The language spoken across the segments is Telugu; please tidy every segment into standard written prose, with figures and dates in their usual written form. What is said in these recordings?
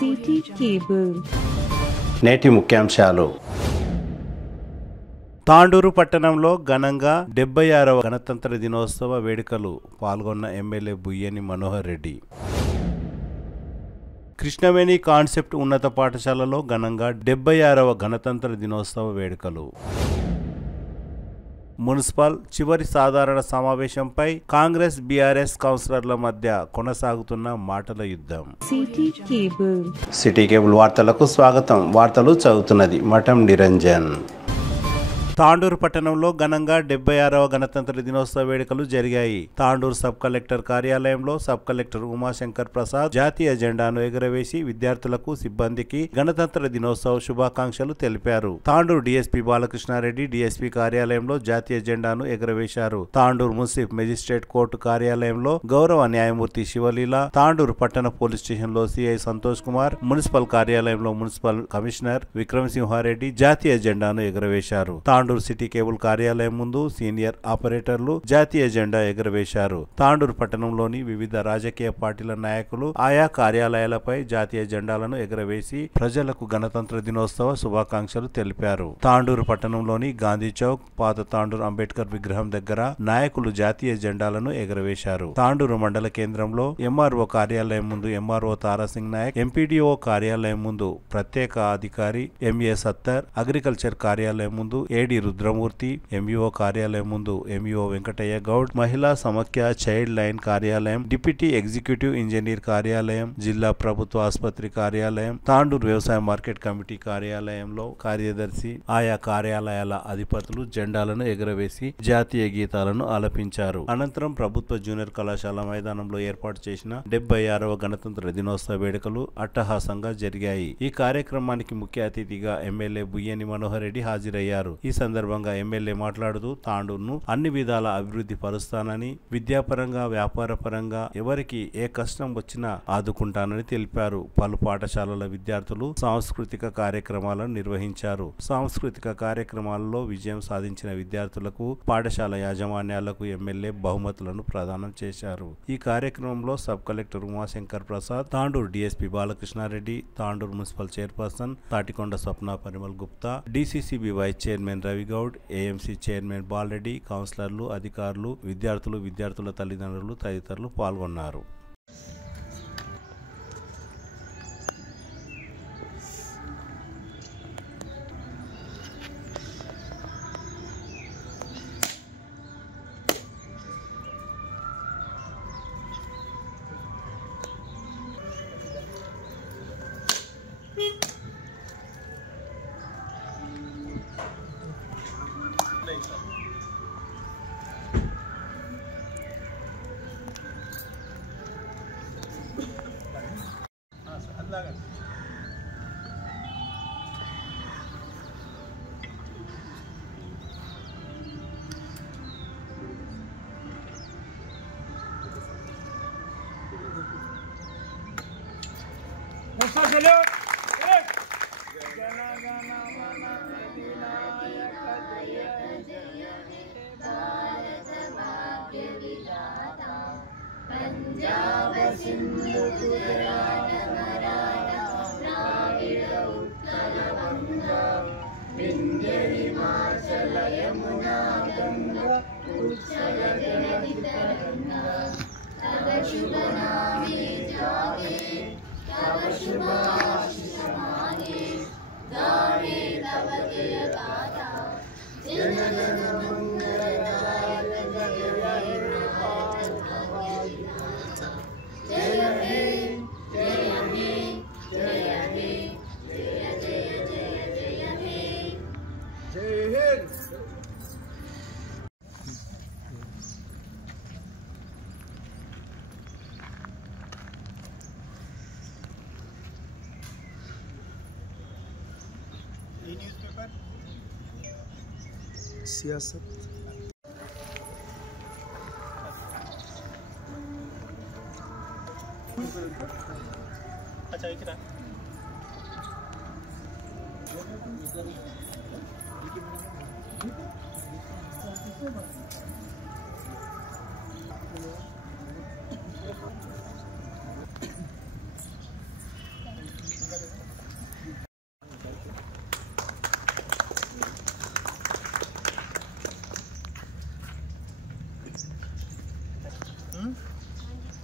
City cable. నేటి ముఖ్యాంశాలు. తాండూరు పట్టణంలో ఘనంగా 76వ గణతంత్ర దినోత్సవ వేడుకలు పాల్గొన్న ఎమ్మెల్యే బుయ్యని మనోహర్ రెడ్డి. కృష్ణవేణి కాన్సెప్ట్ ఉన్నత పాఠశాలలో ఘనంగా 76వ గణతంత్ర దినోత్సవ వేడుకలు. మున్సిపల్ చివరి సాధారణ సమావేశంపై కాంగ్రెస్ బీఆర్ఎస్ కౌన్సిలర్ల మధ్య కొనసాగుతున్న మాటల యుద్ధం. సిటీ కేబుల్ వార్తలకు స్వాగతం. వార్తలు చదువుతున్నది మఠం నిరంజన్. తాండూరు పట్టణంలో ఘనంగా 76వ గణతంత్ర దినోత్సవ వేడుకలు జరిగాయి. తాండూరు సబ్ కలెక్టర్ కార్యాలయంలో సబ్ కలెక్టర్ ఉమాశంకర్ ప్రసాద్ జాతీయ జెండాను ఎగురవేసి విద్యార్థులకు సిబ్బందికి గణతంత్ర దినోత్సవ శుభాకాంక్షలు తెలిపారు. తాండూరు డీఎస్పీ బాలకృష్ణారెడ్డి డీఎస్పీ కార్యాలయంలో జాతీయ జెండాను ఎగురవేశారు. తాండూరు మున్సిపల్ మెజిస్ట్రేట్ కోర్టు కార్యాలయంలో గౌరవ న్యాయమూర్తి శివలీల, తాండూరు పట్టణ పోలీస్ స్టేషన్లో సిఐ సంతోష్ కుమార్, మున్సిపల్ కార్యాలయంలో మున్సిపల్ కమిషనర్ విక్రమసింహారెడ్డి జాతీయ జెండాను ఎగురవేశారు. తాండూరు సిటీ కేబుల్ కార్యాలయం ముందు సీనియర్ ఆపరేటర్లు జాతీయ జెండా ఎగురవేశారు. తాండూరు పట్టణంలోని వివిధ రాజకీయ పార్టీల నాయకులు ఆయా కార్యాలయాలపై జాతీయ జెండాలను ఎగురవేసి ప్రజలకు గణతంత్ర దినోత్సవ శుభాకాంక్షలు తెలిపారు. తాండూరు పట్టణంలోని గాంధీ చౌక్, పాత తాండూరు అంబేద్కర్ విగ్రహం దగ్గర నాయకులు జాతీయ జెండాలను ఎగురవేశారు. తాండూరు మండల కేంద్రంలో ఎంఆర్ఓ కార్యాలయం ముందు ఎంఆర్ఓ తారాసింగ్ నాయక్, ఎంపీడీఓ కార్యాలయం ముందు ప్రత్యేక అధికారి ఎంఏ సత్తర్, అగ్రికల్చర్ కార్యాలయం ముందు ఏడి రుద్రమూర్తి, ఎంఈఓ కార్యాలయం ముందు ఎంఈఓ వెంకటయ్య గౌడ్, మహిళా సమాఖ్య చైల్డ్ లైన్ కార్యాలయం, డిప్యూటీ ఎగ్జిక్యూటివ్ ఇంజనీర్ కార్యాలయం, జిల్లా ప్రభుత్వ ఆసుపత్రి కార్యాలయం, తాండూరు వ్యవసాయ మార్కెట్ కమిటీ కార్యాలయంలో కార్యదర్శి ఆయా కార్యాలయాల అధిపతులు జెండాలను ఎగురవేసి జాతీయ గీతాలను ఆలపించారు. అనంతరం ప్రభుత్వ జూనియర్ కళాశాల మైదానంలో ఏర్పాటు చేసిన 76వ గణతంత్ర దినోత్సవ వేడుకలు అట్టహాసంగా జరిగాయి. ఈ కార్యక్రమానికి ముఖ్య అతిథిగా ఎమ్మెల్యే బుయ్యని మనోహర్ రెడ్డి హాజరయ్యారు. ఈ సందర్భంగా ఎమ్మెల్యే మాట్లాడుతూ తాండూరును అన్ని విధాల అభివృద్ధి పరుస్తానని, విద్యాపరంగా వ్యాపారపరంగా ఎవరికి ఏ కష్టం వచ్చినా ఆదుకుంటానని తెలిపారు. పలు పాఠశాలల విద్యార్థులు సాంస్కృతిక కార్యక్రమాలను నిర్వహించారు. సాంస్కృతిక కార్యక్రమాలలో విజయం సాధించిన విద్యార్థులకు పాఠశాల యాజమాన్యాలకు ఎమ్మెల్యే బహుమతులను ప్రదానం చేశారు. ఈ కార్యక్రమంలో sub collector Umashankar Prasad, Tandur DSP Balakrishnareddy, Tandur municipal chairperson Tatikonda Swapna Parimal Gupta, DCCB vice chairman Ravigoud, AMC chairman Balareddy, కౌన్సిలర్లు, అధికారులు, విద్యార్థులు, విద్యార్థుల తల్లిదండ్రులు తదితరులు పాల్గొన్నారు. पंजाब सिंधु गुजरात मराठा द्राविड़ उत्कल बंगा विंध्य हिमाचल यमुना गंगा उच्चल जलधि तरंगा तव शुभ नामे जागे तव शुभ आशीष मागे गावे तव जय गाथा जन जन मंगलदायक जय जय जय हे जय हे जय हे जय जय जय जय हे जय हे न्यूज़पेपर सियासत अच्छा इतना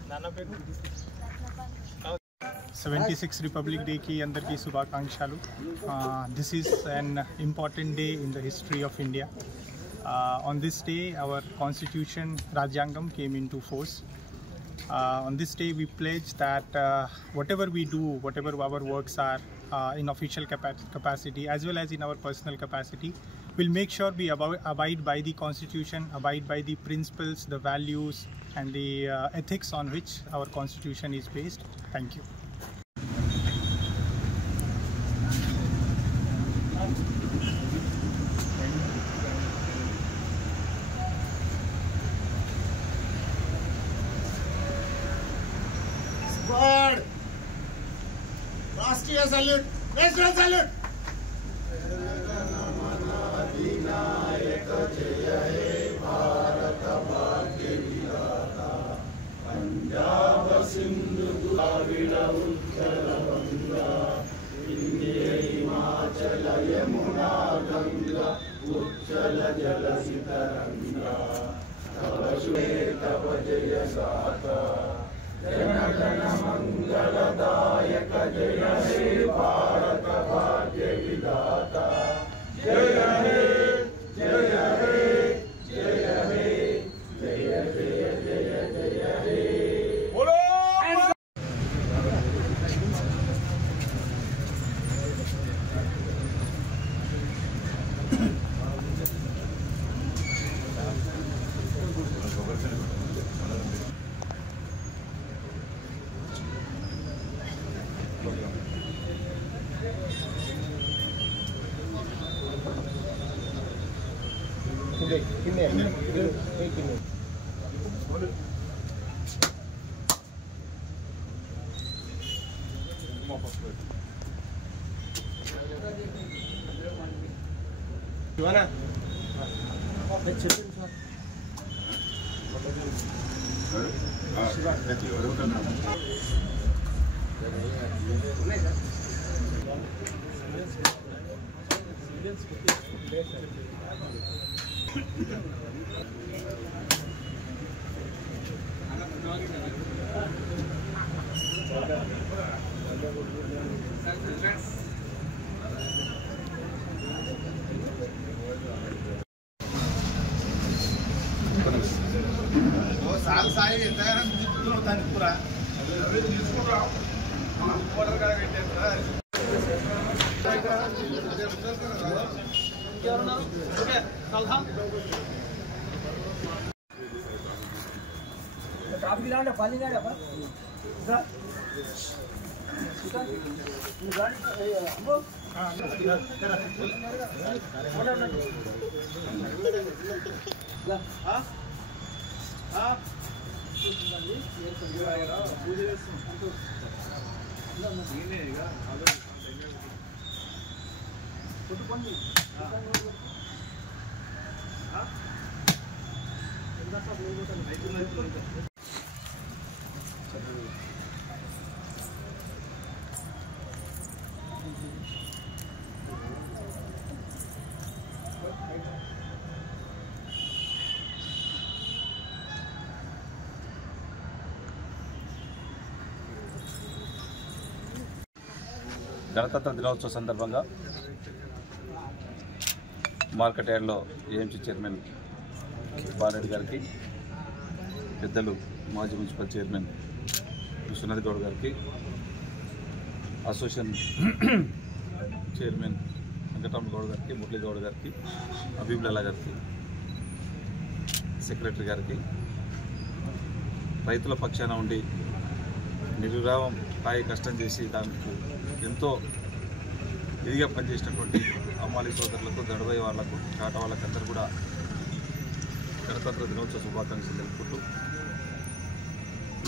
नाना पेरू 76 रिपब्लिक डे की अंदर की शुभाकांक्षालु. This is an important day in the history of India. On this day our constitution Rajyangam came into force. On this day we pledge that whatever we do, whatever our works are in official capacity as well as in our personal capacity, we'll make sure we abide by the constitution, abide by the principles, the values and the ethics on which our constitution is based. Thank you. Squad! Raष्ट्रीय salute! National salute! Punjab Sindhu Dravid Utkal Ganga इंद्रिय हिमाचल यमुना गंगा उच्चल जलधि तरंगा तव श्वेत जय गाथा जन गण मंगलदायक जय हे भारत भाग्य विधाता जय हे जय हे जय हे जय जय जय जय हे बोलो గణతంత్ర దినోత్సవ సందర్భంగా మార్కెట్ యార్డ్లో ఏఎంసీ చైర్మన్ బాలరెడ్డి గారికి, పెద్దలు మాజీ మున్సిపల్ చైర్మన్ విశ్వనాథ్ గౌడ్ గారికి, అసోసియేషన్ చైర్మన్ వెంకటరామ గౌడ్ గారికి, మురళీ గౌడ్ గారికి, అబీబుల్లా గారికి, సెక్రటరీ గారికి, రైతుల పక్షాన ఉండి నిర్విరామం కాయ కష్టం చేసి దానికి ఎంతో ఇదిగా పనిచేసినటువంటి అమ్మాలి సోదరులకు, దడబై వాళ్లకు, టాటా వాళ్ళకందరూ కూడా గణతంత్ర దినోత్సవ శుభాకాంక్షలు తెలుపుకుంటూ,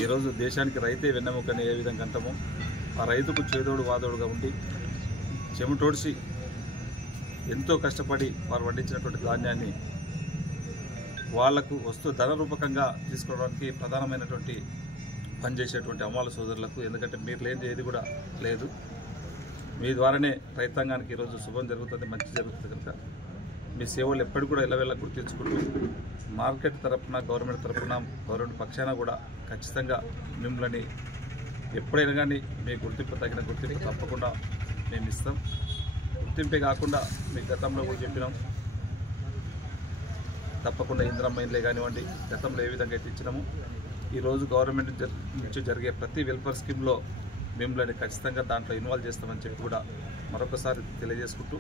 ఈరోజు దేశానికి రైతే వెన్నెముకని ఏ విధంగా అంటామో ఆ రైతుకు చేదోడు వాదోడుగా ఉండి చెమటోడిసి ఎంతో కష్టపడి వారు పండించినటువంటి ధాన్యాన్ని వాళ్లకు ధన రూపకంగా తీసుకోవడానికి ప్రధానమైనటువంటి పనిచేసేటువంటి అమ్మాల సోదరులకు, ఎందుకంటే మీరు లేని ఏది కూడా లేదు, మీ ద్వారానే రైతాంగానికి ఈరోజు శుభం జరుగుతుంది, మంచి జరుగుతుంది కనుక మీ సేవలు ఎప్పటికి కూడా ఇళ్ళవెళ్ళ గుర్తించుకుంటూ మార్కెట్ తరఫున గవర్నమెంట్ పక్షాన కూడా ఖచ్చితంగా మిమ్మల్ని ఎప్పుడైనా కానీ మీ గుర్తింపు తగిన గుర్తింపు తప్పకుండా మేము ఇస్తాం. గుర్తింపే కాకుండా మీ గతంలో కూడా చెప్పినాం, తప్పకుండా ఇందిరమ్మ ఇండ్లే కానివ్వండి, గతంలో ఏ విధంగా అయితే ఇచ్చినాము, ఈరోజు గవర్నమెంట్ నుంచి జరిగే ప్రతి వెల్ఫేర్ స్కీమ్లో మిమ్మల్ని ఖచ్చితంగా దాంట్లో ఇన్వాల్వ్ చేస్తామని చెప్పి కూడా మరొకసారి తెలియజేసుకుంటూ,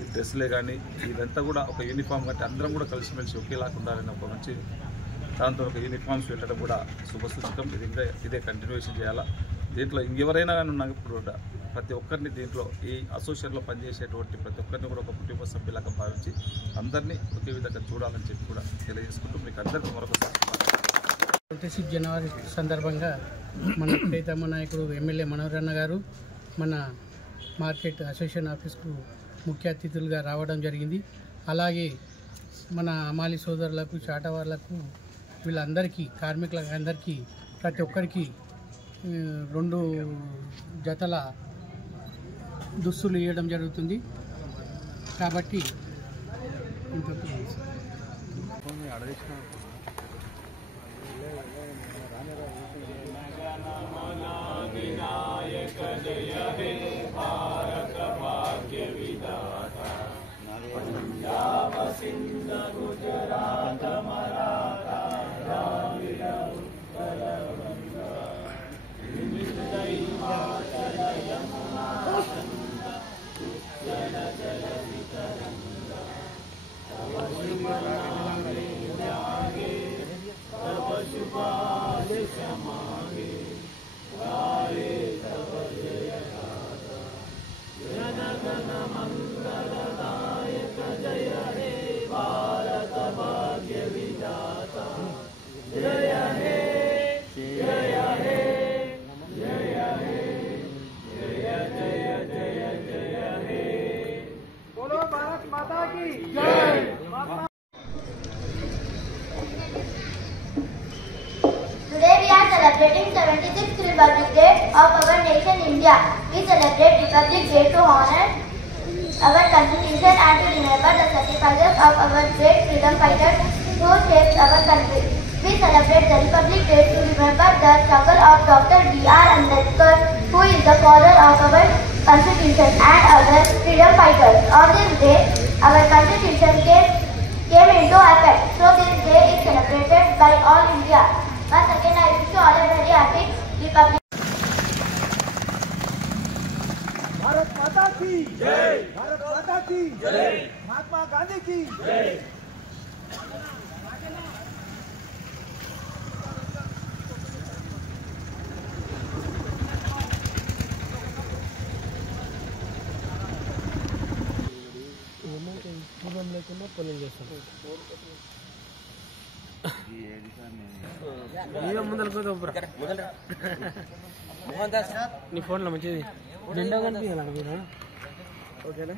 ఈ డ్రెస్సులే కానీ ఇదంతా కూడా ఒక యూనిఫామ్ కంటే అందరం కూడా కలిసిమెలిసి ఒకేలాగా ఉండాలని ఒక మంచి దాంతో ఒక యూనిఫామ్స్ పెట్టడం కూడా శుభసూచకం. ఇది ఇంకా ఇదే కంటిన్యూషన్ చేయాలా. దీంట్లో ఇంకెవరైనా కానీ ఉన్నప్పుడు ప్రతి ఒక్కరిని దీంట్లో ఈ అసోసియేషన్లో పనిచేసేటువంటి ప్రతి ఒక్కరిని కూడా ఒక కుటుంబ సభ్యులాగా భావించి అందరినీ ఒకే విధంగా చూడాలని చెప్పి కూడా తెలియజేసుకుంటూ మీకు అందరికీ మరొకసారి 26 జనవరి సందర్భంగా మన ప్రియతమ నాయకుడు ఎమ్మెల్యే మనోహర్ అన్న గారు మన మార్కెట్ అసోసియేషన్ ఆఫీస్కు ముఖ్య అతిథులుగా రావడం జరిగింది. అలాగే మన అమాలి సోదరులకు, చాటవార్లకు, వీళ్ళందరికీ కార్మికులకు అందరికీ ప్రతి ఒక్కరికి 2 జతల దుస్తులు ఇవ్వడం జరుగుతుంది. కాబట్టి celebrating 76th Republic Day of our nation India. We celebrate Republic Day to honor our Constitution and to remember the sacrifices of our great freedom fighters who shaped our country. We celebrate the Republic Day to remember the struggle of Dr. B.R. Ambedkar, who is the father of our Constitution and other freedom fighters. On this day, our Constitution came into effect. So this day is celebrated by all India. Once again, I wish you all a very happy Republic. Bharat माता की जय, भारत माता की जय, महात्मा गांधी की जय. నీ ఫోన్లో మంచిది జెండా కనిపించాలి మీరు. ఓకేనా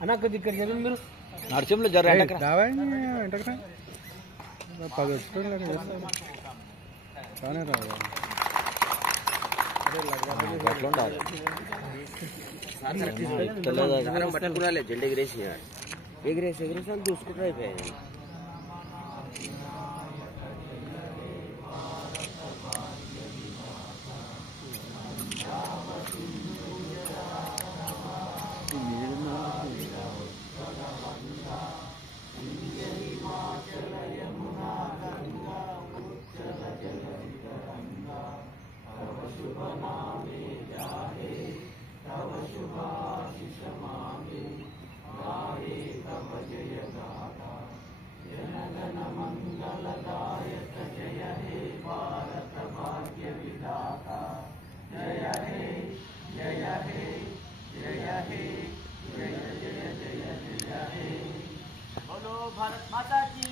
అన్న కొద్ది ఇక్కడ జరగండి మీరు నడిచంలో జరగండి పట్టుకురాలే జెండా ఎగిరేసి ఎగిరేసి చూసుకుంటూ అయిపోయాయి. भारत माता की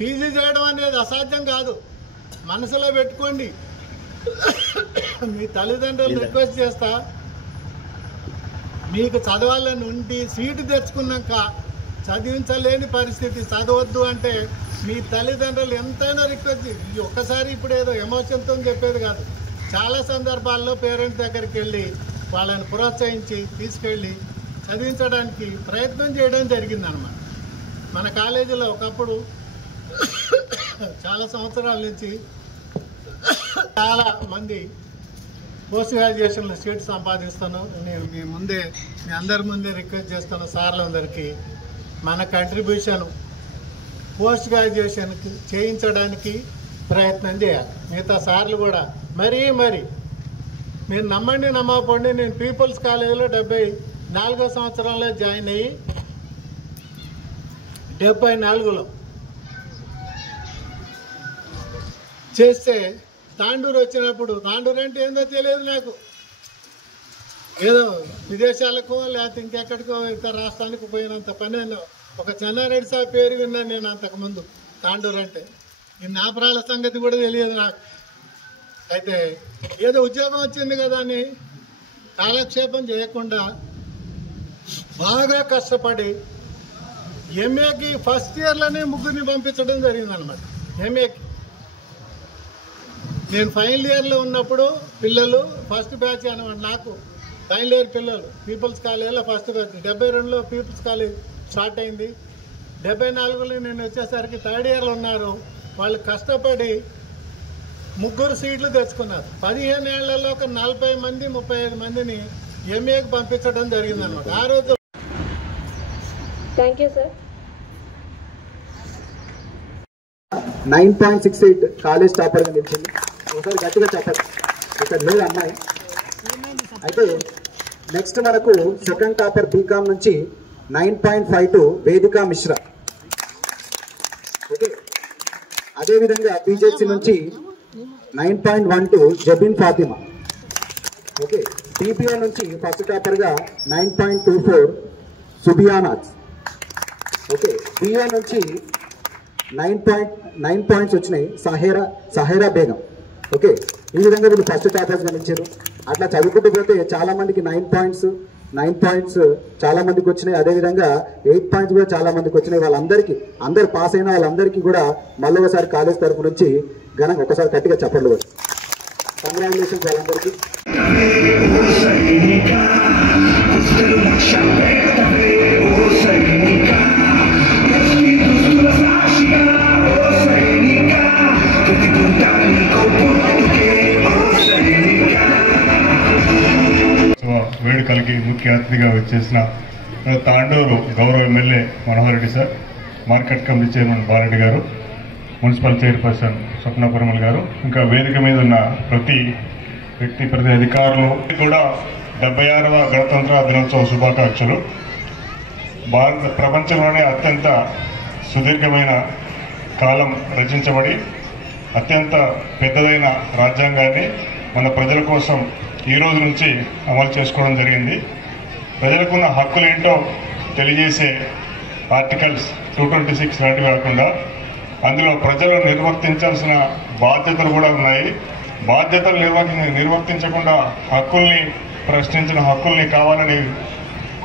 పీజీ చేయడం అనేది అసాధ్యం కాదు, మనసులో పెట్టుకోండి. మీ తల్లిదండ్రులు రిక్వెస్ట్ చేస్తా, మీకు చదవాలని ఉండి సీటు తెచ్చుకున్నాక చదివించలేని పరిస్థితి, చదవద్దు అంటే మీ తల్లిదండ్రులు ఎంతైనా రిక్వెస్ట్ చేసి, ఒక్కసారి ఇప్పుడు ఏదో ఎమోషన్తో చెప్పేది కాదు, చాలా సందర్భాల్లో పేరెంట్స్ దగ్గరికి వెళ్ళి వాళ్ళని ప్రోత్సహించి తీసుకెళ్ళి చదివించడానికి ప్రయత్నం చేయడం జరిగిందనమాట. మన కాలేజీలో ఒకప్పుడు చాలా సంవత్సరాల నుంచి చాలా మంది పోస్ట్ గ్రాడ్యుయేషన్లో సీట్ సంపాదిస్తాను. నేను మీ అందరి ముందే రిక్వెస్ట్ చేస్తాను, సార్లందరికీ మన కంట్రిబ్యూషన్ పోస్ట్ గ్రాడ్యుయేషన్కి చేయించడానికి ప్రయత్నం చేయాలి. మిగతా సార్లు కూడా మరీ మీరు నమ్మండి నమ్మకపోండి, నేను పీపుల్స్ కాలేజీలో 74వ సంవత్సరంలో జాయిన్ అయ్యి 74లో చేస్తే తాండూరు వచ్చినప్పుడు, తాండూరు అంటే ఏందో తెలియదు నాకు, ఏదో విదేశాలకు లేకపోతే ఇంకెక్కడికో ఇతర రాష్ట్రానికి పోయినంత పని. ఒక చెన్నారెడ్డి సాబ్ పేరు విన్నాను నేను అంతకుముందు, తాండూరు అంటే. ఈ నాపరాల సంగతి కూడా తెలియదు నాకు. అయితే ఏదో ఉద్యోగం వచ్చింది కదా అని కాలక్షేపం చేయకుండా బాగా కష్టపడి ఎంఏకి ఫస్ట్ ఇయర్లోనే ముగ్గురిని పంపించడం జరిగిందనమాట. ఎంఏకి నేను ఫైనల్ ఇయర్లో ఉన్నప్పుడు పిల్లలు ఫస్ట్ బ్యాచ్ అనమాట, నాకు ఫైనల్ ఇయర్ పిల్లలు పీపుల్స్ కాలేజీలో ఫస్ట్ బ్యాచ్. 72లో పీపుల్స్ కాలేజ్ స్టార్ట్ అయింది, 74లో నేను వచ్చేసరికి థర్డ్ ఇయర్లో ఉన్నారు. వాళ్ళు కష్టపడి 3 సీట్లు తెచ్చుకున్నారు. 15 ఏళ్లలో ఒక 40 మంది 35 మందిని ఎంఏకి పంపించడం జరిగిందనమాట ఆ రోజు. Thank you sir. 9.68 కాలేజ్ టాపర్గా నిలిచింది. ఒకసారి గట్టిగా చెప్పండి, ఇక్కడ లేదు అమ్మాయి. అయితే నెక్స్ట్ మనకు సెకండ్ టాపర్ బీకామ్ నుంచి 9.52 వేదికా మిశ్రా. ఓకే, అదేవిధంగా బీజేసీ నుంచి 9.12 జబీన్ ఫాతిమా. ఓకే, బీబీఓ నుంచి ఫస్ట్ టాపర్గా 9.24 సుబియానాజ్. ఓకే, బిఓ నుంచి 9 పాయింట్స్ వచ్చినాయి సహేరా బేగం. ఓకే, ఈ విధంగా వీళ్ళు ఫస్ట్ టాపర్స్ గమనించారు. అట్లా చదువుకుంటూ పోతే చాలా మందికి 9 పాయింట్స్ చాలా మందికి వచ్చినాయి. అదేవిధంగా 8 పాయింట్స్ కూడా చాలా మందికి వచ్చినాయి. వాళ్ళందరికీ, అందరు పాస్ అయిన వాళ్ళందరికీ కూడా మళ్ళీ ఒకసారి కాలేజ్ తరఫు నుంచి ఘనంగా ఒకసారి గట్టిగా చెప్పండి. కంగ్రాచులేషన్స్ వాళ్ళందరికీ. వేడుకలకి ముఖ్య అతిథిగా వచ్చేసిన తాండూరు గౌరవ MLA Manohar Reddy sir, market committee chairman Bala Reddy గారు, మున్సిపల్ చైర్పర్సన్ స్వప్న పరిమల్ గారు, ఇంకా వేదిక మీద ఉన్న ప్రతి వ్యక్తి, ప్రతి అధికారులు కూడా 76వ గణతంత్ర దినోత్సవ శుభాకాంక్షలు. ప్రపంచంలోనే అత్యంత సుదీర్ఘమైన కాలం రచించబడి అత్యంత పెద్దదైన రాజ్యాంగాన్ని మన ప్రజల కోసం ఈ రోజు నుంచి అమలు చేసుకోవడం జరిగింది. ప్రజలకున్న హక్కులు ఏంటో తెలియజేసే ఆర్టికల్స్ 226 లాంటివి కాకుండా అందులో ప్రజలు నిర్వర్తించాల్సిన బాధ్యతలు కూడా ఉన్నాయి. బాధ్యతలు నిర్వర్తించకుండా హక్కుల్ని ప్రశ్నించిన హక్కుల్ని కావాలని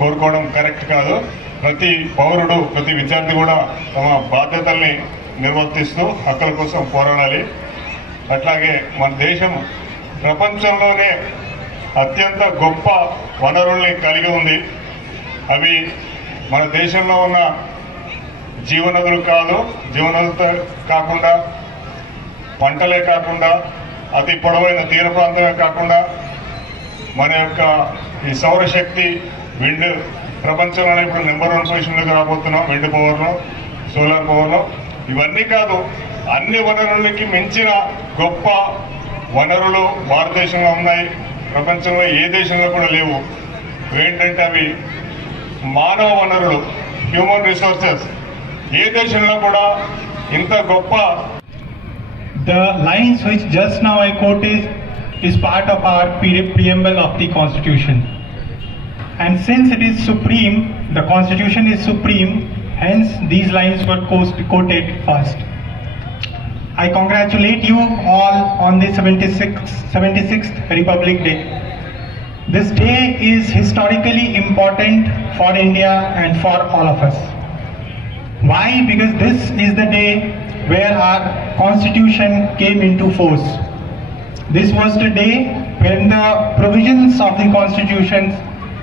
కోరుకోవడం కరెక్ట్ కాదు. ప్రతి పౌరుడు, ప్రతి విద్యార్థి కూడా తమ బాధ్యతల్ని నిర్వర్తిస్తూ హక్కుల కోసం పోరాడాలి. అట్లాగే మన దేశం ప్రపంచంలోనే అత్యంత గొప్ప వనరుల్ని కలిగి ఉంది. అవి మన దేశంలో ఉన్న జీవనదులు కాదు, జీవనదులతో కాకుండా పంటలే కాకుండా అతి పొడవైన తీర ప్రాంతమే కాకుండా మన యొక్క ఈ సౌరశక్తి, విండ్, ప్రపంచంలోనే ఇప్పుడు నెంబర్ 1 పొజిషన్లోకి రాబోతున్నాం. విండ్ పవర్లో, సోలార్ పవర్లో. ఇవన్నీ కాదు, అన్ని వనరులకి మించిన గొప్ప వనరులు భారతదేశంలో ఉన్నాయి. ప్రపంచంలో ఏ దేశంలో కూడా లేవు. ఏంటంటే అవి మానవ వనరులు, హ్యూమన్ రిసోర్సెస్. ఏ దేశంలో కూడా ఇంత గొప్ప. The lines which just now I quoted is part of our preamble of the Constitution. And since it is supreme, the Constitution is supreme, hence these lines were quoted first. I congratulate you all on the 76th Republic Day. This day is historically important for India and for all of us. Why? Because this is the day where our constitution came into force. This was the day when the provisions of the constitution,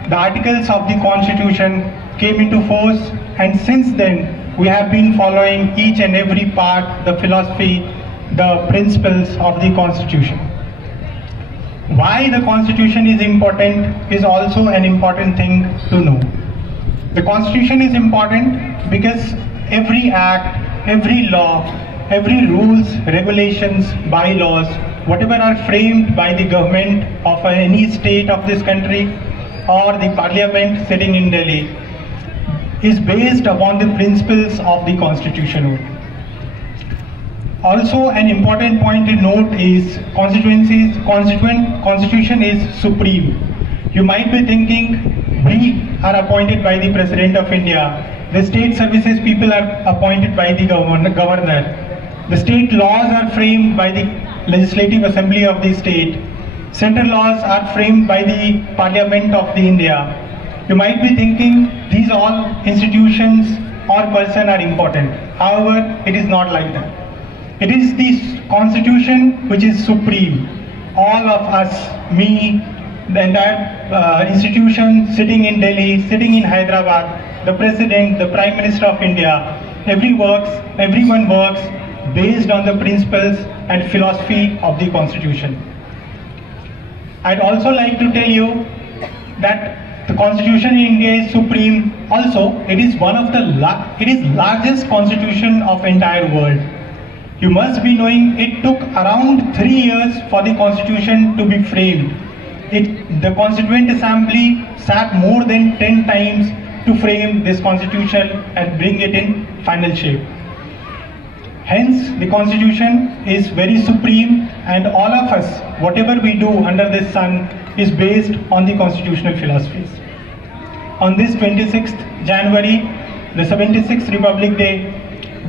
the articles of the constitution came into force, and since then we have been following each and every part, the philosophy, the principles of the constitution. Why the constitution is important is also an important thing to know. The constitution is important because every act, every law, every rules, regulations, bylaws, whatever are framed by the government of any state of this country or the parliament sitting in Delhi is based upon the principles of the constitution. Also, an important point to note is constitution is supreme. You might be thinking we are appointed by the President of India. The state services people are appointed by the governor. The state laws are framed by the Legislative Assembly of the state. Central laws are framed by the Parliament of the India. You might be thinking these all institutions or person are important. However, it is not like that. It is the constitution which is supreme. All of us, me, the entire institution sitting in Delhi, sitting in Hyderabad, the President, the Prime Minister of India, everyone works based on the principles and philosophy of the constitution. I'd also like to tell you that the constitution in India is supreme. Also, it is one of the largest constitution of entire world. You must be knowing it took around 3 years for the constitution to be framed. The Constituent Assembly sat more than 10 times to frame this constitution and bring it in final shape. Hence, the constitution is very supreme, and all of us, whatever we do under this sun, is based on the constitutional philosophies. On this 26th January, the 76th Republic Day,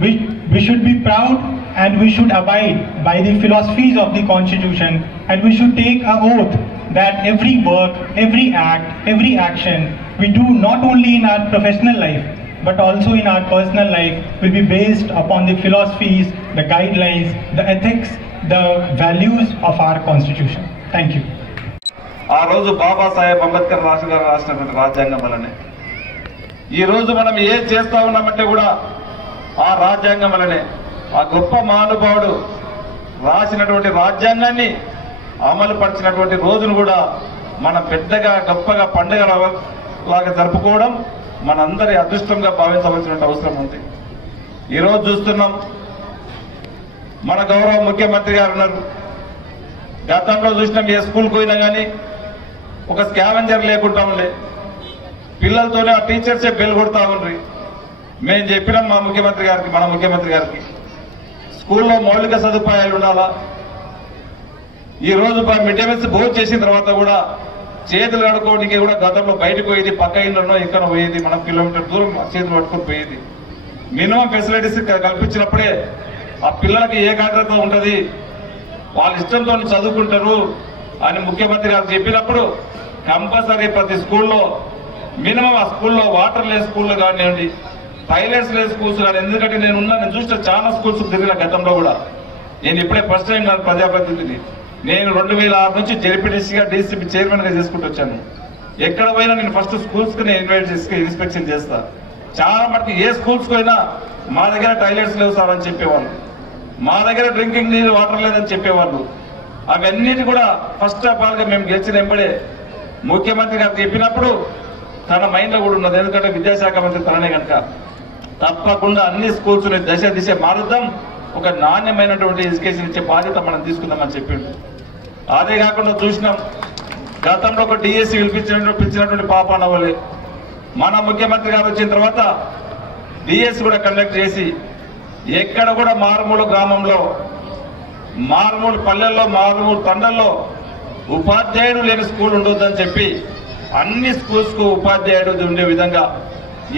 we should be proud and we should abide by the philosophies of the constitution, and we should take an oath that every work, every act, every action we do not only in our professional life but also in our personal life will be based upon the philosophies, the guidelines, the ethics, the values of our constitution. Thank you. ఆ రోజు బాబాసాహెబ్ అంబేద్కర్ రాసినటువంటి రాజ్యాంగం వల్లనే ఈ రోజు మనం ఏం చేస్తా ఉన్నామంటే కూడా ఆ రాజ్యాంగం వల్లనే. ఆ గొప్ప మహానుభావుడు రాసినటువంటి రాజ్యాంగాన్ని అమలు పరిచినటువంటి రోజును కూడా మనం పెద్దగా గొప్పగా పండుగ లాగా జరుపుకోవడం మనందరి అదృష్టంగా భావించవలసిన అవసరం ఉంది. ఈరోజు చూస్తున్నాం, మన గౌరవ ముఖ్యమంత్రి గారు ఉన్నారు. గతంలో చూసినాం, ఏ స్కూల్కి పోయినా కానీ ఒక స్కావెంజర్ లేకుండా ఉండే, పిల్లలతోనే ఆ టీచర్సే బెల్ కొడతా ఉండ్రి. మేము చెప్పినాం మా ముఖ్యమంత్రి గారికి, మన ముఖ్యమంత్రి గారికి స్కూల్లో మౌలిక సదుపాయాలు ఉండాలా. ఈరోజు మిడ్ డే మీల్స్ భోజనం చేసిన తర్వాత కూడా చేతులు కడుక్కోవడానికి కూడా గతంలో బయటకు పోయేది, పక్క ఇళ్ళలో ఇక్కడ పోయేది, మనం కిలోమీటర్ దూరం చేతులు పట్టుకొని పోయేది. మినిమం ఫెసిలిటీస్ కల్పించినప్పుడే ఆ పిల్లలకి ఏకాగ్రత ఉంటుంది, వాళ్ళ ఇష్టంతో చదువుకుంటారు అని ముఖ్యమంత్రి గారు చెప్పినప్పుడు కంపల్సరీ ప్రతి స్కూల్లో మినిమం ఆ స్కూల్లో వాటర్ లేని స్కూల్లో కానివ్వండి, టాయిలెట్స్ లేని స్కూల్స్ కానీ, ఎందుకంటే నేను చూసిన చాలా స్కూల్స్ తిరిగిన గతంలో కూడా. నేను ఇప్పుడే ఫస్ట్ టైం నాకు ప్రజాప్రతినిధిని. నేను 2006 నుంచి జెడ్పీటీసీగా డీసీపీ చైర్మన్గా చేసుకుంటూ వచ్చాను. ఎక్కడ పోయినా నేను ఫస్ట్ స్కూల్స్కి నేను ఇన్వైట్ చేసి ఇన్స్పెక్షన్ చేస్తా. చాలా మటుకు ఏ స్కూల్స్కి పోయినా మా దగ్గర టాయిలెట్స్ లేవు సార్ అని చెప్పేవాళ్ళు, మా దగ్గర డ్రింకింగ్ నీరు వాటర్ లేదని చెప్పేవాళ్ళు. అవన్నిటి కూడా ఫస్ట్ ఆఫ్ ఆల్గా మేము గెలిచిన వెంబడే ముఖ్యమంత్రి గారు చెప్పినప్పుడు తన మైండ్లో కూడా ఉన్నది. ఎందుకంటే విద్యాశాఖ మంత్రి తననే కనుక తప్పకుండా అన్ని స్కూల్స్ దిశ మారుద్దాం, ఒక నాణ్యమైనటువంటి ఎడ్యుకేషన్ ఇచ్చే బాధ్యత మనం తీసుకుందామని చెప్పిండు. అదే కాకుండా చూసినాం, గతంలో ఒక డిఎస్సి పిలిచినటువంటి పాపాన వాళ్ళే మన ముఖ్యమంత్రి గారు వచ్చిన తర్వాత డిఎస్సి కూడా కండక్ట్ చేసి ఎక్కడ కూడా మారుమూల గ్రామంలో, మారుమూల పల్లెల్లో, మారుమూల తండల్లో ఉపాధ్యాయుడు లేని స్కూల్ ఉండొద్దని చెప్పి అన్ని స్కూల్స్కు ఉపాధ్యాయుడు ఉండే విధంగా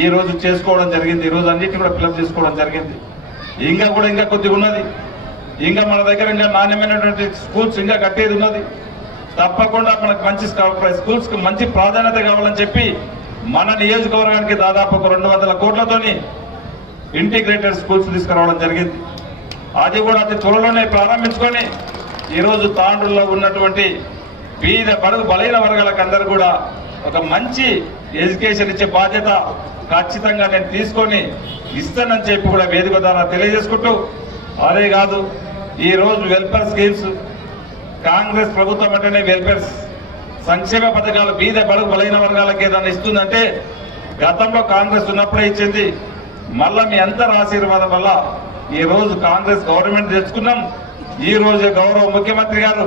ఈ రోజు చేసుకోవడం జరిగింది. ఈ రోజు అన్నిటిని కూడా ఫిలప్ చేసుకోవడం జరిగింది. ఇంకా కొద్దిగా ఉన్నది. ఇంకా మన దగ్గర ఇంకా నాణ్యమైనటువంటి స్కూల్స్ ఇంకా కట్టేది ఉన్నది. తప్పకుండా మనకు మంచి స్కూల్స్కి మంచి ప్రాధాన్యత కావాలని చెప్పి మన నియోజకవర్గానికి దాదాపు ఒక 200 కోట్లతోని ఇంటిగ్రేటెడ్ స్కూల్స్ తీసుకురావడం జరిగింది. అది కూడా అతి త్వరలోనే ప్రారంభించుకొని ఈరోజు తాండ్రుల్లో ఉన్నటువంటి బీద బడుగు బలైన వర్గాలకు అందరూ కూడా ఒక మంచి ఎడ్యుకేషన్ ఇచ్చే బాధ్యత ఖచ్చితంగా నేను తీసుకొని ఇస్తానని చెప్పి కూడా వేదిక ద్వారా తెలియజేసుకుంటూ, అదే కాదు ఈరోజు వెల్ఫేర్ స్కీమ్స్ కాంగ్రెస్ ప్రభుత్వం అంటేనే వెల్ఫేర్ సంక్షేమ పథకాలు బీద బడుగు బలైన వర్గాలకు ఏదైనా ఇస్తుందంటే గతంలో కాంగ్రెస్ ఉన్నప్పుడే ఇచ్చింది. మళ్ళా మీ అందరి ఆశీర్వాదం వల్ల ఈ రోజు కాంగ్రెస్ గవర్నమెంట్ తెచ్చుకున్నాం. ఈ రోజు గౌరవ ముఖ్యమంత్రి గారు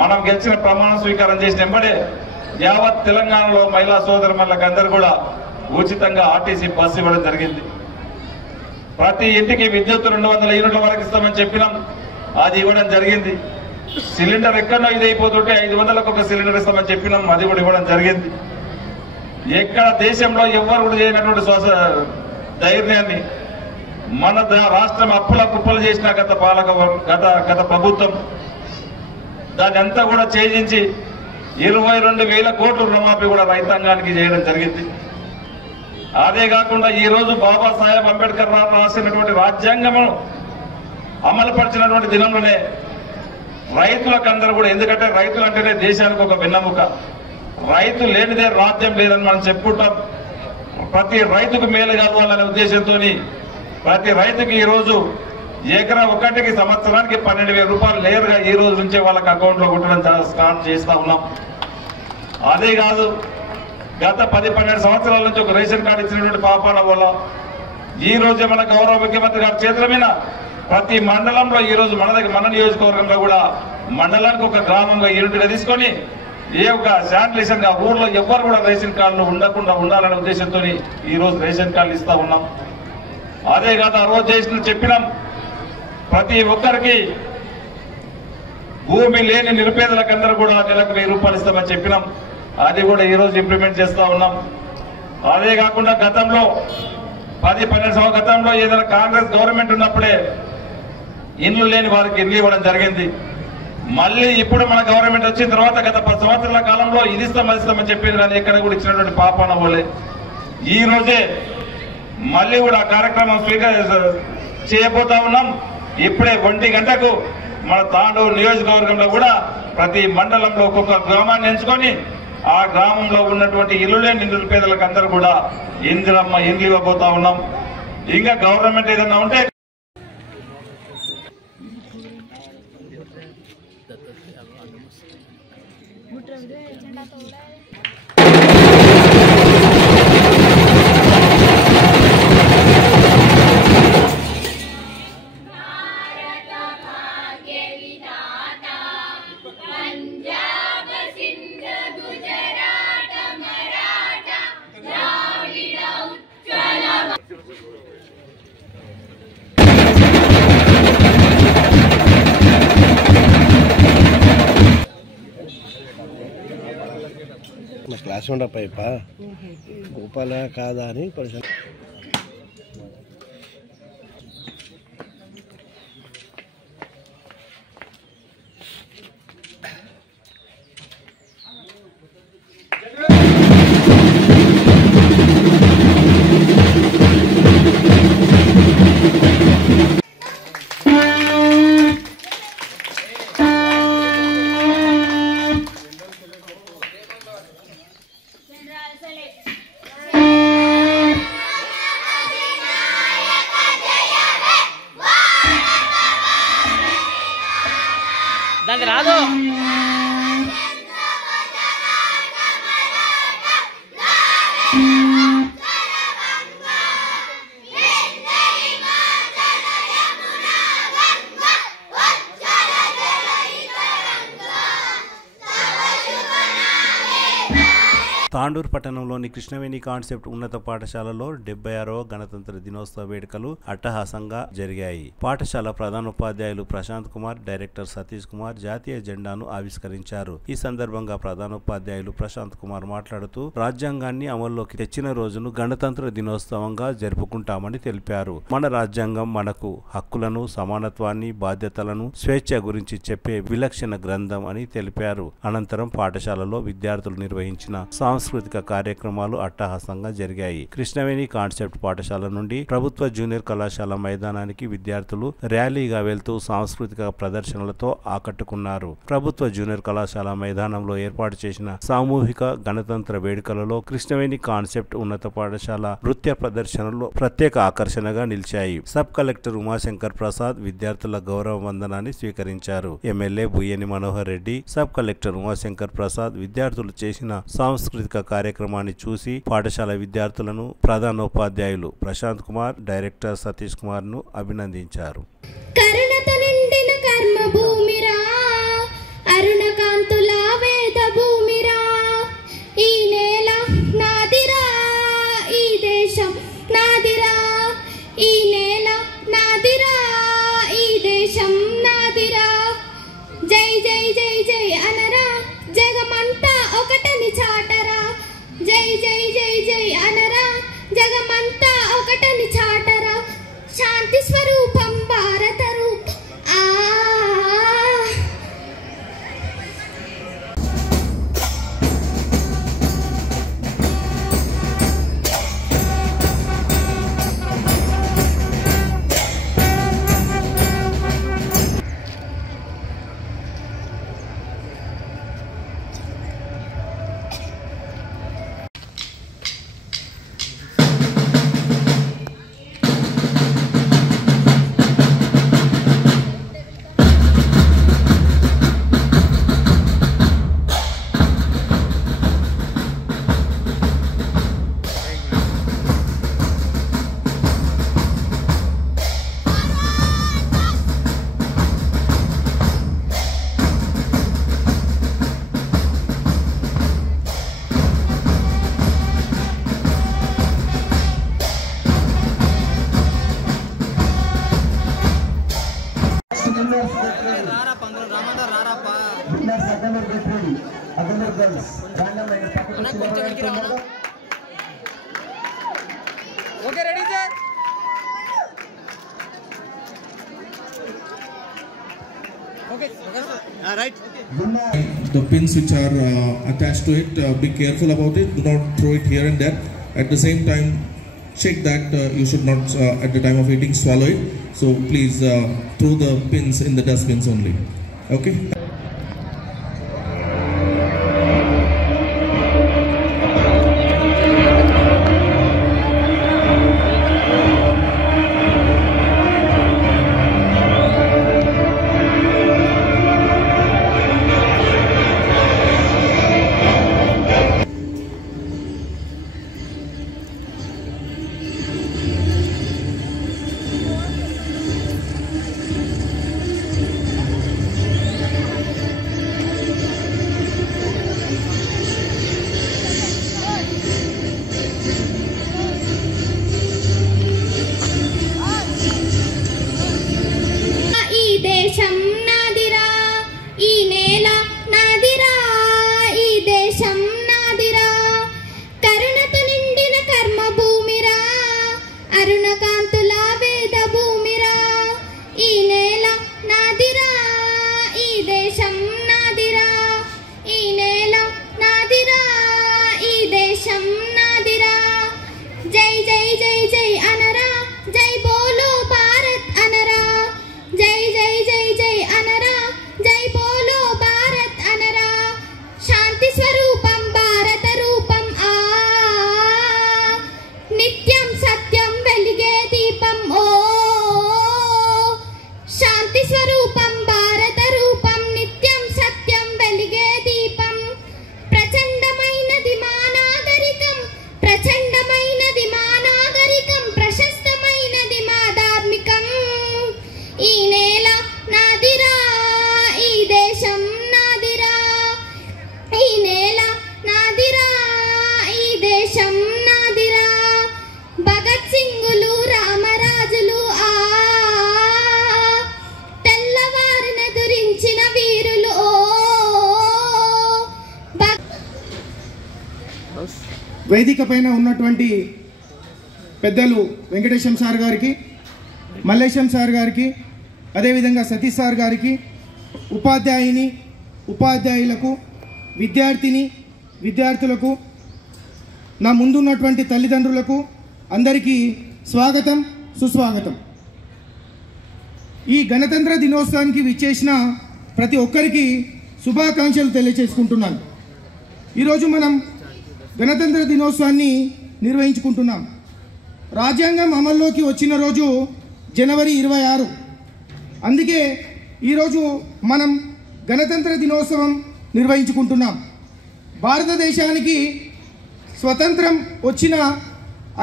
మనం గెలిచిన ప్రమాణ స్వీకారం చేసిన వెంబడే యావత్ తెలంగాణలో మహిళా సోదరులకు అందరూ కూడా ఉచితంగా ఆర్టీసీ బస్సు ఇవ్వడం జరిగింది. ప్రతి ఇంటికి విద్యుత్ 200 యూనిట్ల వరకు ఇస్తామని చెప్పినాం, అది ఇవ్వడం జరిగింది. సిలిండర్ ఎక్కడో ఇది అయిపోతుంటే 500లకు ఒక సిలిండర్ ఇస్తామని చెప్పినాం, అది కూడా ఇవ్వడం జరిగింది. ఎక్కడ దేశంలో ఎవరు కూడా చేయనటువంటి ధైర్యాన్ని మన రాష్ట్రం అప్పుల కుప్పలు చేసిన గత ప్రభుత్వం దాన్ని అంతా కూడా ఛేదించి 22,000 కోట్ల రుణమాఫీ కూడా రైతాంగానికి చేయడం జరిగింది. అదే కాకుండా ఈ రోజు బాబాసాహెబ్ అంబేద్కర్ రాసినటువంటి రాజ్యాంగము అమలుపరిచినటువంటి దినంలోనే రైతులకందరూ కూడా, ఎందుకంటే రైతులు అంటేనే దేశానికి ఒక వెన్నెముక, రైతు లేనిదే రాజ్యం లేదని మనం చెప్పుకుంటాం. ప్రతి రైతుకు మేలు కావాలనే ఉద్దేశంతో ప్రతి రైతుకి ఈరోజు ఎకరా ఒకటికి సంవత్సరానికి 12,000 రూపాయలు నేరుగా ఈ రోజు నుంచే వాళ్ళకి అకౌంట్లో కొట్టడం స్టార్ట్ చేస్తా ఉన్నాం. అదే కాదు, గత 10-12 సంవత్సరాల నుంచి ఒక రేషన్ కార్డు ఇచ్చినటువంటి పాపాల వల్ల ఈ రోజే మన గౌరవ ముఖ్యమంత్రి గారి చేతుల మీద ప్రతి మండలంలో ఈ రోజు మన నియోజకవర్గంలో కూడా మండలానికి ఒక గ్రామంగా యూనిట్గా తీసుకొని ఏ ఒక శానిటేషన్ గా ఊర్లో ఎవ్వరు కూడా రేషన్ కార్డులు ఉండకుండా ఉండాలనే ఉద్దేశంతో ఈ రోజు రేషన్ కార్డులు ఇస్తా ఉన్నాం. అదే కాదు, ఆ రోజు చెప్పినాం ప్రతి ఒక్కరికి భూమి లేని నిరుపేదలకందరూ కూడా నెలకు 1000 రూపాయలు ఇస్తామని చెప్పినాం, అది కూడా ఈ రోజు ఇంప్లిమెంట్ చేస్తా ఉన్నాం. అదే కాకుండా గతంలో 10-12 సంవత్సరాల గతంలో ఏదైనా కాంగ్రెస్ గవర్నమెంట్ ఉన్నప్పుడే ఇల్లు లేని వారికి ఇల్లు ఇవ్వడం జరిగింది. మళ్ళీ ఇప్పుడు మన గవర్నమెంట్ వచ్చిన తర్వాత గత 10 సంవత్సరాల కాలంలో ఇది ఇస్తామని చెప్పింది, కానీ ఎక్కడ కూడా ఇచ్చినటువంటి పాపాన పోలే. ఈ రోజే మళ్ళీ కూడా కార్యక్రమం చేయబోతా ఉన్నాం. ఇప్పుడే 1 గంటకు మన తాండూరు నియోజకవర్గంలో కూడా ప్రతి మండలంలో ఒక్కొక్క గ్రామాన్ని ఎంచుకొని ఆ గ్రామంలో ఉన్నటువంటి ఇల్లు లేని నిరుపేదలకు అందరూ కూడా ఇందిరమ్మ ఇండ్లు ఇవ్వబోతా ఉన్నాం. ఇంకా గవర్నమెంట్ ఏదన్నా ఉంటే క్లాస్ ఉండ పైప గోపాల కాదా అని పరిశీలన. దానికి రాదు. తాండూరు పట్టణంలోని కృష్ణవేణి కాన్సెప్ట్ ఉన్నత పాఠశాలలో 76వ గణతంత్ర దినోత్సవ వేడుకలు అట్టహాసంగా జరిగాయి. పాఠశాల ప్రధానోపాధ్యాయులు ప్రశాంత్ కుమార్, డైరెక్టర్ సతీష్ కుమార్ జాతీయ జెండాను ఆవిష్కరించారు. ఈ సందర్భంగా ప్రధానోపాధ్యాయులు ప్రశాంత్ కుమార్ మాట్లాడుతూ రాజ్యాంగాన్ని అమల్లోకి తెచ్చిన రోజును గణతంత్ర దినోత్సవంగా జరుపుకుంటామని తెలిపారు. మన రాజ్యాంగం మనకు హక్కులను, సమానత్వాన్ని, బాధ్యతలను, స్వేచ్ఛ గురించి చెప్పే విలక్షణ గ్రంథం అని తెలిపారు. అనంతరం పాఠశాలలో విద్యార్థులు నిర్వహించిన సాంస్కృతిక కార్యక్రమాలు అట్టహాసంగా జరిగాయి. కృష్ణవేణి కాన్సెప్ట్ పాఠశాల నుండి ప్రభుత్వ జూనియర్ కళాశాల మైదానానికి విద్యార్థులు ర్యాలీగా వెళ్తూ సాంస్కృతిక ప్రదర్శనలతో ఆకట్టుకున్నారు. ప్రభుత్వ జూనియర్ కళాశాల మైదానంలో ఏర్పాటు చేసిన సామూహిక గణతంత్ర వేడుకలలో కృష్ణవేణి కాన్సెప్ట్ ఉన్నత పాఠశాల నృత్య ప్రదర్శనలు ప్రత్యేక ఆకర్షణగా నిలిచాయి. సబ్ కలెక్టర్ ఉమాశంకర్ ప్రసాద్ విద్యార్థుల గౌరవ వందనాన్ని స్వీకరించారు. MLA Buyyani Manohar Reddy, sub collector Umashankar Prasad విద్యార్థులు చేసిన సాంస్కృతిక కార్యక్రమాన్ని చూసి పాఠశాల విద్యార్థులను ప్రధానోపాధ్యాయులు ప్రశాంత్ కుమార్, డైరెక్టర్ సతీష్ కుమార్ ను అభినందించారు. కరుణతో నిండిన కర్మ భూమిరా, అరుణ కాంతుల వేద భూమిరా, ఈ నేల నాదిరా, ఈ దేశం నాదిరా, ఈ నేల నాదిరా, ఈ దేశం నాదిరా, జై జై జై జై అనరా, జగమంతా ఒకటని చాటరా, జై జై జై జై అనరా, జగమంతా ఒకటని చాటరా, శాంతి స్వరూపం భారత రూపం. Okay, ready, sir? Okay, right. The pins which are attached to it, be careful about it. Do not throw it here and there. At the same time, check that you should not, at the time of eating, swallow it. So please throw the pins in the dustbins only. Okay. వేదిక పైన ఉన్నటువంటి పెద్దలు వెంకటేశం సార్ గారికి, మల్లేశం సార్ గారికి, అదేవిధంగా సతీష్ సార్ గారికి, ఉపాధ్యాయులకు, విద్యార్థులకు, నా ముందున్నటువంటి తల్లిదండ్రులకు అందరికీ స్వాగతం, సుస్వాగతం. ఈ గణతంత్ర దినోత్సవానికి విచ్చేసిన ప్రతి ఒక్కరికి శుభాకాంక్షలు తెలియజేసుకుంటున్నాను. ఈరోజు మనం గణతంత్ర దినోత్సవాన్ని నిర్వహించుకుంటున్నాం. రాజ్యాంగం అమల్లోకి వచ్చిన రోజు జనవరి 26. అందుకే ఈరోజు మనం గణతంత్ర దినోత్సవం నిర్వహించుకుంటున్నాం. భారతదేశానికి స్వతంత్రం వచ్చిన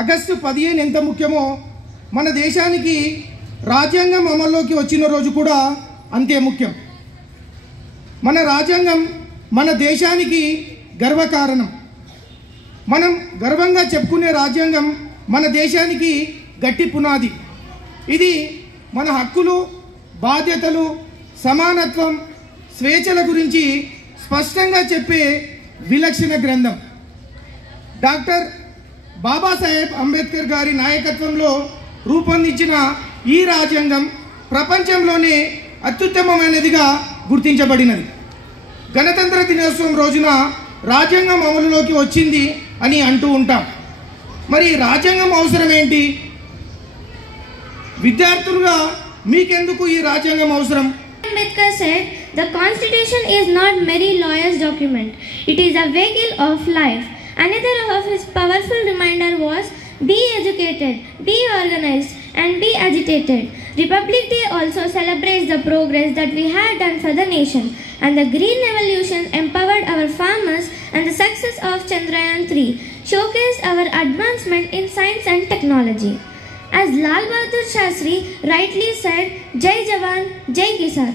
ఆగస్టు 15 ఎంత ముఖ్యమో మన దేశానికి రాజ్యాంగం అమల్లోకి వచ్చిన రోజు కూడా అంతే ముఖ్యం. మన రాజ్యాంగం మన దేశానికి గర్వకారణం. మనం గర్వంగా చెప్పుకునే రాజ్యాంగం మన దేశానికి గట్టి పునాది. ఇది మన హక్కులు, బాధ్యతలు, సమానత్వం, స్వేచ్ఛల గురించి స్పష్టంగా చెప్పే విలక్షణ గ్రంథం. డాక్టర్ బాబాసాహెబ్ అంబేద్కర్ గారి నాయకత్వంలో రూపొందించిన ఈ రాజ్యాంగం ప్రపంచంలోనే అత్యుత్తమమైనదిగా గుర్తించబడినది. గణతంత్ర దినోత్సవం రోజున రాజ్యాంగం అమలులోకి వచ్చింది అని అంటూ ఉంటాం. మరి రాజ్యాంగం అవసరం ఏంటి? విద్యార్థులుగా మీకెందుకు ఈ రాజ్యాంగం అవసరం? Ambedkar said, "The Constitution is not merely lawyer's document. It is a vehicle of life." Another of his powerful reminder was, "Be educated, be organized, and be agitated." Republic Day also celebrates the progress that we have done for the nation, and the Green Revolution empowered our farmers, and the success of Chandrayaan 3 showcased our advancement in science and technology. As Lal Bahadur Shastri rightly said, "Jai Jawan, Jai Kisan."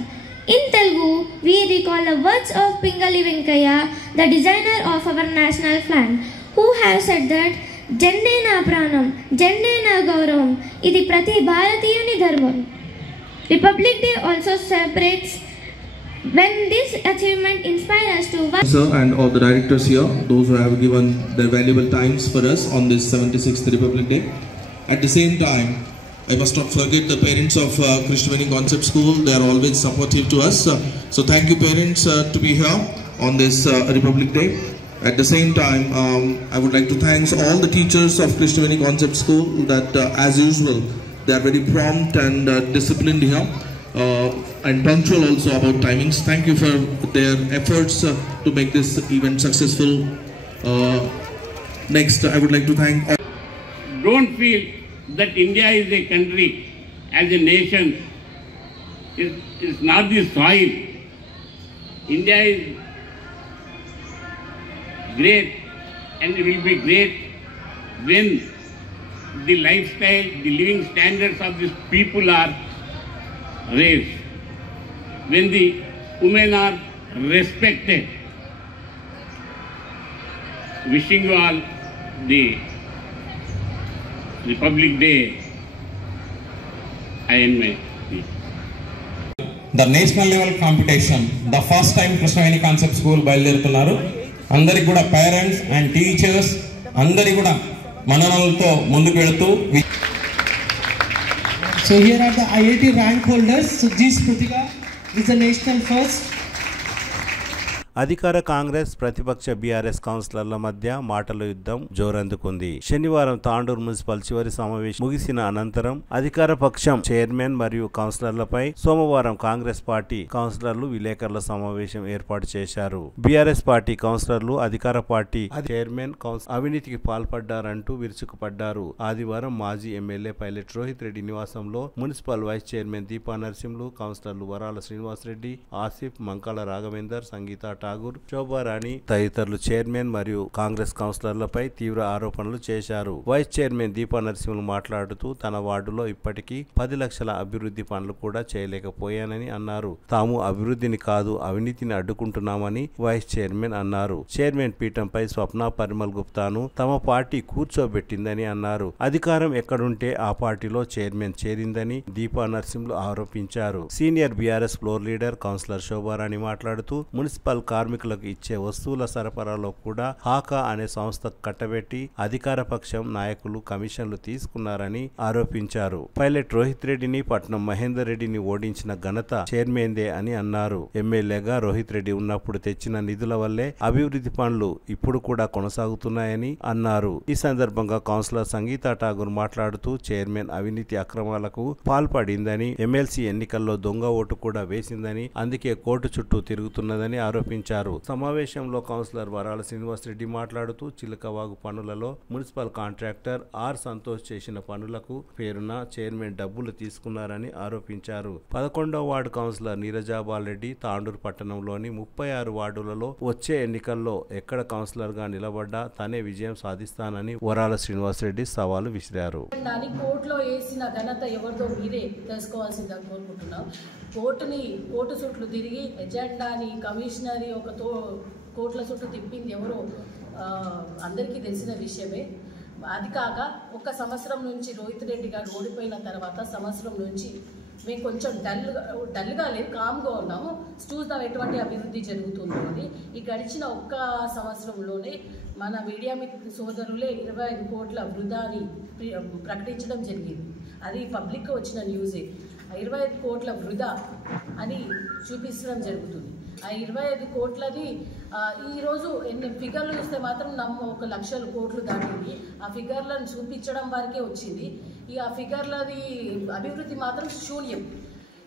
In Telugu, we recall the words of Pingali Venkaya, the designer of our national flag, who have said that "Jende na pranam, jende na gauravam, idi prati bharatiyuni dharmam." Republic Day also celebrates when this achievement inspires us to work. Sir, and all the directors here, those who have given their valuable times for us on this 76th Republic Day. At the same time, I must not forget the parents of Krishnaveni Concept School. They are always supportive to us. So thank you parents to be here on this Republic Day. At the same time, I would like to thank all the teachers of Krishnaveni Concept School that as usual, they are very prompt and disciplined here. And punctual also about timings. Thank you for their efforts to make this event successful. Next, I would like to thank all. Don't feel that India is a country, as a nation, is not the soil. India is great and it will be great when the lifestyle, the living standards of these people are raised, when the women are respected. Wishing you all the Republic Day. I am the national level competition. The first time Krishnaveni Concept School బయలుదేరుతున్నారు. అందరికి కూడా పేరెంట్స్ అండ్ టీచర్స్ అందరికి కూడా మననలతో ముందుకు వెళుతూ. So here are the IIT rank holders. Sujit Kritika is the national first. అధికార కాంగ్రెస్ ప్రతిపక్ష బీఆర్ఎస్ కౌన్సిలర్ల మధ్య మాటల యుద్ధం జోరందుకుంది. శనివారం తాండూరు మున్సిపల్ చివరి సమావేశం ముగిసిన అనంతరం అధికార పక్షం చైర్మన్ మరియు కౌన్సిలర్లపై సోమవారం కాంగ్రెస్ పార్టీ కౌన్సిలర్లు విలేకరుల సమావేశం ఏర్పాటు చేశారు. బీఆర్ఎస్ పార్టీ కౌన్సిలర్లు అధికార పార్టీ చైర్మన్ అవినీతికి పాల్పడ్డారంటూ విరుచుకుపడ్డారు. ఆదివారం మాజీ ఎమ్మెల్యే పైలట్ రోహిత్ రెడ్డి నివాసంలో municipal vice chairman Deepa Narasimhulu, కౌన్సిలర్లు వరాల శ్రీనివాసరెడ్డి, ఆసిఫ్, మంకాల రాఘవేందర్, సంగీత ఠాగూర్, శోభారాణి తదితరులు చైర్మన్ మరియు కాంగ్రెస్ కౌన్సిలర్లపై తీవ్ర ఆరోపణలు చేశారు. వైస్ చైర్మన్ దీపా నరసింహులు మాట్లాడుతూ తన వార్డులో ఇప్పటికీ 10 లక్షల అభివృద్ధి పనులు కూడా చేయలేకపోయానని అన్నారు. తాము అభివృద్ధిని కాదు అవినీతిని అడ్డుకుంటున్నామని వైస్ చైర్మన్ అన్నారు. చైర్మన్ పీఠంపై స్వప్న పరిమల్ గుప్తాను తమ పార్టీ కూర్చోబెట్టిందని అన్నారు. అధికారం ఎక్కడుంటే ఆ పార్టీలో చైర్మన్ చేరిందని దీపా నరసింహులు ఆరోపించారు. Senior BRS floor leader councillor Shobha Rani మాట్లాడుతూ మున్సిపల్ కార్మికులకు ఇచ్చే వస్తువుల సరఫరాలో కూడా హాకా అనే సంస్థకు కట్టబెట్టి అధికార పక్షం నాయకులు కమిషన్లు తీసుకున్నారని ఆరోపించారు. పైలట్ రోహిత్ రెడ్డిని పట్నం మహేందర్ రెడ్డిని ఓడించిన ఘనత చైర్మన్దే అని అన్నారు. ఎమ్మెల్యేగా రోహిత్ రెడ్డి ఉన్నప్పుడు తెచ్చిన నిధుల వల్లే అభివృద్ధి పనులు ఇప్పుడు కూడా కొనసాగుతున్నాయని అన్నారు. ఈ సందర్భంగా కౌన్సిలర్ సంగీత ఠాగూర్ మాట్లాడుతూ చైర్మన్ అవినీతి అక్రమాలకు పాల్పడిందని, ఎమ్మెల్సీ ఎన్నికల్లో దొంగ ఓటు కూడా వేసిందని, అందుకే కోర్టు చుట్టూ తిరుగుతున్నదని ఆరోపించారు. సమావేశంలో కౌన్సిలర్ వరాల శ్రీనివాస్ రెడ్డి మాట్లాడుతూ చిలకవాగు పనులలో మున్సిపల్ కాంట్రాక్టర్ ఆర్ సంతోష్ చేసిన పనులకు పేరున చైర్మన్ డబ్బులు తీసుకున్నారని ఆరోపించారు. 11వ వార్డు కౌన్సిలర్ నీరజాబాల్ రెడ్డి తాండూరు పట్టణంలోని 36 వార్డులలో వచ్చే ఎన్నికల్లో ఎక్కడ కౌన్సిలర్ గా నిలబడ్డా తనే విజయం సాధిస్తానని వరాల శ్రీనివాస్ రెడ్డి సవాలు విసిరారు. కోర్టులో వేసిన ఘనత ఎవరిదో మీరే తెలుసుకోవాల్సిందని కోరుకుంటున్నాం. కోర్టు చుట్లు తిరిగి ఎజెండాని కమిషనరీ కోర్టుల చుట్టూ తిప్పింది ఎవరో అందరికీ తెలిసిన విషయమే. అది కాక ఒక సంవత్సరం నుంచి రోహిత్ రెడ్డి గారు ఓడిపోయిన తర్వాత సంవత్సరం నుంచి మేము కొంచెం డల్గా లేదు, కామ్గా ఉన్నాము. చూద్దాం ఎటువంటి అభివృద్ధి జరుగుతుందో అని. ఈ గడిచిన ఒక్క సంవత్సరంలోనే మన మీడియా సోదరులే 25 కోట్ల వృధాని ప్రకటించడం జరిగింది. అది పబ్లిక్గా వచ్చిన న్యూసే. 25 కోట్ల వృధా అని చూపించడం జరుగుతుంది. ఆ 25 కోట్లని ఈరోజు ఎన్ని ఫిగర్లు చూస్తే మాత్రం 1 లక్షల కోట్లు దాటింది. ఆ ఫిగర్లను చూపించడం వరకే వచ్చింది. ఈ ఆ ఫిగర్లది అభివృద్ధి మాత్రం శూన్యం.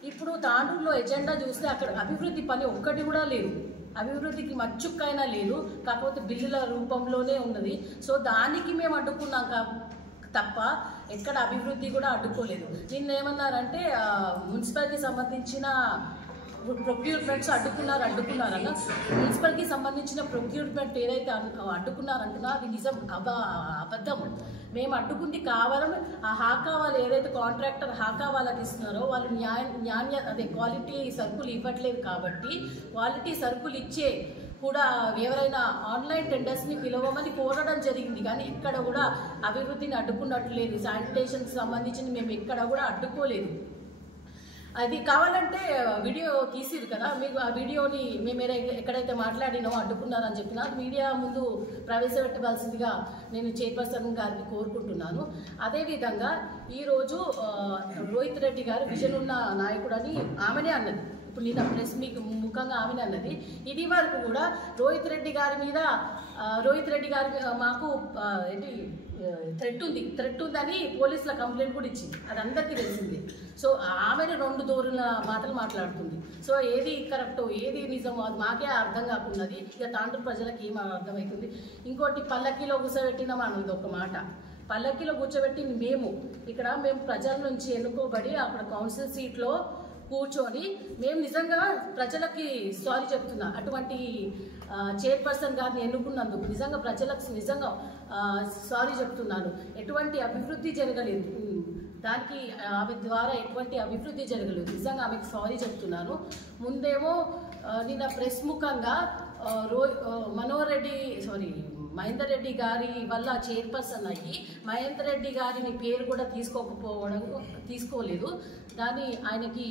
ఇప్పుడు తాండూరులో ఎజెండా చూస్తే అక్కడ అభివృద్ధి పని ఒక్కటి కూడా లేదు. అభివృద్ధికి మచ్చుక్కైనా లేదు, కాకపోతే బిల్లుల రూపంలోనే ఉన్నది. సో దానికి మేము అడ్డుకున్నాం తప్ప ఎక్కడ అభివృద్ధి కూడా అడ్డుకోలేదు. నిన్నేమన్నారంటే మున్సిపాలిటీకి సంబంధించిన ప్రొక్యూర్మెంట్స్ అడ్డుకున్నారన్న మున్సిపల్కి సంబంధించిన ప్రొక్యూర్మెంట్ ఏదైతే అడ్డుకున్నారంటున్నా అది నిజం అబద్ధం. మేము అడ్డుకుంది కావాలని ఆ హాకా వాళ్ళు ఏదైతే కాంట్రాక్టర్ హాకా వాళ్ళకి ఇస్తున్నారో వాళ్ళు క్వాలిటీ సరుకులు ఇవ్వట్లేదు. కాబట్టి క్వాలిటీ సరుకులు ఇచ్చే కూడా ఎవరైనా ఆన్లైన్ టెండర్స్ని పిలవమని కోరడం జరిగింది. కానీ ఎక్కడ కూడా అభివృద్ధిని అడ్డుకున్నట్లేదు. శానిటేషన్కి సంబంధించి మేము ఎక్కడ కూడా అడ్డుకోలేదు. అది కావాలంటే వీడియో తీసిరు కదా, మీకు ఆ వీడియోని మేము ఎక్కడైతే మాట్లాడినామో అడ్డుకున్నారని చెప్పినా మీడియా ముందు ప్రవేశపెట్టవలసిందిగా నేను చైర్పర్సన్ గారిని కోరుకుంటున్నాను. అదేవిధంగా ఈరోజు రోహిత్ రెడ్డి గారు విజన్ ఉన్న నాయకుడని ఆమెనే అన్నది. ఇప్పుడు నేను ప్రెస్ మీకు ముఖంగా ఆమెనే అన్నది. ఇది వరకు కూడా రోహిత్ రెడ్డి గారి మాకు ఏంటి థ్రెట్ ఉందని పోలీసుల కంప్లైంట్ కూడా ఇచ్చింది. అది అందరికీ తెలిసింది. సో ఆమెను 2 దూరుల మాటలు మాట్లాడుతుంది. సో ఏది కరెక్టో ఏది నిజమో అది మాకే అర్థం కాకున్నది. ఇక తాండూరు ప్రజలకు ఏం అర్థమవుతుంది. ఇంకోటి పల్లకీలో కూర్చోబెట్టినాం అన్నది ఒక మాట. పల్లకీలో కూర్చోబెట్టి మేము ప్రజల నుంచి ఎన్నుకోబడి అక్కడ కౌన్సిల్ సీట్లో కూర్చొని మేము నిజంగా ప్రజలకి సారీ చెప్తున్నా. అటువంటి చైర్పర్సన్ గారిని ఎన్నుకున్నందుకు నిజంగా ప్రజలకు నిజంగా సారీ చెప్తున్నాను. ఎటువంటి అభివృద్ధి జరగలేదు, దానికి ఆమె ద్వారా ఎటువంటి అభివృద్ధి జరగలేదు. నిజంగా ఆమెకు సారీ చెప్తున్నాను. ముందేమో నిన్న ప్రెస్ ముఖంగా మహేందర్ రెడ్డి గారి వల్ల చైర్పర్సన్ అయ్యి మహేందర్ రెడ్డి గారిని పేరు కూడా తీసుకోలేదు. దాన్ని ఆయనకి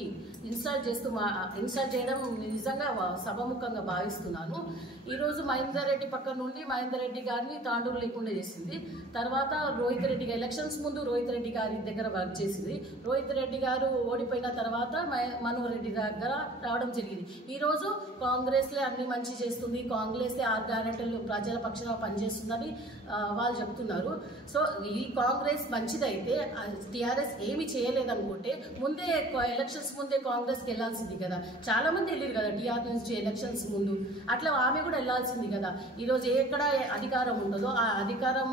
ఇన్స్టాల్ చేయడం నిజంగా సభముఖంగా భావిస్తున్నాను. ఈరోజు మహేందర్ రెడ్డి పక్క నుండి మహేందర్ రెడ్డి గారిని తాండూరు లేకుండా చేసింది. తర్వాత రోహిత్ రెడ్డి ఎలక్షన్స్ ముందు రోహిత్ రెడ్డి గారి దగ్గర వర్క్ చేసింది. రోహిత్ రెడ్డి గారు ఓడిపోయిన తర్వాత మనోహర్ రెడ్డి దగ్గర రావడం జరిగింది. ఈరోజు కాంగ్రెస్లే అన్ని మంచి చేస్తుంది, కాంగ్రెస్లే 6 గ్యారెంటీలు ప్రజల పక్షాన పనిచేస్తుందని వాళ్ళు చెప్తున్నారు. సో ఈ కాంగ్రెస్ మంచిదైతే టీఆర్ఎస్ ఏమి చేయలేదనుకుంటే ముందే ఎలక్షన్స్ ముందే కాంగ్రెస్కి వెళ్ళాల్సింది కదా. చాలా మంది వెళ్ళారు కదా టీఆర్ఎస్ నుంచి ఎలక్షన్స్ ముందు. అట్లా ఆమె కూడా వెళ్ళాల్సింది కదా. ఈరోజు ఎక్కడ అధికారం ఉంటుందో ఆ అధికారం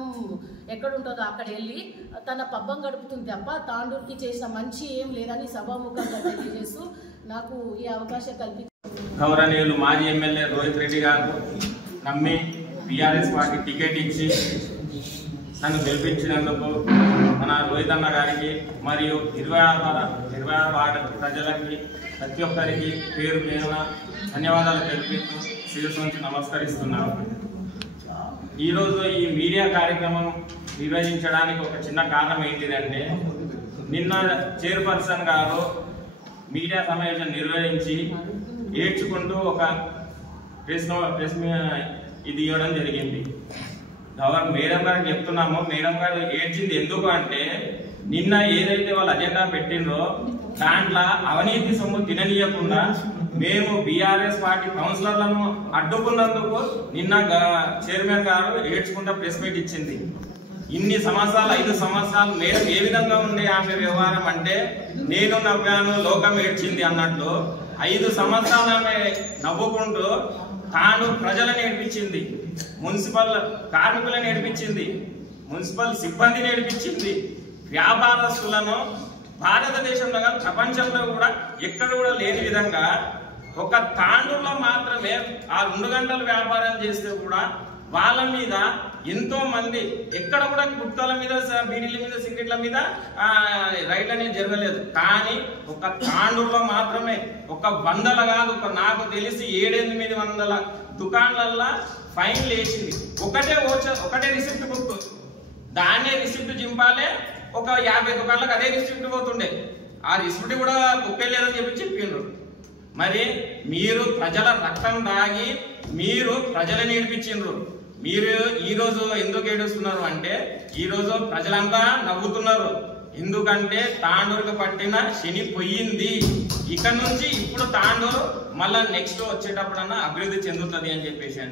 ఎక్కడుంటుందో అక్కడ వెళ్ళి తన పబ్బం గడుపుతుంది తప్ప తాండూరుకి చేసిన మంచి ఏం లేదని సభాముఖంగా తెలియజేస్తూ నాకు ఈ అవకాశం కల్పించారు. గౌరవనీయులు మాజీ ఎమ్మెల్యే రోహిత్ రెడ్డి గారు నమ్మి టీఆర్ఎస్ పార్టీ టికెట్ ఇచ్చి నన్ను గెలిపించినందుకు మన రోహిత్ అన్న గారికి మరియు 26 వార్డు ప్రజలకి ప్రతి ఒక్కరికి పేరు పేరున ధన్యవాదాలు తెలిపిస్తూ శిరస్సు నుంచి నమస్కరిస్తున్నాను. ఈరోజు ఈ మీడియా కార్యక్రమం నిర్వహించడానికి ఒక చిన్న కారణం ఏంటిదంటే నిన్న చైర్పర్సన్ గారు మీడియా సమావేశం నిర్వహించి ఏడ్చుకుంటూ ఒక ప్రెస్ ఇది ఇవ్వడం జరిగింది. మేడం గారికి చెప్తున్నాము, మేడం గారు ఏడ్చింది ఎందుకు అంటే నిన్న ఏదైతే వాళ్ళు అజెండా పెట్టిండ్రో దాంట్లో అవినీతి సొమ్ము తిననీయకుండా మేము బీఆర్ఎస్ పార్టీ కౌన్సిలర్లను అడ్డుకున్నందుకు నిన్న చైర్మన్ గారు ఏడ్చుకుంటా ప్రెస్ మీట్ ఇచ్చింది. ఇన్ని సంవత్సరాలు 5 సంవత్సరాలు మేడం ఏ విధంగా ఉండే ఆమె వ్యవహారం అంటే నేను నవ్వాను లోకం ఏడ్చింది అన్నట్లు 5 సంవత్సరాలు ఆమె నవ్వుకుంటూ తాను ప్రజలను ఏడిపించింది, మున్సిపల్ కార్మికులను ఏడిపించింది, మున్సిపల్ సిబ్బందిని ఏడిపించింది, వ్యాపారస్తులను భారతదేశంలో కాదు ప్రపంచంలో కూడా ఎక్కడ కూడా లేని విధంగా ఒక తాండూరులో మాత్రమే ఆ 2 గంటలు వ్యాపారం చేస్తే కూడా వాళ్ళ మీద ఎంతో మంది ఎక్కడ కూడా గుట్టల మీద బీడీల మీద సిగరెట్ల మీద రైడ్ అనేది జరగలేదు. కానీ ఒక తాండూరులో మాత్రమే ఒక 100 కాదు, నాకు తెలిసి 700-800 దుకాణాలల్లో ఫైన్లు వేసింది. ఒకటే రిసిప్ట్ బుక్, దాన్నే రిసిప్ట్ చింపాలే. ఒక 50 దుకాణాలకు అదే రిసిప్ట్ పోతుండే, ఆ రిసిప్ట్ కూడా బుక్ లేదని చెప్పి చెప్పిండ్రు. మరి మీరు ప్రజల రక్తం దాగి మీరు ప్రజలను ఏడిపించిండ్రు. మీరు ఈరోజు ఎందుకు ఏడుస్తున్నారు అంటే ఈరోజు ప్రజలంతా నవ్వుతున్నారు. ఎందుకంటే తాండూరుకు పట్టిన శని పోయింది. ఇక నుంచి ఇప్పుడు తాండూరు మళ్ళా నెక్స్ట్ వచ్చేటప్పుడన్నా అభివృద్ధి చెందుతుంది అని చెప్పేసి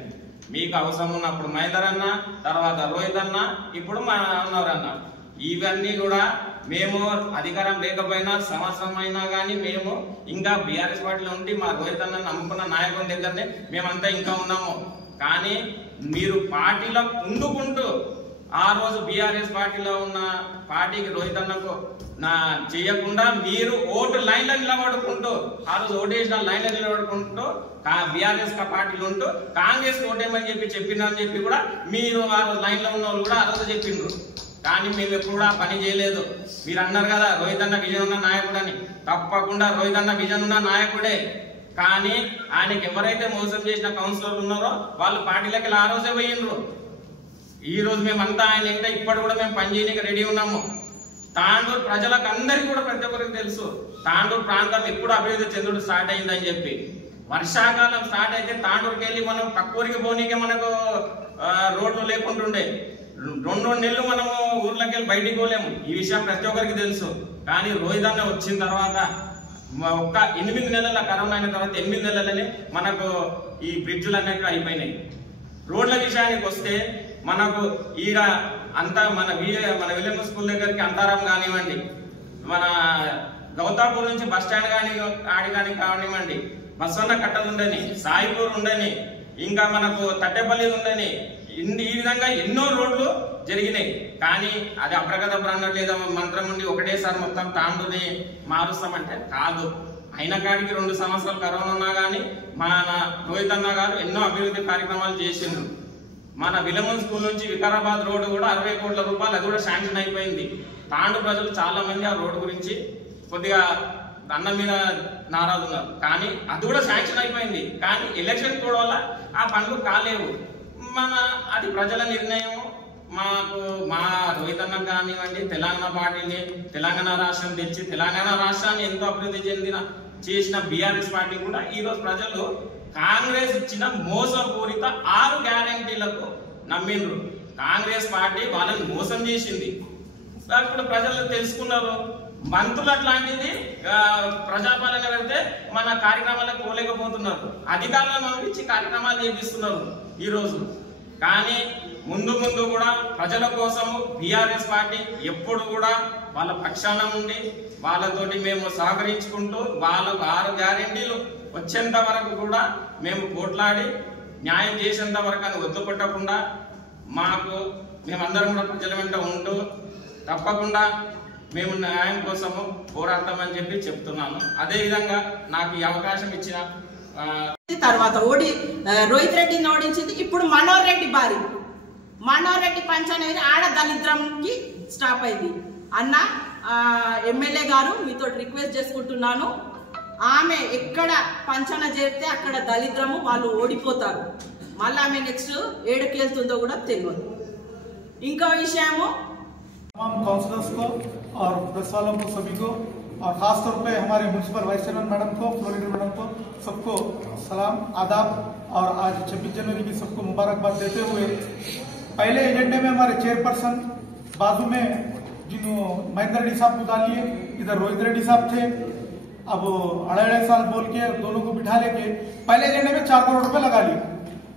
మీకు అవసరం ఉన్నప్పుడు మహేందర్ అన్న, తర్వాత రోహిత్ అన్న, ఇప్పుడు మా అన్నవరన్న, ఇవన్నీ కూడా మేము అధికారం లేకపోయినా సంవత్సరం అయినా కానీ మేము ఇంకా బీఆర్ఎస్ పార్టీలో ఉండి మా రోహిత్ అన్న నమ్ముకున్న నాయకుల దగ్గరనే మేమంతా ఇంకా ఉన్నాము. కానీ మీరు పార్టీలో ఉండుకుంటూ ఆ రోజు బీఆర్ఎస్ పార్టీలో ఉన్న పార్టీకి రోహిత్ అన్నకు చేయకుండా మీరు ఓటు లైన్లో నిలబడుకుంటూ ఆ రోజు ఓటు వేసిన లైన్లో నిలబడుకుంటూ బీఆర్ఎస్ పార్టీలు ఉంటూ కాంగ్రెస్ ఓటేమని చెప్పినని చెప్పి కూడా మీరు ఆ రోజు లైన్లో ఉన్న వాళ్ళు కూడా ఆ రోజు చెప్పిండ్రు. కానీ మేము ఎప్పుడు కూడా పని చేయలేదు. మీరు అన్నారు కదా రోహిత్ అన్న విజన్ ఉన్న నాయకుడు అని, తప్పకుండా రోహిత్ అన్న విజన్ ఉన్న నాయకుడే. కానీ ఆయనకి ఎవరైతే మోసం చేసిన కౌన్సిలర్లు ఉన్నారో వాళ్ళు పార్టీలకి ఆ రోజే పోయిండ్రు. ఈ రోజు మేమంతా ఆయన ఇంకా ఇప్పటి కూడా మేము పని చేయడానికి రెడీ ఉన్నాము. తాండూరు ప్రజలకు అందరికీ కూడా ప్రతి ఒక్కరికి తెలుసు తాండూరు ప్రాంతం ఎప్పుడు అభివృద్ధి చెందుడు స్టార్ట్ అయిందని చెప్పి. వర్షాకాలం స్టార్ట్ అయితే తాండూరుకి వెళ్ళి మనం పక్కూరికి పోనీకే మనకు రోడ్లు లేకుంటుండే. 2 నెలలు మనము ఊర్లోకి వెళ్ళి బయటికి పోలేము. ఈ విషయం ప్రతి ఒక్కరికి తెలుసు. కానీ రోహిత్ అన్న వచ్చిన తర్వాత ఒక్క 8 నెలల కరోనా అయిన తర్వాత 8 నెలలనే మనకు ఈ బ్రిడ్జులు అనేవి అయిపోయినాయి. రోడ్ల విషయానికి వస్తే మనకు ఈడ అంతా మన విలియం స్కూల్ దగ్గరికి అంతారం కానివ్వండి, మన గౌతాపూర్ నుంచి బస్ స్టాండ్ కానీ కానివ్వండి, బస్వన్న కట్టలు ఉండని, సాయిపూర్ ఉండని, ఇంకా మనకు తట్టెపల్లి ఉండని, ఈ విధంగా ఎన్నో రోడ్లు జరిగినాయి. కానీ అది అప్రగదప్ర లేదా మంత్రం ఉండి ఒకటేసారి మొత్తం తాండూరుని మారుస్తామంటే కాదు. అయిన కాడికి 2 సంవత్సరాలు కరోనా ఉన్నా కానీ మన రోహిత్ అన్న గారు ఎన్నో అభివృద్ధి కార్యక్రమాలు చేసిండ్రు. మన విలమన్ స్కూల్ నుంచి వికారాబాద్ రోడ్డు కూడా 60 కోట్ల రూపాయలు అది కూడా శాంక్షన్ అయిపోయింది. తాండూరు ప్రజలు చాలా మంది ఆ రోడ్డు గురించి కొద్దిగా అన్నం మీద నారాజు ఉన్నారు. కానీ అది కూడా శాంక్షన్ అయిపోయింది. కానీ ఎలక్షన్ కోడ్ వల్ల ఆ పనులు కాలేవు. అది ప్రజల నిర్ణయం. మా రోహిత్ అన్న కానివ్వండి, తెలంగాణ పార్టీని తెలంగాణ రాష్ట్రం తెచ్చి తెలంగాణ రాష్ట్రాన్ని ఎంతో అభివృద్ధి చేసిన బీఆర్ఎస్ పార్టీ కూడా ఈరోజు ప్రజలు కాంగ్రెస్ ఇచ్చిన మోసపూరిత 6 గ్యారంటీలకు నమ్మిండ్రు. కాంగ్రెస్ పార్టీ వాళ్ళని మోసం చేసింది. ఇప్పుడు ప్రజలు తెలుసుకున్నారు. మంత్రులు అట్లాంటిది ప్రజాపాలన పెడితే మన కార్యక్రమాలకు పోలేకపోతున్నారు. అధికారులను పంపించి కార్యక్రమాలు చేపిస్తున్నారు ఈరోజు. కానీ ముందు కూడా ప్రజల కోసము బీఆర్ఎస్ పార్టీ ఎప్పుడు కూడా వాళ్ళ పక్షాన ఉండి వాళ్ళతోటి మేము సహకరించుకుంటూ వాళ్ళకు 6 గ్యారెంటీలు వచ్చేంత వరకు కూడా మేము పోట్లాడి న్యాయం చేసేంత వరకు అని వద్దుపట్టకుండా మేమందరం కూడా ప్రజల వెంట ఉంటూ తప్పకుండా మేము న్యాయం కోసము పోరాడతామని చెప్పి చెప్తున్నాను. అదేవిధంగా నాకు ఈ అవకాశం ఇచ్చిన తర్వాత రోహిత్ రెడ్డిని ఓడించింది. ఇప్పుడు మనోహర్ రెడ్డి పంచ్ అనేది ఆడ దళిద్రంకి స్టాప్ అయింది. అన్న ఎమ్మెల్యే గారు మీతో రిక్వెస్ట్ చేసుకుంటున్నాను, ఆమె ఎక్కడ పంచన చేస్తే అక్కడ దళిద్రము వాళ్ళు ఓడిపోతారు. మళ్ళీ ఆమె నెక్స్ట్ ఏడుకి వెళ్తుందో కూడా తెలియదు. ఇంకో విషయము तमाम काउंसलर्स को और प्रेस वालों को सभी को और खासतौर पे हमारे म्यूनसिपल वाइस चेयरमैन मैडम को, फ्लोरिडा मैडम को, सबको सलाम आदाब और आज 26 जनवरी की सबको मुबारकबाद देते हुए पहले एजेंडे में हमारे चेयरपर्सन बाजू में जिन्हों महेंद्र रेड्डी साहब को डालिए, इधर रोहित रेड्डी साहब थे। अब 2.5 साल बोल के दोनों को बिठा लेके पहले एजेंडे में 4 करोड़ रुपए लगा लिए।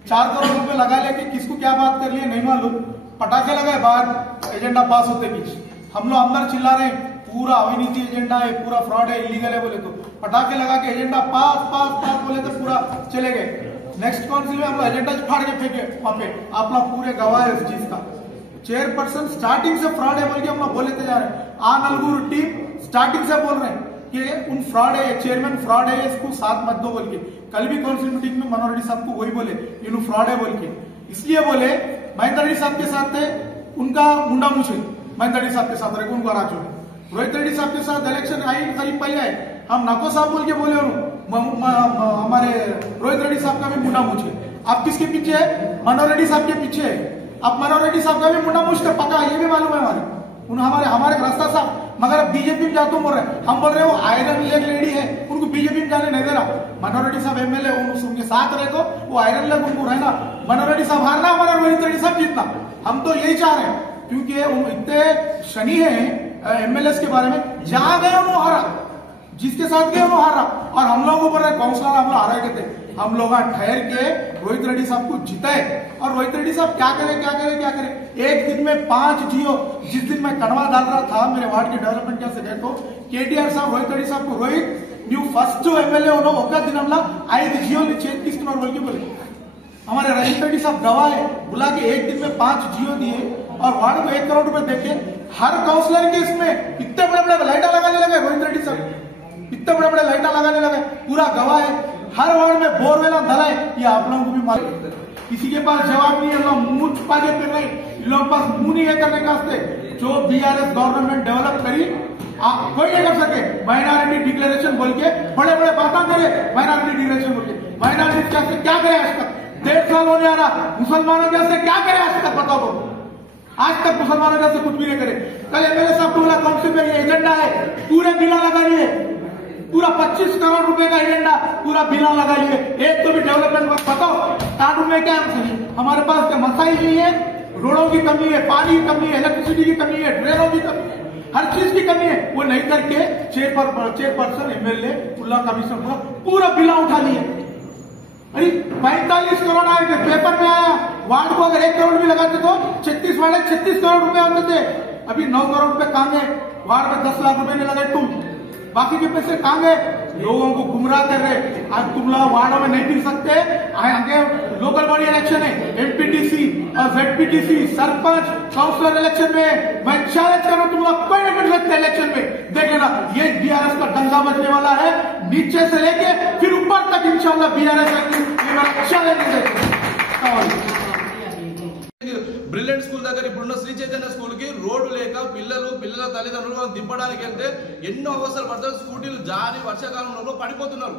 4 करोड़ रुपए लगा लेके किसको क्या बात कर लिए नहीं मालूम, पटाखे लगाए बाहर एजेंडा पास होते बीच। हम लोग अंदर चिल्ला रहे पूरा अविनीति एजेंडा है, पूरा फ्रॉड है, इलीगल है बोले तो पटाखे लगा के एजेंडा पास पास पास बोले तो पूरा चले गए। नेक्स्ट काउंसिल में हम लोग एजेंडा फाड़ के फेंके वहां पे, आप लोग पूरे गवाह है इस चीज का। चेयरपर्सन स्टार्टिंग से फ्रॉड है बोल के हम लोग बोलते जा रहे हैं। आनलगुर टीम स्टार्टिंग से बोल रहे हैं कि उन फ्रॉड है, चेयरमैन फ्रॉड है, इसको साथ मत दो बोल के। कल भी काउंसिल मीटिंग में मनोहर रेड्डी साहब को वही बोले इन फ्रॉड है बोल के, इसलिए बोले महेंद्र रेड्डी साहब के साथ थे उनका मुंडा मुझे, महेंद्र रेड्डी साहब के साथ रहे उनको राजू रोहित रेड्डी साहब के साथ इलेक्शन आई करीब पहले आए, हम नाको साहब बोल के बोले हमारे रोहित रेड्डी साहब का भी मुंडा मुझे। आप किसके पीछे है? मनोहर रेड्डी साहब के पीछे है। अब मनोहर रेड्डी साहब का भी मुंडा मुझ का पका, ये भी मालूम है हमारे रास्ता साहब। मगर अब बीजेपी में जाते बोल रहे, हम बोल रहे वो आयरन लेग लेडी है, उनको बीजेपी में जाने नहीं दे रहा। मनोहर रेड्डी साहब एमएलए उनके साथ रहे तो वो आयरन लेग उनको रहना, मनोहर रेड्डी साहब हारना, हमारा रोहित रेड्डी साहब जीतना। हम तो यही चाह रहे हैं क्योंकि इतने शनि है एमएलए के बारे में, जहां गए वो हारा, जिसके साथ गए वो हारा। और हम लोगों पर काउंसलर हम लोग हारे थे, हम लोग ठहर के रोहित रेड्डी साहब को जिताए। और रोहित रेड्डी साहब क्या करे क्या करे क्या करे, एक दिन में 5 जियो। जिस दिन मैं कड़वा डाल रहा था मेरे वार्ड के डेवलपमेंट कैसे देखो, केटीआर साहब रोहित रेड्डी साहब को रोहित न्यू फर्स्ट एमएलए ఒక దినంలో 5 జియోలు చేతికిస్తున్నారు बोल के बोले। हमारे रोहित रेड्डी साहब गवाह है, बुला के एक दिन में 5 जियो दिए और वार्ड को 1 करोड़ रुपए देके हर काउंसलर के इसमें इतने बड़े बड़े लाइटा लगाने लगे रोहित रेड्डी साहब, इतने बड़े बड़े लाइटा लगाने लगे, पूरा गवाह है। हर वार्ड में बोरवेल धलाए, ये आप लोगों को भी मालूम। किसी के पास जवाब नहीं है, लोग मुंह छुपा के कर रहे, इन लोगों के पास मुंह नहीं है करने का वास्ते। जो बीआरएस गवर्नमेंट डेवलप करी कोई नहीं कर सके, माइनॉरिटी डिक्लेरेशन बोल के बड़े बड़े बातें करे, माइनॉरिटी डिक्लेरेशन बोल के माइनॉरिटी कैसे क्या करे आज तक, 1.5 साल होने आ रहा, मुसलमानों कैसे क्या करे आज तक बताओ, आज तक मुसलमानों कैसे कुछ भी नहीं करे। कल एमएलए साहब को बोला काउंसिल में ये एजेंडा है, पूरे बिना लगा लिए, पूरा 25 करोड़ रुपए का एजेंडा पूरा बिना लगा लिए, एक तो भी डेवलपमेंट वर्क बताओ। कानून में क्या हमारे पास क्या मसाइल नहीं है, रोडों की कमी है, पानी की कमी है, इलेक्ट्रिसिटी की कमी है, ड्रेनों की कमी है, हर चीज की कमी है। वो नहीं करके चेयरपर्सन एमएलए उल्ला कमिश्नर पूरा बिना उठा लिए। अरे 45 करोड़ आए थे, पेपर में आया, वार्ड को अगर 1 करोड़ भी लगाते तो 36 वार्ड 36 करोड़ रुपए आते थे। अभी 9 करोड़ रुपए कहाँ गए? वार्ड में 10 लाख रुपए नहीं लगाए तुम, बाकी के पैसे कहाँ गए? लोगों को गुमराह कर रहे। आज तुम लोग वार्डों में नहीं फिर सकते, आगे लोकल बॉडी इलेक्शन है, एमपीटीसी और जेडपीटीसी, सरपंच, काउंसलर इलेक्शन में मैं चैलेंज कर रहा हूं, तुम लोग कोई नहीं कर सकते इलेक्शन में। देख लेना, ये बीआरएस का डंगा बजने वाला है, नीचे से लेके फिर ऊपर तक इंशाल्लाह बीआरएस బ్రిలియంట్ స్కూల్ దగ్గర ఇప్పుడున్న శ్రీ చైతన్య స్కూల్ కి రోడ్డు లేక పిల్లల తల్లిదండ్రులు దింపడానికి వెళ్తే ఎన్నో అవసరాలు పడతారు, స్కూటీలు జారి వర్షాకాలంలో పడిపోతున్నారు.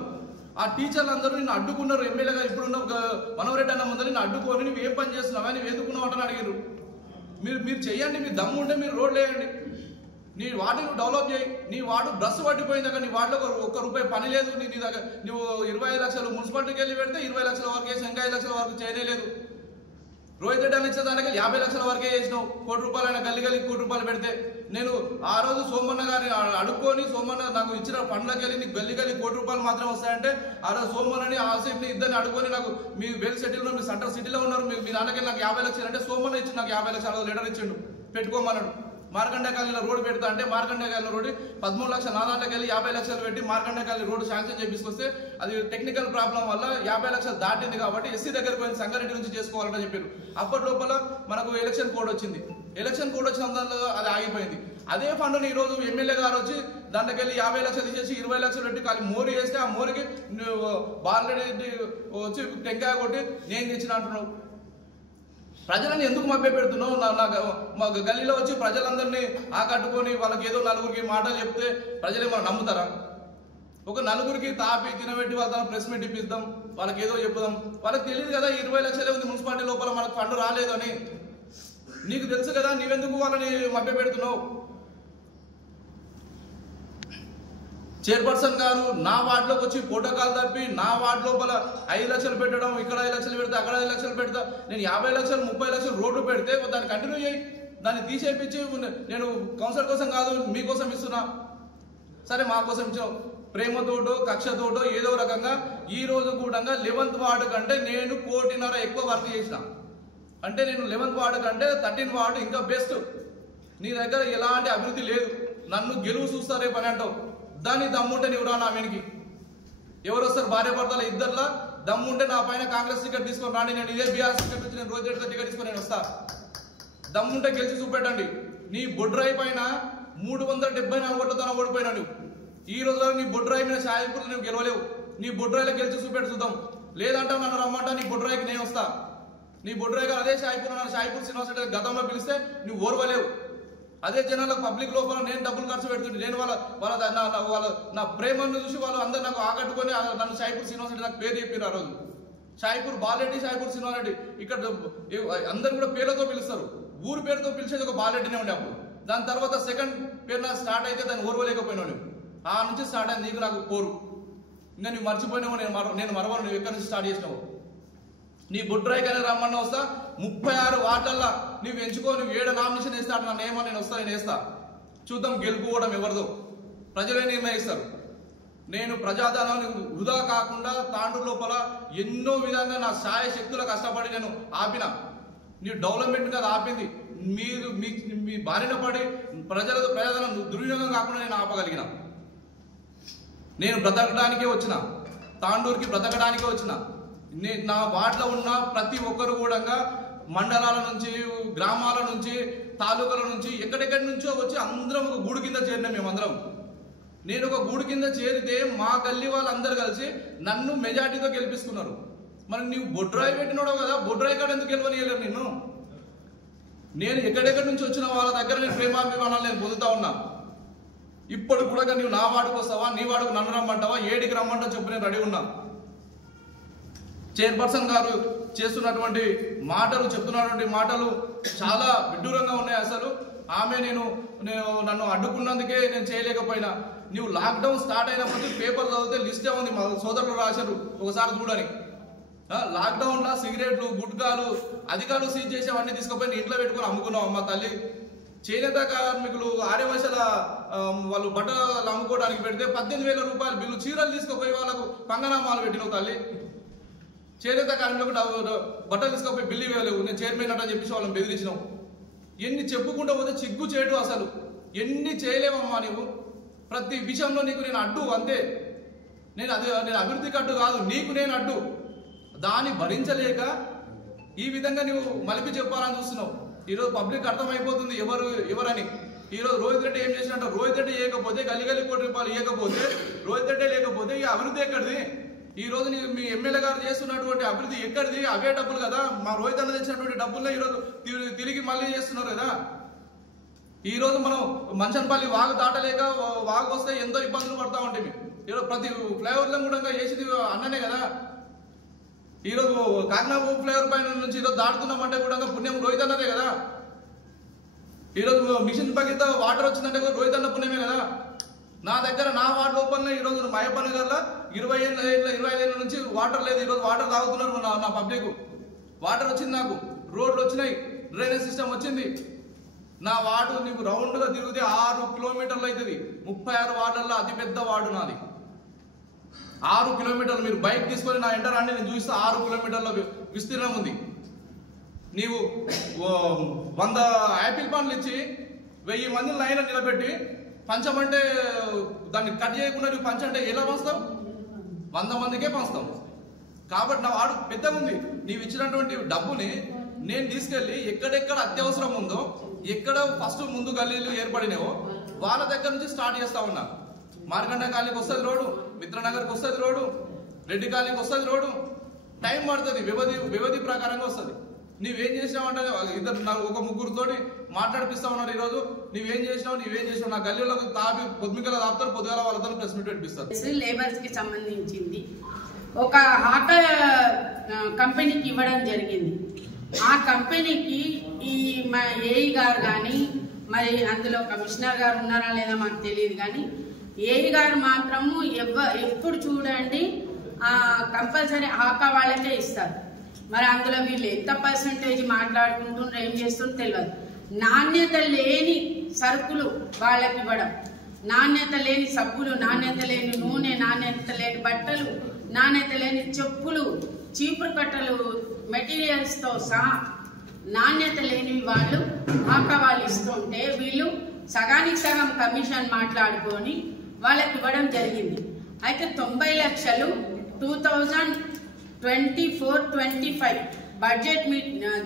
ఆ టీచర్లు అందరూ నిన్ను అడ్డుకున్నారు. ఎమ్మెల్యేగా ఇప్పుడున్న మనోహర్ రెడ్డి అన్న ముందు నిన్ను అడ్డుకొని నువ్వు ఏం పని చేస్తున్నావు అని ఎందుకున్నావు అని అడిగారు. మీరు చెయ్యండి, మీ దమ్ము ఉంటే మీరు రోడ్లు వేయండి, నీ వార్డును డెవలప్ చేయి. నీ వార్డు బ్రష్ పట్టిపోయింది దగ్గర, నీ వార్డులో 1 రూపాయి పని లేదు, నీ దగ్గర నువ్వు 25 లక్షలు మున్సిపాలిటీకి వెళ్ళి పెడితే 20 లక్షల వరకు వేసి ఇంకా 5 లక్షల వరకు చేయలేదు. రోహిత్ రెడ్డి అని ఇచ్చే దానికి 50 లక్షల వరకే చేసినావు. 1 కోటి రూపాయలు ఆయన గల్లి 1 కోటి రూపాయలు పెడితే నేను ఆ రోజు సోమన్న గారిని అడుక్కొని, సోమన్న నాకు ఇచ్చిన ఫండ్లకి వెళ్ళి నీకు గల్లి 1 కోటి రూపాయలు మాత్రమే వస్తాయంటే ఆ రోజు సోమన్నని ఆసిఫ్ని ఇద్దరిని అడుక్కొని నాకు మీ వెల్ సెటిల్ మీ సెంటర్ సిటీలో ఉన్నారు, మీ నాన్నకి నాకు 50 లక్షలు అంటే సోమన్న ఇచ్చి నాకు 50 లక్షలు లెటర్ ఇచ్చిండు పెట్టుకోమన్నాడు. మార్కండే కాలనీలో రోడ్డు పెడతా అంటే మార్కండే కాలనీ రోడ్డు 13 లక్షలు నా దాంట్లోకి వెళ్ళి 50 లక్షలు పెట్టి మార్కండే కాలనీ రోడ్డు శాంక్షన్ చేపించుకొస్తే అది టెక్నికల్ ప్రాబ్లం వల్ల 50 లక్షలు దాటింది కాబట్టి ఎస్సీ దగ్గరికి పోయిన సంగారెడ్డి నుంచి చేసుకోవాలని చెప్పారు. అప్పటి లోపల మనకు ఎలక్షన్ కోడ్ వచ్చింది. ఎలక్షన్ కోడ్ వచ్చిన దాంట్లో అది ఆగిపోయింది. అదే ఫండ్ని ఈరోజు ఎమ్మెల్యే గారు వచ్చి దాంట్లోకి వెళ్ళి 50 లక్షలు తీసేసి 20 లక్షలు పెట్టి ఖాళీ మోరీ వేస్తే ఆ మోరికి బార్లెడ్డి వచ్చి టెంకాయ కొట్టి నేను తెచ్చిన అంటున్నావు. ప్రజలను ఎందుకు మభ్య పెడుతున్నావు? మా గల్లీలో వచ్చి ప్రజలందరినీ ఆకట్టుకొని వాళ్ళకి ఏదో నలుగురికి మాటలు చెప్తే ప్రజలే మనం నమ్ముతారా? ఒక నలుగురికి తాపి తినబెట్టి వాళ్ళ ప్రెస్ మీట్ ఇప్పిద్దాం, వాళ్ళకి ఏదో చెప్పుదాం. వాళ్ళకి తెలియదు కదా 20 లక్షలే ఉంది మున్సిపాలిటీ లోపల, మనకు ఫండ్ రాలేదు అని. నీకు తెలుసు కదా, నీవెందుకు వాళ్ళని మభ్య పెడుతున్నావు? చైర్పర్సన్ గారు నా వార్డులోకి వచ్చి ప్రోటోకాల్ తప్పి నా వార్డు లోపల 5 లక్షలు పెట్టడం, ఇక్కడ 5 లక్షలు పెడతా, అక్కడ 5 లక్షలు పెడతా, నేను 50 లక్షలు 30 లక్షలు రోడ్డు పెడితే దాన్ని కంటిన్యూ చేయి, దాన్ని తీసేపించి నేను కౌన్సిలర్ కోసం కాదు మీకోసం ఇస్తున్నా. సరే మా కోసం ఇచ్చాం, ప్రేమతోటో కక్షతోటో ఏదో రకంగా ఈ రోజు కూడా 11th వార్డు కంటే నేను 1.5 కోటి ఎక్కువ వర్క్ చేసిన. అంటే నేను 11th వార్డు కంటే 13th వార్డు ఇంకా బెస్ట్. నీ దగ్గర ఎలాంటి అభివృద్ధి లేదు, నన్ను గెలువు చూస్తారే పని అంటావు. దాన్ని దమ్ముంటే నీవు రా నా వెనికి. ఎవరు వస్తారు భార్య భర్తల ఇద్దరులా దమ్ముంటే నా పైన కాంగ్రెస్ టికెట్ తీసుకొని రాండి, నేను ఇదే బీఆర్ఎస్ టికెట్ వచ్చి నేను రోజు టికెట్ తీసుకొని నేను వస్తా. దమ్ముంటే గెలిచి చూపెట్టండి. నీ బొడ్రాయి పైన 374 ఓట్లతో ఓడిపోయినా నువ్వు. ఈ రోజు నీ బొడ్రాయి మీద షాయిపూర్లు నువ్వు గెలవలేవు. నీ బొడ్రాయిలో గెలిచి చూపెట్టి చూద్దాం. లేదంటే నన్ను రమ్మంటా, నీ బొడ్రాయికి నేను వస్తా. నీ బొడ్రాయి గారు అదే షాయిపూర్, నన్ను షాయిపూర్ శ్రీనివాసరెడ్డి గతంలో పిలిస్తే నువ్వు ఓర్వలేవు. అదే జనాలకు పబ్లిక్ లోపల నేను డబ్బులు ఖర్చు పెడుతుంటే నేను వాళ్ళ నా ప్రేమను చూసి వాళ్ళు అందరు నాకు ఆకట్టుకొని నన్ను షాయిపూర్ శ్రీనివాసరెడ్డి నాకు పేరు చెప్పారు. ఆ రోజు షాయిపూర్ బాలరెడ్డి, షాయిపూర్ శ్రీనివాసరెడ్డి ఇక్కడ అందరు కూడా పేర్లతో పిలుస్తారు. ఊరు పేరుతో పిలిచేది ఒక బాలరెడ్డినే ఉండే అప్పుడు. దాని తర్వాత సెకండ్ పేరు నాకు స్టార్ట్ అయితే దాన్ని ఓర్వలేకపోయినావు. ఆ నుంచి స్టార్ట్ అయింది నీకు నాకు పోరు. ఇంకా నువ్వు మర్చిపోయినావు, నేను మరవను. నువ్వు ఎక్కడి నుంచి స్టార్ట్ చేసినావు? నీ బొడ్రాయి కానీ రమ్మన్నా వస్తా. 36 వార్డుల్లో నువ్వు ఎంచుకో, నువ్వు 7 నామినేషన్ వేస్తాడు నన్ను ఏమో నేను వస్తా, నేను వేస్తా. చూద్దాం గెలుపుకోవడం ఎవరిదో ప్రజలే నిర్ణయిస్తారు. నేను ప్రజాధనాన్ని వృధా కాకుండా తాండూరు లోపల ఎన్నో విధంగా నా సాయ శక్తుల కష్టపడి నేను ఆపిన. నీ డెవలప్మెంట్ కదా ఆపింది. మీరు మీ బారిన పడి ప్రజాధనం దుర్వినియోగం కాకుండా నేను ఆపగలిగిన. నేను బ్రతకడానికే వచ్చిన, తాండూరుకి బ్రతకడానికే వచ్చిన. నా వార్డులో ఉన్న ప్రతి ఒక్కరు కూడా మండలాల నుంచి, గ్రామాల నుంచి, తాలూకాల నుంచి, ఎక్కడెక్కడి నుంచో వచ్చి అందరం ఒక గూడు కింద చేరినాం. మేమందరం నేను ఒక గూడు కింద చేరితే మా గల్లీ వాళ్ళందరూ కలిసి నన్ను మెజార్టీతో గెలిపిస్తున్నారు. మరి నీవు బొడ్రాయి పెట్టినాడో కదా, బొడ్రాయి కాడ ఎందుకు గెలవనియలేరు నిన్ను? నేను ఎక్కడెక్కడి నుంచి వచ్చిన వాళ్ళ దగ్గర నేను ప్రేమాభిమానాలు నేను పొందుతా ఉన్నా. ఇప్పుడు కూడా నువ్వు నా వాడుకు వస్తావా, నీ వాడుకు నన్ను రమ్మంటావా, ఏడికి రమ్మంటా చెప్పు, నేను రెడీ ఉన్నా. చైర్పర్సన్ గారు చేస్తున్నటువంటి మాటలు, చెప్తున్నటువంటి మాటలు చాలా విడ్డూరంగా ఉన్నాయి. అసలు ఆమె నన్ను అడ్డుకున్నందుకే నేను చేయలేకపోయినా. నువ్వు లాక్డౌన్ స్టార్ట్ అయినప్పుడు పేపర్ చదివితే లిస్టే ఉంది, మా సోదరులు రాశారు, ఒకసారి చూడని. లాక్డౌన్ లో సిగరెట్లు, గుట్కాలు, అధికారులు సీజ్ చేసి అవన్నీ తీసుకుపోయి ఇంట్లో పెట్టుకుని అమ్ముకున్నావు. అమ్మ తల్లి, చేనేత కార్మికులు ఆర్యవైశ్యుల వాళ్ళు బట్టలు అమ్ముకోవడానికి పెడితే 18,000 రూపాయలు బిల్లు, చీరలు తీసుకుపోయి వాళ్ళకు పంగనామాలు పెట్టినావు తల్లి. చేనేత కార్మికులకు బట్టలు తీసుకుపోయి బిల్లు ఇవ్వలేవు, నేను చైర్మన్ అట్లా చెప్పేసి వాళ్ళని బెదిరించినావు. ఎన్ని చెప్పుకుంటూ పోతే చిగ్గు చేయడు. అసలు ఎన్ని చేయలేవమ్మా నీవు. ప్రతి విషయంలో నీకు నేను అడ్డు, అంతే. నేను అభివృద్ధికి అడ్డు కాదు, నీకు నేను అడ్డు. దాన్ని భరించలేక ఈ విధంగా నువ్వు మలిపి చెప్పాలని చూస్తున్నావు. ఈరోజు పబ్లిక్ అర్థమైపోతుంది ఎవరని. ఈరోజు రోహిత్ రెడ్డి ఏం చేసినట్టు, రోహిత్ రెడ్డి ఇవ్వకపోతే గల్లి 1 కోటి రూపాయలు ఇవ్వకపోతే, రోహిత్ రెడ్డి లేకపోతే ఈ అభివృద్ధి ఎక్కడిది? ఈ రోజు మీ ఎమ్మెల్యే గారు చేస్తున్నటువంటి అభివృద్ధి ఎక్కడిది? అవే డబ్బులు కదా, మా రోహిత్ అన్న తెచ్చినటువంటి డబ్బుల్లో ఈరోజు తిరిగి మళ్ళీ చేస్తున్నారు కదా. ఈ రోజు మనం మంచన్పల్లి వాగు దాటలేక వాగు వస్తే ఎంతో ఇబ్బందులు పడతా ఉంటాయి. ఈరోజు ప్రతి ఫ్లైఓవర్లను కూడా వేసింది అన్ననే కదా. ఈరోజు కాకినాడ ఫ్లైఓవర్ పైన నుంచి ఈరోజు దాటుతున్నామంటే కూడా పుణ్యం రోహిత్ అన్నదే కదా. ఈరోజు మిషన్ పగిత వాటర్ వచ్చిందంటే కూడా రోహిత్ అన్న పుణ్యమే కదా. నా దగ్గర నా వార్డు లోపలనే ఈరోజు మయప్ప నగర్లో 25 ఏళ్ళ నుంచి వాటర్ లేదు. ఈరోజు వాటర్ తాగుతున్నారు నా పబ్లిక్. వాటర్ వచ్చింది, నాకు రోడ్లు వచ్చినాయి, డ్రైనేజ్ సిస్టమ్ వచ్చింది. నా వార్డు నీకు రౌండ్గా తిరిగితే 6 కిలోమీటర్లు అవుతుంది. 36 వార్డుల్లో అతిపెద్ద వార్డు నాది. 6 కిలోమీటర్లు మీరు బైక్ తీసుకొని నా ఎంటర్ అంటే నేను చూస్తే 6 కిలోమీటర్ల విస్తీర్ణం ఉంది. నీవు 100 యాపిల్ పండ్లు ఇచ్చి 1000 మందిని లైన్లో నిలబెట్టి పంచమంటే దాన్ని కట్ చేయకుండా నువ్వు పంచంటే ఎలా పంచుతావు? 100 మందికే పంచుతావు. కాబట్టి నా వాడు పెద్దగా ఉంది. నీవు ఇచ్చినటువంటి డబ్బుని నేను తీసుకెళ్ళి ఎక్కడెక్కడ అత్యవసరం ఉందో, ఎక్కడ ఫస్ట్ ముందు గల్లీలు ఏర్పడినావో వాళ్ళ దగ్గర నుంచి స్టార్ట్ చేస్తా ఉన్నా. మార్కండ కాలనీకి వస్తుంది రోడ్డు, మిత్రనగర్కి వస్తుంది రోడ్డు, రెడ్డి కాలనీకి వస్తుంది రోడ్డు. టైం పడుతుంది, వ్యవధి ప్రకారంగా వస్తుంది. నువ్వేం చేసినావు అంటే ఇద్దరు ఒక ముగ్గురుతోటి మాట్లాడిపిస్తా ఉన్నారు. ఈరోజు నువ్వేం చేసినావు నా గల్లీలో తాపి పొద్దుమికల తాపుతారు, పొద్దుగాల వాళ్ళతో ప్రెస్ మీట్ పెట్టిస్తారు. లేబర్స్ కి సంబంధించింది ఒక ఆటో కంపెనీకి ఇవ్వడం జరిగింది. ఆ కంపెనీకి ఈ మా ఏఈ గారు కానీ, మరి అందులో కమిషనర్ గారు ఉన్నారా లేదా మాకు తెలియదు, కానీ ఏఈ గారు మాత్రము ఎప్పుడు చూడండి కంపల్సరీ హాకా వాళ్ళకే ఇస్తారు. మరి అందులో వీళ్ళు ఎంత పర్సంటేజ్ మాట్లాడుకుంటున్నారు, ఏం చేస్తుందో తెలియదు. నాణ్యత లేని సరుకులు వాళ్ళకి ఇవ్వడం, నాణ్యత లేని సబ్బులు, నాణ్యత లేని నూనె, నాణ్యత లేని బట్టలు, నాణ్యత లేని చెప్పులు, చీపురు కట్టలు, మెటీరియల్స్తో సహా నాణ్యత లేని వాళ్ళు హాకా వాళ్ళు ఇస్తుంటే వీళ్ళు సగానికి సగం కమిషన్ మాట్లాడుకొని వాళ్ళకి ఇవ్వడం జరిగింది. అయితే 90 లక్షలు 2024-25 బడ్జెట్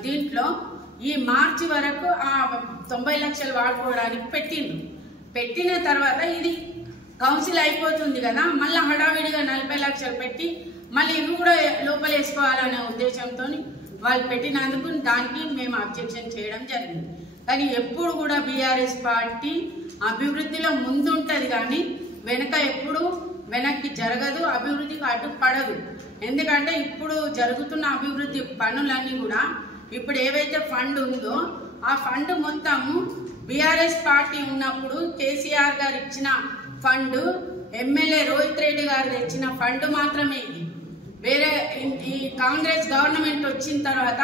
దీంట్లో ఈ మార్చి వరకు ఆ 90 లక్షలు వాడుకోవడానికి పెట్టిన తర్వాత ఇది కౌన్సిల్ అయిపోతుంది కదా, మళ్ళీ హడావిడిగా 40 లక్షలు పెట్టి మళ్ళీ ఇవి కూడా లోపల వేసుకోవాలనే ఉద్దేశంతో వాళ్ళు పెట్టినందుకు దానికి మేము అబ్జెక్షన్ చేయడం జరిగింది. కానీ ఎప్పుడు కూడా బీఆర్ఎస్ పార్టీ అభివృద్ధిలో ముందుంటది కానీ ఎప్పుడు వెనక్కి జరగదు, అభివృద్ధికి అడ్డుపడదు. ఎందుకంటే ఇప్పుడు జరుగుతున్న అభివృద్ధి పనులన్నీ కూడా ఇప్పుడు ఏవైతే ఫండ్ ఉందో ఆ ఫండ్ మొత్తము బీఆర్ఎస్ పార్టీ ఉన్నప్పుడు కేసీఆర్ గారు ఇచ్చిన ఫండ్, ఎమ్మెల్యే రోహిత్ రెడ్డి గారు తెచ్చిన ఫండ్ మాత్రమే. వేరే ఈ కాంగ్రెస్ గవర్నమెంట్ వచ్చిన తర్వాత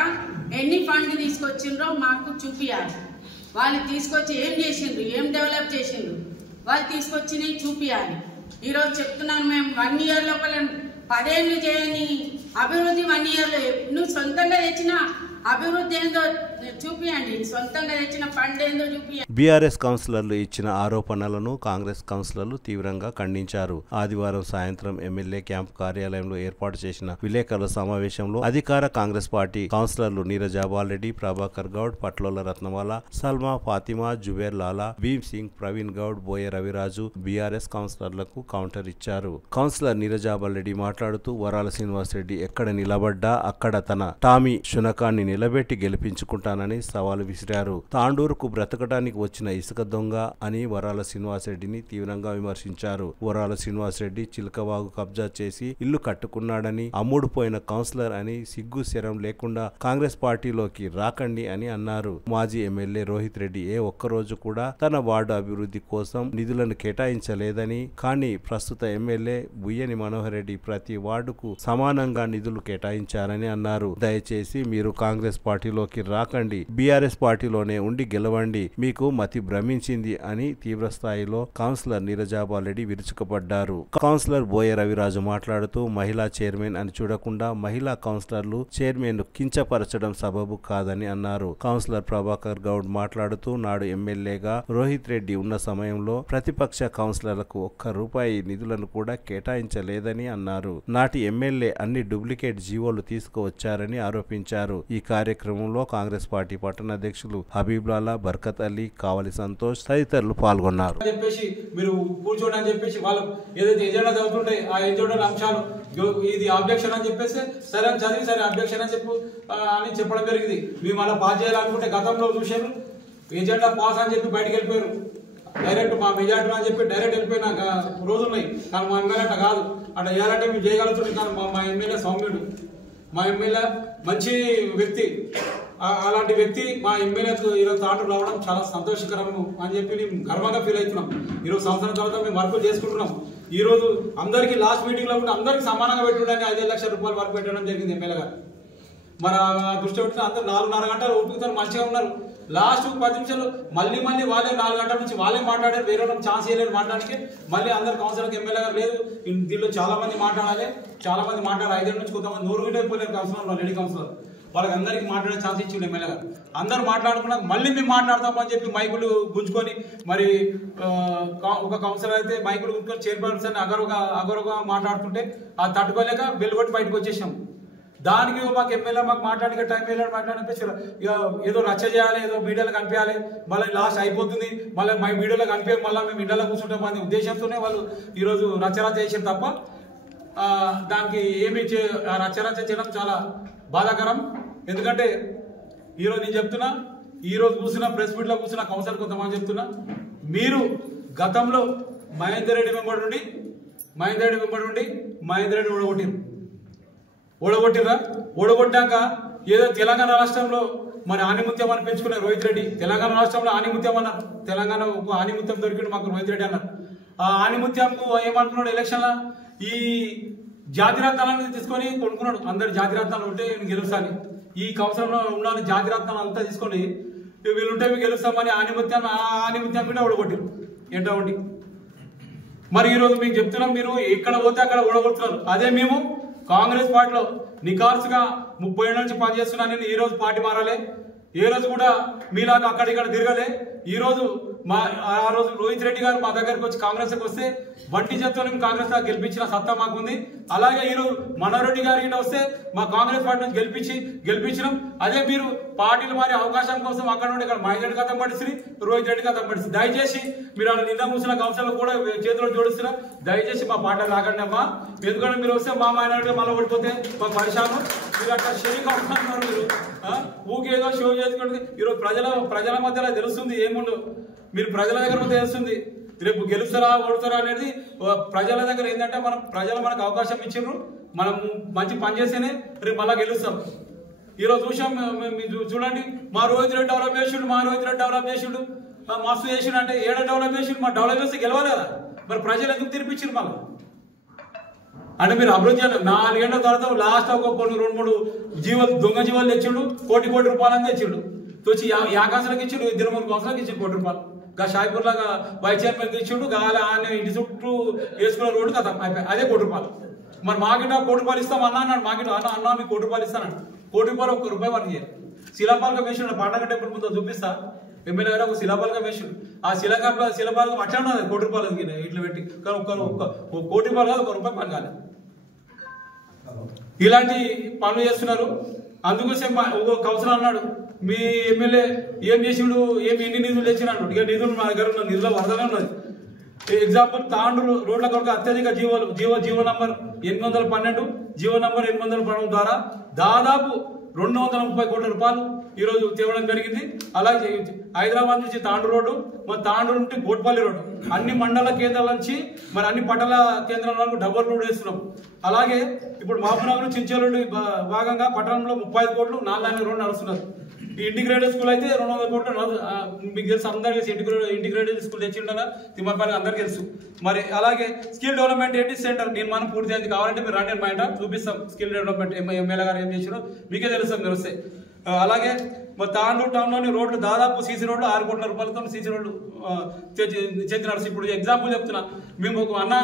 ఎన్ని ఫండ్ తీసుకొచ్చిండ్రో మాకు చూపియాలి. వాళ్ళు తీసుకొచ్చి ఏం చేసిండ్రు, ఏం డెవలప్ చేసిండ్రు, వాళ్ళు తీసుకొచ్చినవి చూపియాలి. ఈరోజు చెప్తున్నాను, మేము 1 year లోపల 10 ఏళ్ళు చేయని అభివృద్ధి 1 year లో నువ్వు సొంతంగా తెచ్చిన అభివృద్ధి ఏందో చూపియండి, సొంతంగా తెచ్చిన ఫండ్ ఏందో చూపియండి. బీఆర్ఎస్ కౌన్సిలర్లు ఇచ్చిన ఆరోపణలను కాంగ్రెస్ కౌన్సిలర్లు తీవ్రంగా ఖండించారు. ఆదివారం సాయంత్రం ఎమ్మెల్యే క్యాంప్ కార్యాలయంలో ఏర్పాటు చేసిన విలేకరుల సమావేశంలో అధికార కాంగ్రెస్ పార్టీ కౌన్సిలర్లు నీరజాబాల్ రెడ్డి, ప్రభాకర్ గౌడ్, పట్లోల రత్నమాల, సల్మా, ఫాతిమా, జుబేర్ లాలా, భీమ్ సింగ్, ప్రవీణ్ గౌడ్, బోయ రవిరాజు బీఆర్ఎస్ కౌన్సిలర్లకు కౌంటర్ ఇచ్చారు. కౌన్సిలర్ నీరజాబాల్ రెడ్డి మాట్లాడుతూ వరాల శ్రీనివాసరెడ్డి ఎక్కడ నిలబడ్డా అక్కడ తన టామీ శునకాన్ని నిలబెట్టి గెలిపించుకుంటానని సవాలు విసిరారు. తాండూరుకు బ్రతకడానికి వచ్చిన ఇసుక దొంగ అని వరాల శ్రీనివాసరెడ్డిని తీవ్రంగా విమర్శించారు. వరాల శ్రీనివాసరెడ్డి చిలకవాగు కబ్జా చేసి ఇల్లు కట్టుకున్నాడని, అమ్ముడుపోయిన కౌన్సిలర్ అని సిగ్గు శరం లేకుండా కాంగ్రెస్ పార్టీలోకి రాకండి అని అన్నారు. మాజీ ఎమ్మెల్యే రోహిత్ రెడ్డి ఏ ఒక్కరోజు కూడా తన వార్డు అభివృద్ధి కోసం నిధులను కేటాయించలేదని, కానీ ప్రస్తుత ఎమ్మెల్యే బుయ్యని మనోహర్ రెడ్డి ప్రతి వార్డుకు సమానంగా నిధులు కేటాయించారని అన్నారు. దయచేసి మీరు కాంగ్రెస్ పార్టీలోకి రాకండి, బీఆర్ఎస్ పార్టీలోనే ఉండి గెలవండి, మీకు మతి భ్రమించింది అని తీవ్ర స్థాయిలో కౌన్సిలర్ నీరజాబాల్ రెడ్డి విరుచుకుపడ్డారు. కౌన్సిలర్ బోయ రవిరాజు మాట్లాడుతూ మహిళా చైర్మన్ అని చూడకుండా మహిళా కౌన్సిలర్లు చైర్మన్ కించపరచడం సబబు కాదని అన్నారు. కౌన్సిలర్ ప్రభాకర్ గౌడ్ మాట్లాడుతూ నాడు ఎమ్మెల్యేగా రోహిత్ రెడ్డి ఉన్న సమయంలో ప్రతిపక్ష కౌన్సిలర్లకు ₹1 నిధులను కూడా కేటాయించలేదని అన్నారు. నాటి ఎమ్మెల్యే అన్ని డూప్లికేట్ జీవోలు తీసుకువచ్చారని ఆరోపించారు. ఈ కార్యక్రమంలో కాంగ్రెస్ పార్టీ పట్టణ అధ్యక్షులు హబీబ్లాలా, బర్కత్ అలీ, కావలి సంతోష్ తదితరులు పాల్గొన్నారు. మీరు కూర్చోండి అని చెప్పేసి వాళ్ళు ఏదైతే ఎజెండా చదువుతుంటే ఆ ఎజెండా అంశాలు ఇది అబ్జెక్షన్ అని చెప్పేసి సరే అని చదివి సరే అబ్జెక్షన్ అని చెప్పడం జరిగింది. మేము అలా పాస్ చేయాలనుకుంటే గతంలో చూశారు, ఎజెండా పాస్ అని చెప్పి బయటకు వెళ్ళిపోయారు. డైరెక్ట్ మా మెజార్టీ అని చెప్పి డైరెక్ట్ వెళ్ళిపోయిన రోజులు ఉన్నాయి. కానీ మా ఎమ్మెల్యే అట్లా కాదు, అట్లా చేయాలంటే మేము చేయగలుగుతున్నాం. కానీ మా ఎమ్మెల్యే సౌమ్యుడు, మా ఎమ్మెల్యే మంచి వ్యక్తి. అలాంటి వ్యక్తి మా ఎమ్మెల్యేకు ఈరోజు తాండూరు రావడం చాలా సంతోషకరం అని చెప్పి మేము గర్వంగా ఫీల్ అవుతున్నాం. ఈరోజు సంవత్సరం తర్వాత మేము వర్కులు చేసుకుంటున్నాం. ఈరోజు అందరికీ లాస్ట్ మీటింగ్లో కూడా అందరికీ సమానంగా పెట్టుండని ₹5 లక్షల వర్క్ పెట్టడం జరిగింది ఎమ్మెల్యే గారు. మరి దృష్టి పెట్టిన అందరూ 4.5 గంటలు ఊపితో మంచిగా ఉన్నారు. లాస్ట్ 10 నిమిషాలు మళ్ళీ వాళ్ళే 4 గంటల నుంచి వాళ్ళే మాట్లాడారు. వేరే ఛాన్స్ ఇవ్వలేదు మాట్లాడడానికి. మళ్ళీ అందరు కౌన్సిలర్కి ఎమ్మెల్యే గారు లేదు, దీనిలో చాలా మంది మాట్లాడాలి, చాలా మంది మాట్లాడారు. 5 నుంచి కొంతమంది 100 గంటలు అయిపోయారు కౌన్సిలర్, లేడీ కౌన్సిలర్. వాళ్ళకి అందరికీ మాట్లాడే ఛాన్స్ ఇచ్చిండు ఎమ్మెల్యే గారు. అందరూ మాట్లాడుకున్నాక మళ్ళీ మేము మాట్లాడతామని చెప్పి మైకులు గుంజుకొని, మరి ఒక కౌన్సిలర్ అయితే మైకులు గుంజుకొని చైర్పర్సన్ అగరుగా మాట్లాడుతుంటే అది తట్టుకోలేక బెల్ కొట్టి బయటకు వచ్చేసాం. దానికి మాకు ఎమ్మెల్యే మాకు మాట్లాడిక టైం వెళ్ళాడు మాట్లాడిపించారు. ఏదో రచ్చ చేయాలి, ఏదో మీడియాలో కనిపించాలి, మళ్ళీ లాస్ట్ అయిపోతుంది, మళ్ళీ మా మీడియాలో కనిపించి మళ్ళీ మేము ఇండియాలో కూర్చుంటాం అనే ఉద్దేశంతోనే వాళ్ళు ఈరోజు రచ్చరచ్చ చేసారు తప్ప దానికి ఏమి రచ్చరచ్చ చేయడం చాలా బాధాకరం. ఎందుకంటే ఈరోజు నేను చెప్తున్నా, ఈరోజు కూర్చున్న ప్రెస్ మీట్లో కూర్చున్న కౌన్సిలర్ కొంతమంది చెప్తున్నా, మీరు గతంలో మహేందర్ రెడ్డి వెంబడి ఉండి మహేందర్ రెడ్డి ఓడగొట్టిరా. ఓడగొట్టాక ఏదో తెలంగాణ రాష్ట్రంలో మరి ఆనిముత్యం అని పెంచుకునే రోహిత్ రెడ్డి, తెలంగాణ రాష్ట్రంలో ఆనిముత్యం అన్నారు. తెలంగాణ ఆనిముత్యం దొరికింది మాకు రోహిత్ రెడ్డి అన్నారు. ఆనిముత్యంకు ఏమనుకున్నాడు ఎలక్షన్లో, ఈ జాతిరత్నాలను తీసుకొని కొనుక్కున్నాడు. అందరు జాతిరత్నాలు ఉంటే నేను గెలుస్తాను, ఈ కౌన్సిలంలో ఉన్న జాతిరత్నాలు అంతా తీసుకొని వీళ్ళుంటే మీకు గెలుస్తామని ఆనిముత్యం కూడా ఓడగొట్టారు ఏంటో ఒకటి. మరి ఈరోజు మీకు చెప్తున్నాం, మీరు ఎక్కడ పోతే అక్కడ ఓడగొడుతున్నారు. అదే మేము కాంగ్రెస్ పార్టీలో నికార్సుగా 30 ఏళ్ళ నుంచి పనిచేస్తున్నాను. నేను ఈ రోజు పార్టీ మారాలి, ఏ రోజు కూడా మీలాగా అక్కడిక్కడ తిరగలే. ఈ రోజు ఆ రోజు రోహిత్ రెడ్డి గారు మా దగ్గరకు వచ్చి కాంగ్రెస్కి వస్తే వంటి చేత్తో కాంగ్రెస్ గెలిపించిన సత్తా మాకుంది. అలాగే ఈరోజు మనోహర్ రెడ్డి గారి వస్తే మా కాంగ్రెస్ పార్టీ నుంచి గెలిపించినాం. అదే మీరు పార్టీలు మారే అవకాశం కోసం అక్కడ నుండి ఇక్కడ మహేష్ రెడ్డి కథం పడిస్తుంది, రోహిత్ రెడ్డి కథం పడిస్తుంది. దయచేసి మీరు అలా నింద మూసిన కౌన్సిల్ కూడా చేతిలో జోడిస్తున్నా, దయచేసి మా పార్టీ రాకండి అమ్మా. ఎందుకంటే మీరు వస్తే మా మైనారిటీ మళ్ళీ ఓడిపోతే మా పరిశాను. మీరు అట్లా షేక్ అవుతున్నారు, మీరు ఊకేదో షో చేసుకుంటే ఈరోజు ప్రజల మధ్యలో తెలుస్తుంది ఏముండవు. మీరు ప్రజల దగ్గర తెలుస్తుంది, రేపు గెలుస్తారా ఓడుతారా అనేది ప్రజల దగ్గర ఏంటంటే ప్రజలు మనకు అవకాశం ఇచ్చిండ్రు, మనం మంచి పని చేస్తేనే రేపు మళ్ళా గెలుస్తాం. ఈరోజు చూసాం, చూడండి మా రోహిత్ రెడ్డి డెవలప్ చేసిండు, మస్తు చేసిండు అంటే ఏడ డెవలప్ చేసిండు. మా డెవలప్ చేస్తే గెలవాలి కదా, మరి ప్రజలు ఎందుకు తినిపించారు మళ్ళీ అంటే మీరు అభివృద్ధి చేయాలి. 4 ఏళ్ల తర్వాత లాస్ట్ ఒక కొన్ని 2-3 దొంగ జీవాలు తెచ్చిండు, కోటి రూపాయలని తెచ్చిండు. తెచ్చి 50 కౌన్సిలకి ఇచ్చిండు, 2-3 కౌన్సిలకి ఇచ్చిండు కోటి రూపాయలు. షాయిపూర్ లాగా వైస్ చైర్మన్ ఇచ్చిండు, ఆయన ఇంటి చుట్టూ వేసుకున్న రోడ్డు కదా అయిపోయి, అదే కోటి రూపాయలు. మరి మాకిట కోటి రూపాయలు ఇస్తాం అన్నాడు, మాకిట అన్నా మీకు కోటి రూపాయలు ఇస్తానండి. కోటి రూపాయలు 1 రూపాయి వరకు చేయాలి. శిలాపాలక వేసిండు, పండగ టెంపుల్ ముందు చూపిస్తా, ఎమ్మెల్యే గారు ఒక శిలాపాలక వేసిండు. ఆ శిలాపాలకం అట్లా ఉన్నది కోటి రూపాయలు ఇట్లా పెట్టి, కానీ ఒక కోటి రూపాయలు కాదు, 1 రూపాయి పని కాలేదు. ఇలాంటి పనులు చేస్తున్నారు. అందుకోసం ఒక కౌన్సిలర్ అన్నాడు, మీ ఎమ్మెల్యే ఏం చేసిండు, ఎన్ని నిధులు తెచ్చినాడు. ఇక నిధులు మా దగ్గర ఉన్న నిధుల వరదనే ఉన్నది. ఎగ్జాంపుల్ తాండ్రు రోడ్ల కొరకు అత్యధిక జీవో నంబర్ 812, జీవో నంబర్ 812 ద్వారా దాదాపు 230 కోట్ల రూపాయలు ఈరోజు తేవడం జరిగింది. అలాగే హైదరాబాద్ నుంచి తాండ్రు రోడ్డు, మరి తాండ్రు నుండి గోట్పల్లి రోడ్డు, అన్ని మండల కేంద్రాల నుంచి మరి అన్ని పట్టణ కేంద్రాల వరకు డబుల్ రోడ్ వేస్తున్నాం. అలాగే ఇప్పుడు మహబూబ్నగర్ చించేరోడ్డు భాగంగా పట్టణంలో 35 కోట్లు 4 లైన్ల రోడ్డు నడుస్తున్నారు. ఈ ఇంటిగ్రేటెడ్ స్కూల్ అయితే 200 కోట్లు మీకు తెలుసు, అందరికీ తెలుసు. ఇంటిగ్రేటెడ్ స్కూల్ తెచ్చిండాలా తిమ్మపల్లి అందరికీ తెలుసు. మరి అలాగే స్కిల్ డెవలప్మెంట్ ఏంటి సెంటర్ నేను మనం పూర్తి అయింది కావాలంటే మీరు రండి మా ఇంట చూపిస్తాం. స్కిల్ డెవలప్మెంట్ ఎమ్మెల్యే గారు ఏం చేసినారో మీకే తెలుస్తాం, మీరు వస్తే. అలాగే మరి తాండూరు టౌన్లోని రోడ్లు దాదాపు సీసీ రోడ్లు 6 కోట్ల రూపాయలతో సీసీ రోడ్లు చేతి నడుస్తుంది. ఇప్పుడు ఎగ్జాంపుల్ చెప్తున్నా, మేము ఒక అన్న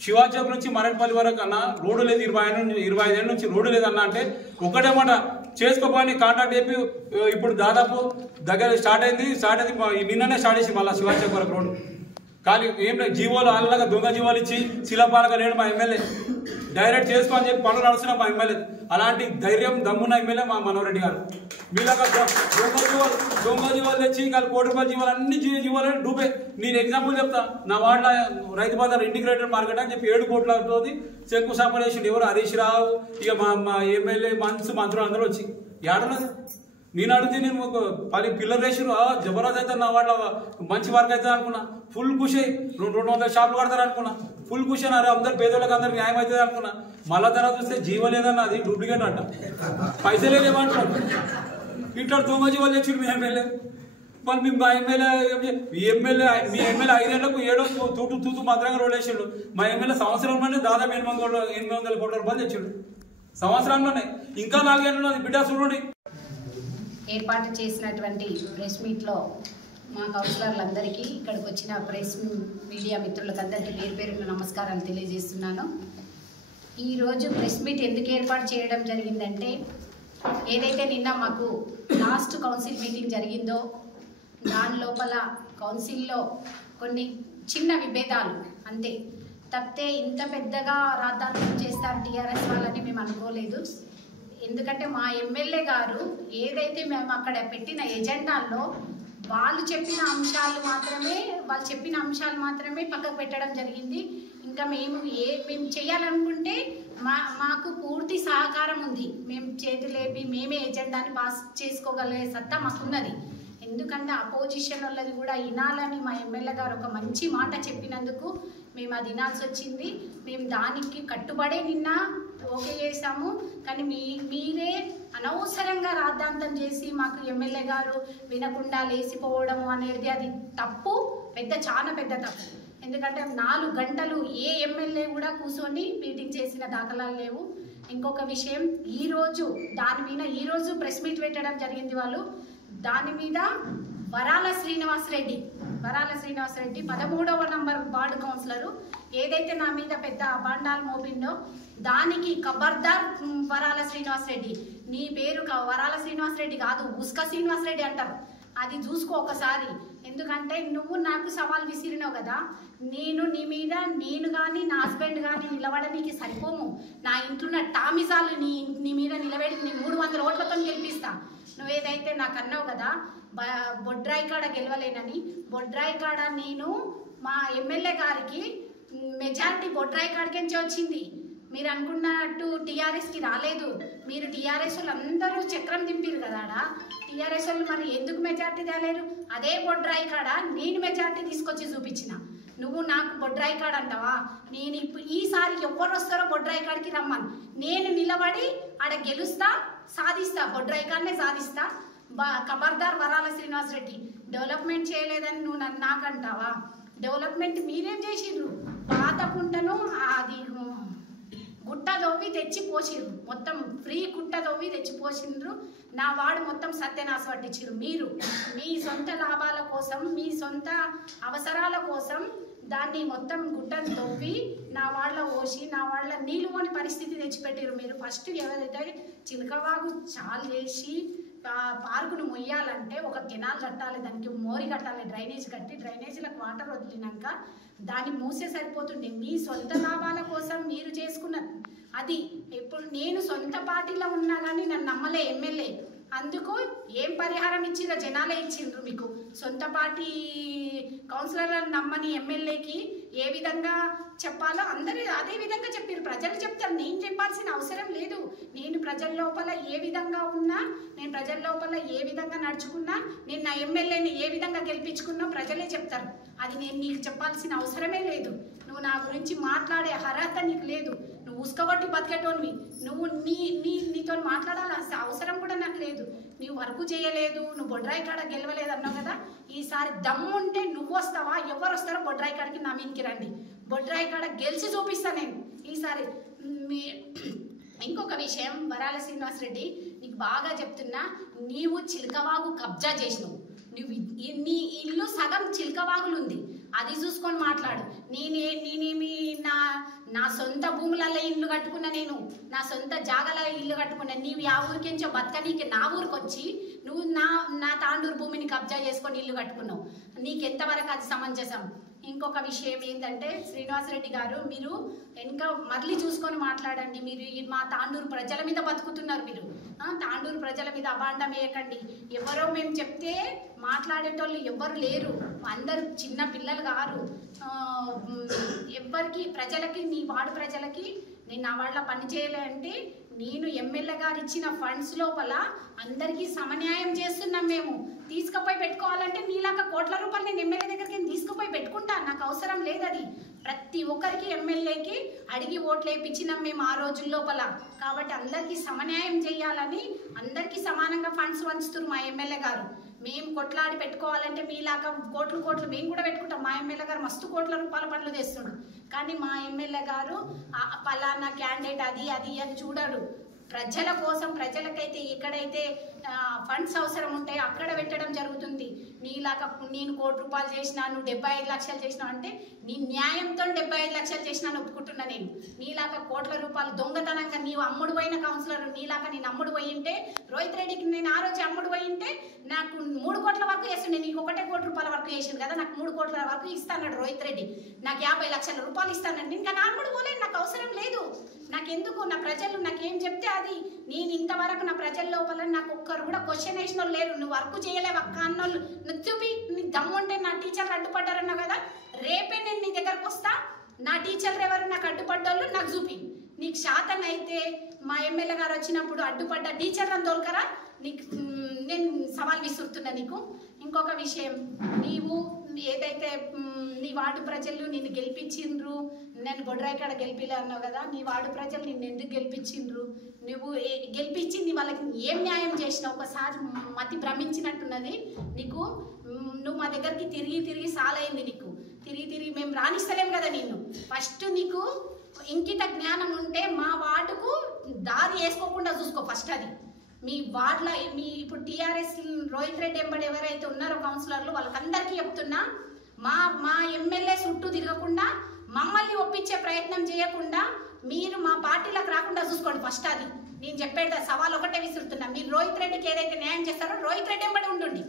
శివాచౌక్ నుంచి మరట్పల్లి వరకు అన్న రోడ్డు లేదు, 25 ఏళ్ళ నుంచి రోడ్డు లేదన్నా అంటే ఒకటే మాట చేసుకోపోయి కాంటాక్ట్ చెప్పి ఇప్పుడు దాదాపు దగ్గర స్టార్ట్ అయింది. నిన్ననే స్టార్ట్ చేసి మళ్ళీ శివాచౌక్ వరకు రోడ్డు కానీ ఏం లేదు. జీవోలు అలాగా దొంగ జీవోలు ఇచ్చి శిలాపాలక లేడు మా ఎమ్మెల్యే, డైరెక్ట్ చేసుకో అని చెప్పి పనులు నడుస్తున్నాం మా ఎమ్మెల్యే. అలాంటి ధైర్యం దమ్మున్న ఎమ్మెల్యే మా మనోహర్ రెడ్డి గారు. మీలాగా దొంగ జీవాలు తెచ్చి ఇంకా కోటి రూపాయల జీవాలు అన్ని జీవాలు డూబే. నేను ఎగ్జాంపుల్ చెప్తా, నా వార్డులో రైతు బజార్ ఇంటిగ్రేటెడ్ మార్కెట్ అని చెప్పి 7 కోట్లతోది శంకుస్థాపన చేసిండు. ఎవరు హరీష్ రావు, ఇక మా ఎమ్మెల్యే మంత్రులు అందరూ వచ్చి ఏడన్నది. నేను అడిగితే నేను ఒక 10 పిల్లలు వేసిరు, జబర్దస్త్ అయితే నా వాళ్ళ మంచి వర్క్ అవుతుంది అనుకున్నా. ఫుల్ ఖుషి అయ్యి 200 షాపులు కడతారు అనుకున్నా. ఫుల్ ఖుషి అన్నారు, అందరు పేదోళ్ళకి అందరికి న్యాయం అవుతుంది అనుకున్నా. మళ్ళా తర్వాత చూస్తే జీవం లేదన్న, అది డూప్లికేట్ అంట, పైసలే లేవంటారు. ఇట్లా దొంగ జీవాలు తెచ్చిండు మీ ఎమ్మెల్యే. మరి మీ ఎమ్మెల్యే 5 ఏళ్లకు 7 తూతు మాత్రంగా రోడ్ వేసిండు. మా ఎమ్మెల్యే సంవత్సరంలోనే దాదాపు 800 కోట్ల రూపాయలు తెచ్చిండు సంవత్సరంలోనే. ఇంకా 4 ఏళ్ళు ఉన్నది బిడ్డ చూడండి. ఏర్పాటు చేసినటువంటి ప్రెస్ మీట్లో మా కౌన్సిలర్లందరికీ, ఇక్కడికి వచ్చిన ప్రెస్ మీడియా మిత్రులకు అందరికీ పేరు నమస్కారాలు తెలియజేస్తున్నాను. ఈరోజు ప్రెస్ మీట్ ఎందుకు ఏర్పాటు చేయడం జరిగిందంటే, ఏదైతే నిన్న మాకు లాస్ట్ కౌన్సిల్ మీటింగ్ జరిగిందో దాని లోపల కౌన్సిల్లో కొన్ని చిన్న విభేదాలు అంతే తప్పితే ఇంత పెద్దగా రాద్ధాంతం చేస్తారు టీఆర్ఎస్ వాళ్ళని మేము అనుకోలేదు. ఎందుకంటే మా ఎమ్మెల్యే గారు ఏదైతే మేము అక్కడ పెట్టిన ఎజెండాల్లో వాళ్ళు చెప్పిన అంశాలు మాత్రమే పక్కకు పెట్టడం జరిగింది. ఇంకా మేము చేయాలనుకుంటే మాకు పూర్తి సహకారం ఉంది. మేము చేతులేపి మేమే ఎజెండాని పాస్ చేసుకోగలిగే సత్తా మాకున్నది. ఎందుకంటే అపోజిషన్ వాళ్ళది కూడా వినాలని మా ఎమ్మెల్యే గారు ఒక మంచి మాట చెప్పినందుకు మేము అది వినాల్సి వచ్చింది. మేము దానికి కట్టుబడే నిన్న ఓకే చేసాము. కానీ మీరే అనవసరంగా రాద్ధాంతం చేసి మాకు ఎమ్మెల్యే గారు వినకుండా లేసిపోవడము అనేది అది తప్పు, చాలా పెద్ద తప్పు. ఎందుకంటే 4 గంటలు ఏ ఎమ్మెల్యే కూడా కూర్చొని మీటింగ్ చేసిన దాఖలాలు లేవు. ఇంకొక విషయం, ఈరోజు ప్రెస్ మీట్ పెట్టడం జరిగింది. వాళ్ళు దాని మీద వరాల శ్రీనివాసరెడ్డి 13వ నంబర్ వార్డు కౌన్సిలరు ఏదైతే నా మీద పెద్ద అబాండాలు మోపిండో దానికి ఖబర్దార్ వరాల శ్రీనివాసరెడ్డి, నీ పేరు వరాల శ్రీనివాసరెడ్డి కాదు, ఉస్క శ్రీనివాసరెడ్డి అంటారు. అది చూసుకో ఒకసారి. ఎందుకంటే నువ్వు నాకు సవాల్ విసిరినావు కదా, నేను నీ మీద కానీ నా హస్బెండ్ కానీ నిలబడడానికి సరిపోము. నా ఇంట్లో ఉన్న టామిజాలు నీ మీద నిలబెడి 300 ఓట్లతో గెలిపిస్తా. నువ్వేదైతే నాకు అన్నావు కదా బొడ్రాయి కాడ గెలవలేనని, బొడ్రాయి కాడ నేను మా ఎమ్మెల్యే గారికి మెజారిటీ బొడ్రాయి కాడికించి వచ్చింది. మీరు అనుకున్నట్టు టీఆర్ఎస్కి రాలేదు. మీరు టీఆర్ఎస్ వాళ్ళు అందరూ చక్రం దింపారు కదా ఆడ. టీఆర్ఎస్ వాళ్ళు మరి ఎందుకు మెజార్టీ తేలేరు? అదే బొడ్రాయి కాడ నేను మెజార్టీ తీసుకొచ్చి చూపించిన. నువ్వు నాకు బొడ్రాయి కాడ అంటావా? నేను ఈసారి ఎవరు వస్తారో బొడ్రాయి కాడికి రమ్మను, నేను నిలబడి ఆడ గెలుస్తా, సాధిస్తా, బొడ్రాయి కాడనే సాధిస్తా. ఖబర్దార్ వరాల శ్రీనివాసరెడ్డి, డెవలప్మెంట్ చేయలేదని నువ్వు నాకంటావా? డెవలప్మెంట్ మీరేం చేసిండ్రు? పాత కుంటను అది గుట్ట దొవ్వి తెచ్చి పోసిర్రు, మొత్తం ఫ్రీ గుట్ట దొవ్వి తెచ్చి పోసిండ్రు. నా వాడు మొత్తం సత్యనాశ పట్టించారు. మీరు మీ సొంత లాభాల కోసం, మీ సొంత అవసరాల కోసం దాన్ని మొత్తం గుట్టను తవ్వి నా వాళ్ళ పోసి నా వాళ్ళ నీళ్ళు పోని పరిస్థితి తెచ్చిపెట్టారు. మీరు ఫస్ట్ ఎవరైతే చిలకవాగు చాలు చేసి పార్కును మొయ్యాలంటే ఒక కెనాల్ కట్టాలి, దానికి మోరి కట్టాలి, డ్రైనేజ్ కట్టి డ్రైనేజీలకు వాటర్ వదిలినాక దాన్ని మూసే సరిపోతుండే. మీ సొంత లాభాల కోసం మీరు చేసుకున్న అది. ఇప్పుడు నేను సొంత పార్టీలో ఉన్నా కానీ నన్ను నమ్మలే ఎమ్మెల్యే, అందుకు ఏం పరిహారం ఇచ్చిందో జనాలే ఇచ్చిండ్రు. మీకు సొంత పార్టీ కౌన్సిలర్లను నమ్మని ఎమ్మెల్యేకి ఏ విధంగా చెప్పాలో అందరూ అదే విధంగా చెప్పారు. ప్రజలు చెప్తారు, నేను చెప్పాల్సిన అవసరం లేదు. నేను ప్రజల లోపల ఏ విధంగా ఉన్నా, నేను ప్రజల లోపల ఏ విధంగా నడుచుకున్నా, నేను నా ఎమ్మెల్యేని ఏ విధంగా గెలిపించుకున్నా ప్రజలే చెప్తారు. అది నేను నీకు చెప్పాల్సిన అవసరమే లేదు. నువ్వు నా గురించి మాట్లాడే అర్హత నీకు లేదు. నువ్వు ఉసుకగొట్టి బతికేటోనివి. నువ్వు నీతో మాట్లాడాల్సిన అవసరం కూడా నాకు లేదు. నీవు వర్క్ చేయలేదు, నువ్వు బొడ్రాయి కాడ గెలవలేదు అన్నావు కదా. ఈసారి దమ్ము ఉంటే నువ్వు వస్తావా, ఎవరు వస్తారో బొడ్రాయి కాడికి నా మీనికి రండి. బొడ్రాయి కాడ గెలిచి చూపిస్తా నేను ఈసారి. ఇంకొక విషయం, వరాల శ్రీనివాసరెడ్డి నీకు బాగా చెప్తున్నా, నీవు చిలకవాగు కబ్జా చేసినావు. నువ్వు నీ ఇల్లు సగం చిలకవాగులు ఉంది, అది చూసుకొని మాట్లాడు. నేనేమి నా సొంత భూములలో ఇల్లు కట్టుకున్నా, నేను నా సొంత జాగాల ఇల్లు కట్టుకున్నా. నీవు ఆ ఊరికించో బతకనీకి నా ఊరికి వచ్చి నువ్వు నా తాండూరు భూమిని కబ్జా చేసుకొని ఇల్లు కట్టుకున్నావు. నీకెంతవరకు అది సమంజసం? ఇంకొక విషయం ఏంటంటే శ్రీనివాసరెడ్డి గారు, మీరు వెనుక మళ్ళీ చూసుకొని మాట్లాడండి. మీరు మా తాండూరు ప్రజల మీద బతుకుతున్నారు. మీరు తాండూరు ప్రజల మీద అబాండం వేయకండి. ఎవరో మేము చెప్తే మాట్లాడేటోళ్ళు ఎవ్వరు లేరు, అందరు చిన్న పిల్లలు గారు. ఎవ్వరికి ప్రజలకి, నీ వార్డు ప్రజలకి నేను నా వాళ్ళ పని చేయలే అంటే, నేను ఎమ్మెల్యే గారు ఇచ్చిన ఫండ్స్ లోపల అందరికీ సమన్యాయం చేస్తున్నాం. మేము తీసుకుపోయి పెట్టుకోవాలంటే నీలాగా కోట్ల రూపాయలు నేను ఎమ్మెల్యే దగ్గరికి తీసుకుపోయి పెట్టుకుంటాను, నాకు అవసరం లేదు. అది ప్రతి ఒక్కరికి ఎమ్మెల్యేకి అడిగి ఓట్లు వేయించినాం మేము ఆ రోజుల లోపల. కాబట్టి అందరికీ సమన్యాయం చేయాలని అందరికీ సమానంగా ఫండ్స్ పంచుతున్నారు మా ఎమ్మెల్యే గారు. మేము కొట్లాడి పెట్టుకోవాలంటే మీలాగా కోట్లు మేము కూడా పెట్టుకుంటాం. మా ఎమ్మెల్యే గారు మస్తు కోట్ల రూపాయల పనులు తెస్తుండు, కానీ మా ఎమ్మెల్యే గారు పలానా క్యాండిడేట్ అది అని చూడడు. ప్రజల కోసం, ప్రజలకైతే ఎక్కడైతే ఫండ్స్ అవసరం ఉంటాయో అక్కడ పెట్టడం జరుగుతుంది. నీలాగా నేను ₹1 కోటి చేసినా, నువ్వు 75 లక్షలు చేసినావు అంటే నీ న్యాయంతో 75 లక్షలు చేసినా ఒప్పుకుంటున్నా నేను. నీలాగా కోట్ల రూపాయలు దొంగతనంగా నీవు అమ్ముడు పోయిన కౌన్సిలర్, నీలాగా నేను అమ్ముడు పోయింటే, రోహిత్ రెడ్డికి నేను ఆ రోజు అమ్ముడు పోయింటే నాకు 3 కోట్ల వరకు వేస్తుండే. నీకు ₹1 కోటి వరకు వేసిండు కదా, నాకు 3 కోట్ల వరకు ఇస్తాడు రోహిత్ రెడ్డి. నాకు ₹50 లక్షలు ఇస్తానండి. ఇంకా నా అమ్ముడు పోలేదు, నాకు అవసరం లేదు. నాకెందుకు, నా ప్రజలు నాకేం చెప్తే అది. నేను ఇంతవరకు నా ప్రజల లోపల నాకు ఒక్కరు కూడా క్వశ్చన్ వేసిన వాళ్ళు లేరు. నువ్వు వర్క్ చేయలేవు అక్క అన్నోళ్ళు నువ్వు చూపి. నీ దమ్ముంటే నా టీచర్లు అడ్డుపడ్డారన్నావు కదా, రేపే నేను నీ దగ్గరకు వస్తా. నా టీచర్లు ఎవరు నాకు అడ్డుపడ్డోళ్ళు నాకు చూపి. నీకు శాతం అయితే మా ఎమ్మెల్యే గారు వచ్చినప్పుడు అడ్డుపడ్డ టీచర్లను తోలుకరా, నీకు నేను సవాల్ విసురుతున్నా నీకు. ఇంకొక విషయం, నీవు ఏదైతే నీ వార్డు ప్రజలు నిన్ను గెలిపించిండ్రు, నేను బొడ్రాయి కాడ గెలిపిలే అన్నావు కదా, నీ వార్డు ప్రజలు నిన్ను ఎందుకు గెలిపించిండ్రు? నువ్వు గెలిపించింది వాళ్ళకి ఏం న్యాయం చేసినావు? ఒకసారి మతి భ్రమించినట్టున్నది నీకు. నువ్వు మా దగ్గరికి తిరిగి సాలైంది నీకు. తిరిగి మేము రాణిస్తలేం కదా నిన్ను. ఫస్ట్ నీకు ఇంకిత జ్ఞానం ఉంటే మా వార్డుకు దారి వేసుకోకుండా చూసుకో ఫస్ట్. అది మీ వార్డులో మీ ఇప్పుడు టీఆర్ఎస్ రోహిత్ రెడ్డి ఎంబడి ఎవరైతే ఉన్నారో కౌన్సిలర్లు వాళ్ళకందరికీ చెప్తున్నా, మా ఎమ్మెల్యే చుట్టూ తిరగకుండా మమ్మల్ని ఒప్పించే ప్రయత్నం చేయకుండా మీరు మా పార్టీలకు రాకుండా చూసుకోండి ఫస్ట్. అది నేను చెప్పేది సవాల్ ఒకటే విసురుతున్నా. మీరు రోహిత్ రెడ్డికి ఏదైతే న్యాయం చేస్తారో రోహిత్ రెడ్డి ఎంబడి ఉండండి.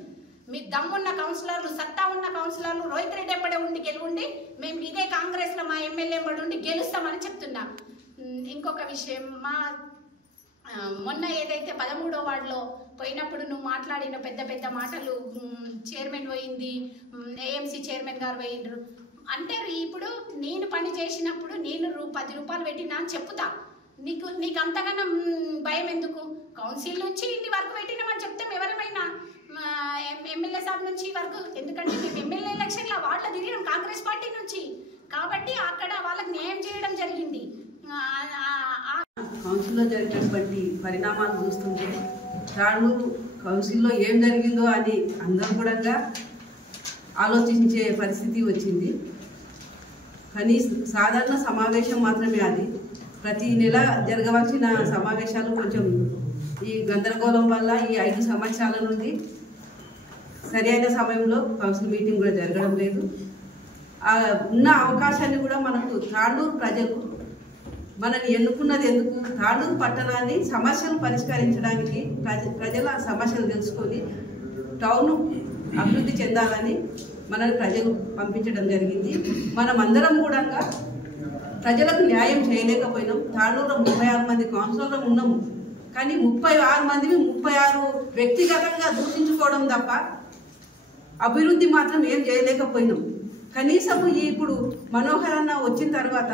మీ దమ్మున్న కౌన్సిలర్లు, సత్తా ఉన్న కౌన్సిలర్లు రోహిత్ రెడ్డి ఎంబడే ఉండి గెలువండి. మేము ఇదే కాంగ్రెస్లో మా ఎమ్మెల్యే ఎంబడి ఉండి గెలుస్తామని చెప్తున్నా. ఇంకొక విషయం, మొన్న ఏదైతే 13వ వార్డులో పోయినప్పుడు నువ్వు మాట్లాడిన పెద్ద మాటలు, చైర్మన్ పోయింది, ఏఎంసీ చైర్మన్ గారు పోయిండ్రు అంటారు. ఇప్పుడు నేను పని చేసినప్పుడు నేను 10 రూపాయలు పెట్టినా అని చెప్తా. నీకు అంతగానో భయం ఎందుకు? కౌన్సిల్ నుంచి ఇంటి వరకు పెట్టినామని చెప్తాం ఎవరైనా, ఎమ్మెల్యే సాబ్ నుంచి వరకు. ఎందుకంటే మేము ఎమ్మెల్యే ఎలక్షన్లో వార్డులో తిరిగినాం కాంగ్రెస్ పార్టీ నుంచి, కాబట్టి అక్కడ వాళ్ళకి న్యాయం చేయడం జరిగింది. కౌన్సిల్లో జరిగినటువంటి పరిణామాలు చూస్తుంటే తాండూరు కౌన్సిల్లో ఏం జరిగిందో అని అందరూ కూడా ఆలోచించే పరిస్థితి వచ్చింది. సాధారణ సమావేశం మాత్రమే అది. ప్రతి నెల జరగవలసిన సమావేశాలు కొంచెం ఈ గందరగోళం వల్ల ఈ 5 సంవత్సరాల నుండి సరి అయిన సమయంలో కౌన్సిల్ మీటింగ్ కూడా జరగడం లేదు. ఉన్న అవకాశాన్ని కూడా మనకు తాండూరు ప్రజలు మనని ఎన్నుకున్నది ఎందుకు? తాండూరు పట్టణాన్ని సమస్యలు పరిష్కరించడానికి, ప్రజల సమస్యలు తెలుసుకొని టౌన్ అభివృద్ధి చెందాలని మనల్ని ప్రజలు పంపించడం జరిగింది. మనమందరం కూడా ప్రజలకు న్యాయం చేయలేకపోయినాం. తాండూరులో 36 మంది కౌన్సిలర్లు ఉన్నాము, కానీ 36 మందిని 36 వ్యక్తిగతంగా దూషించుకోవడం తప్ప అభివృద్ధి మాత్రం ఏం చేయలేకపోయినాం. కనీసం ఇప్పుడు మనోహర్ అన్న వచ్చిన తర్వాత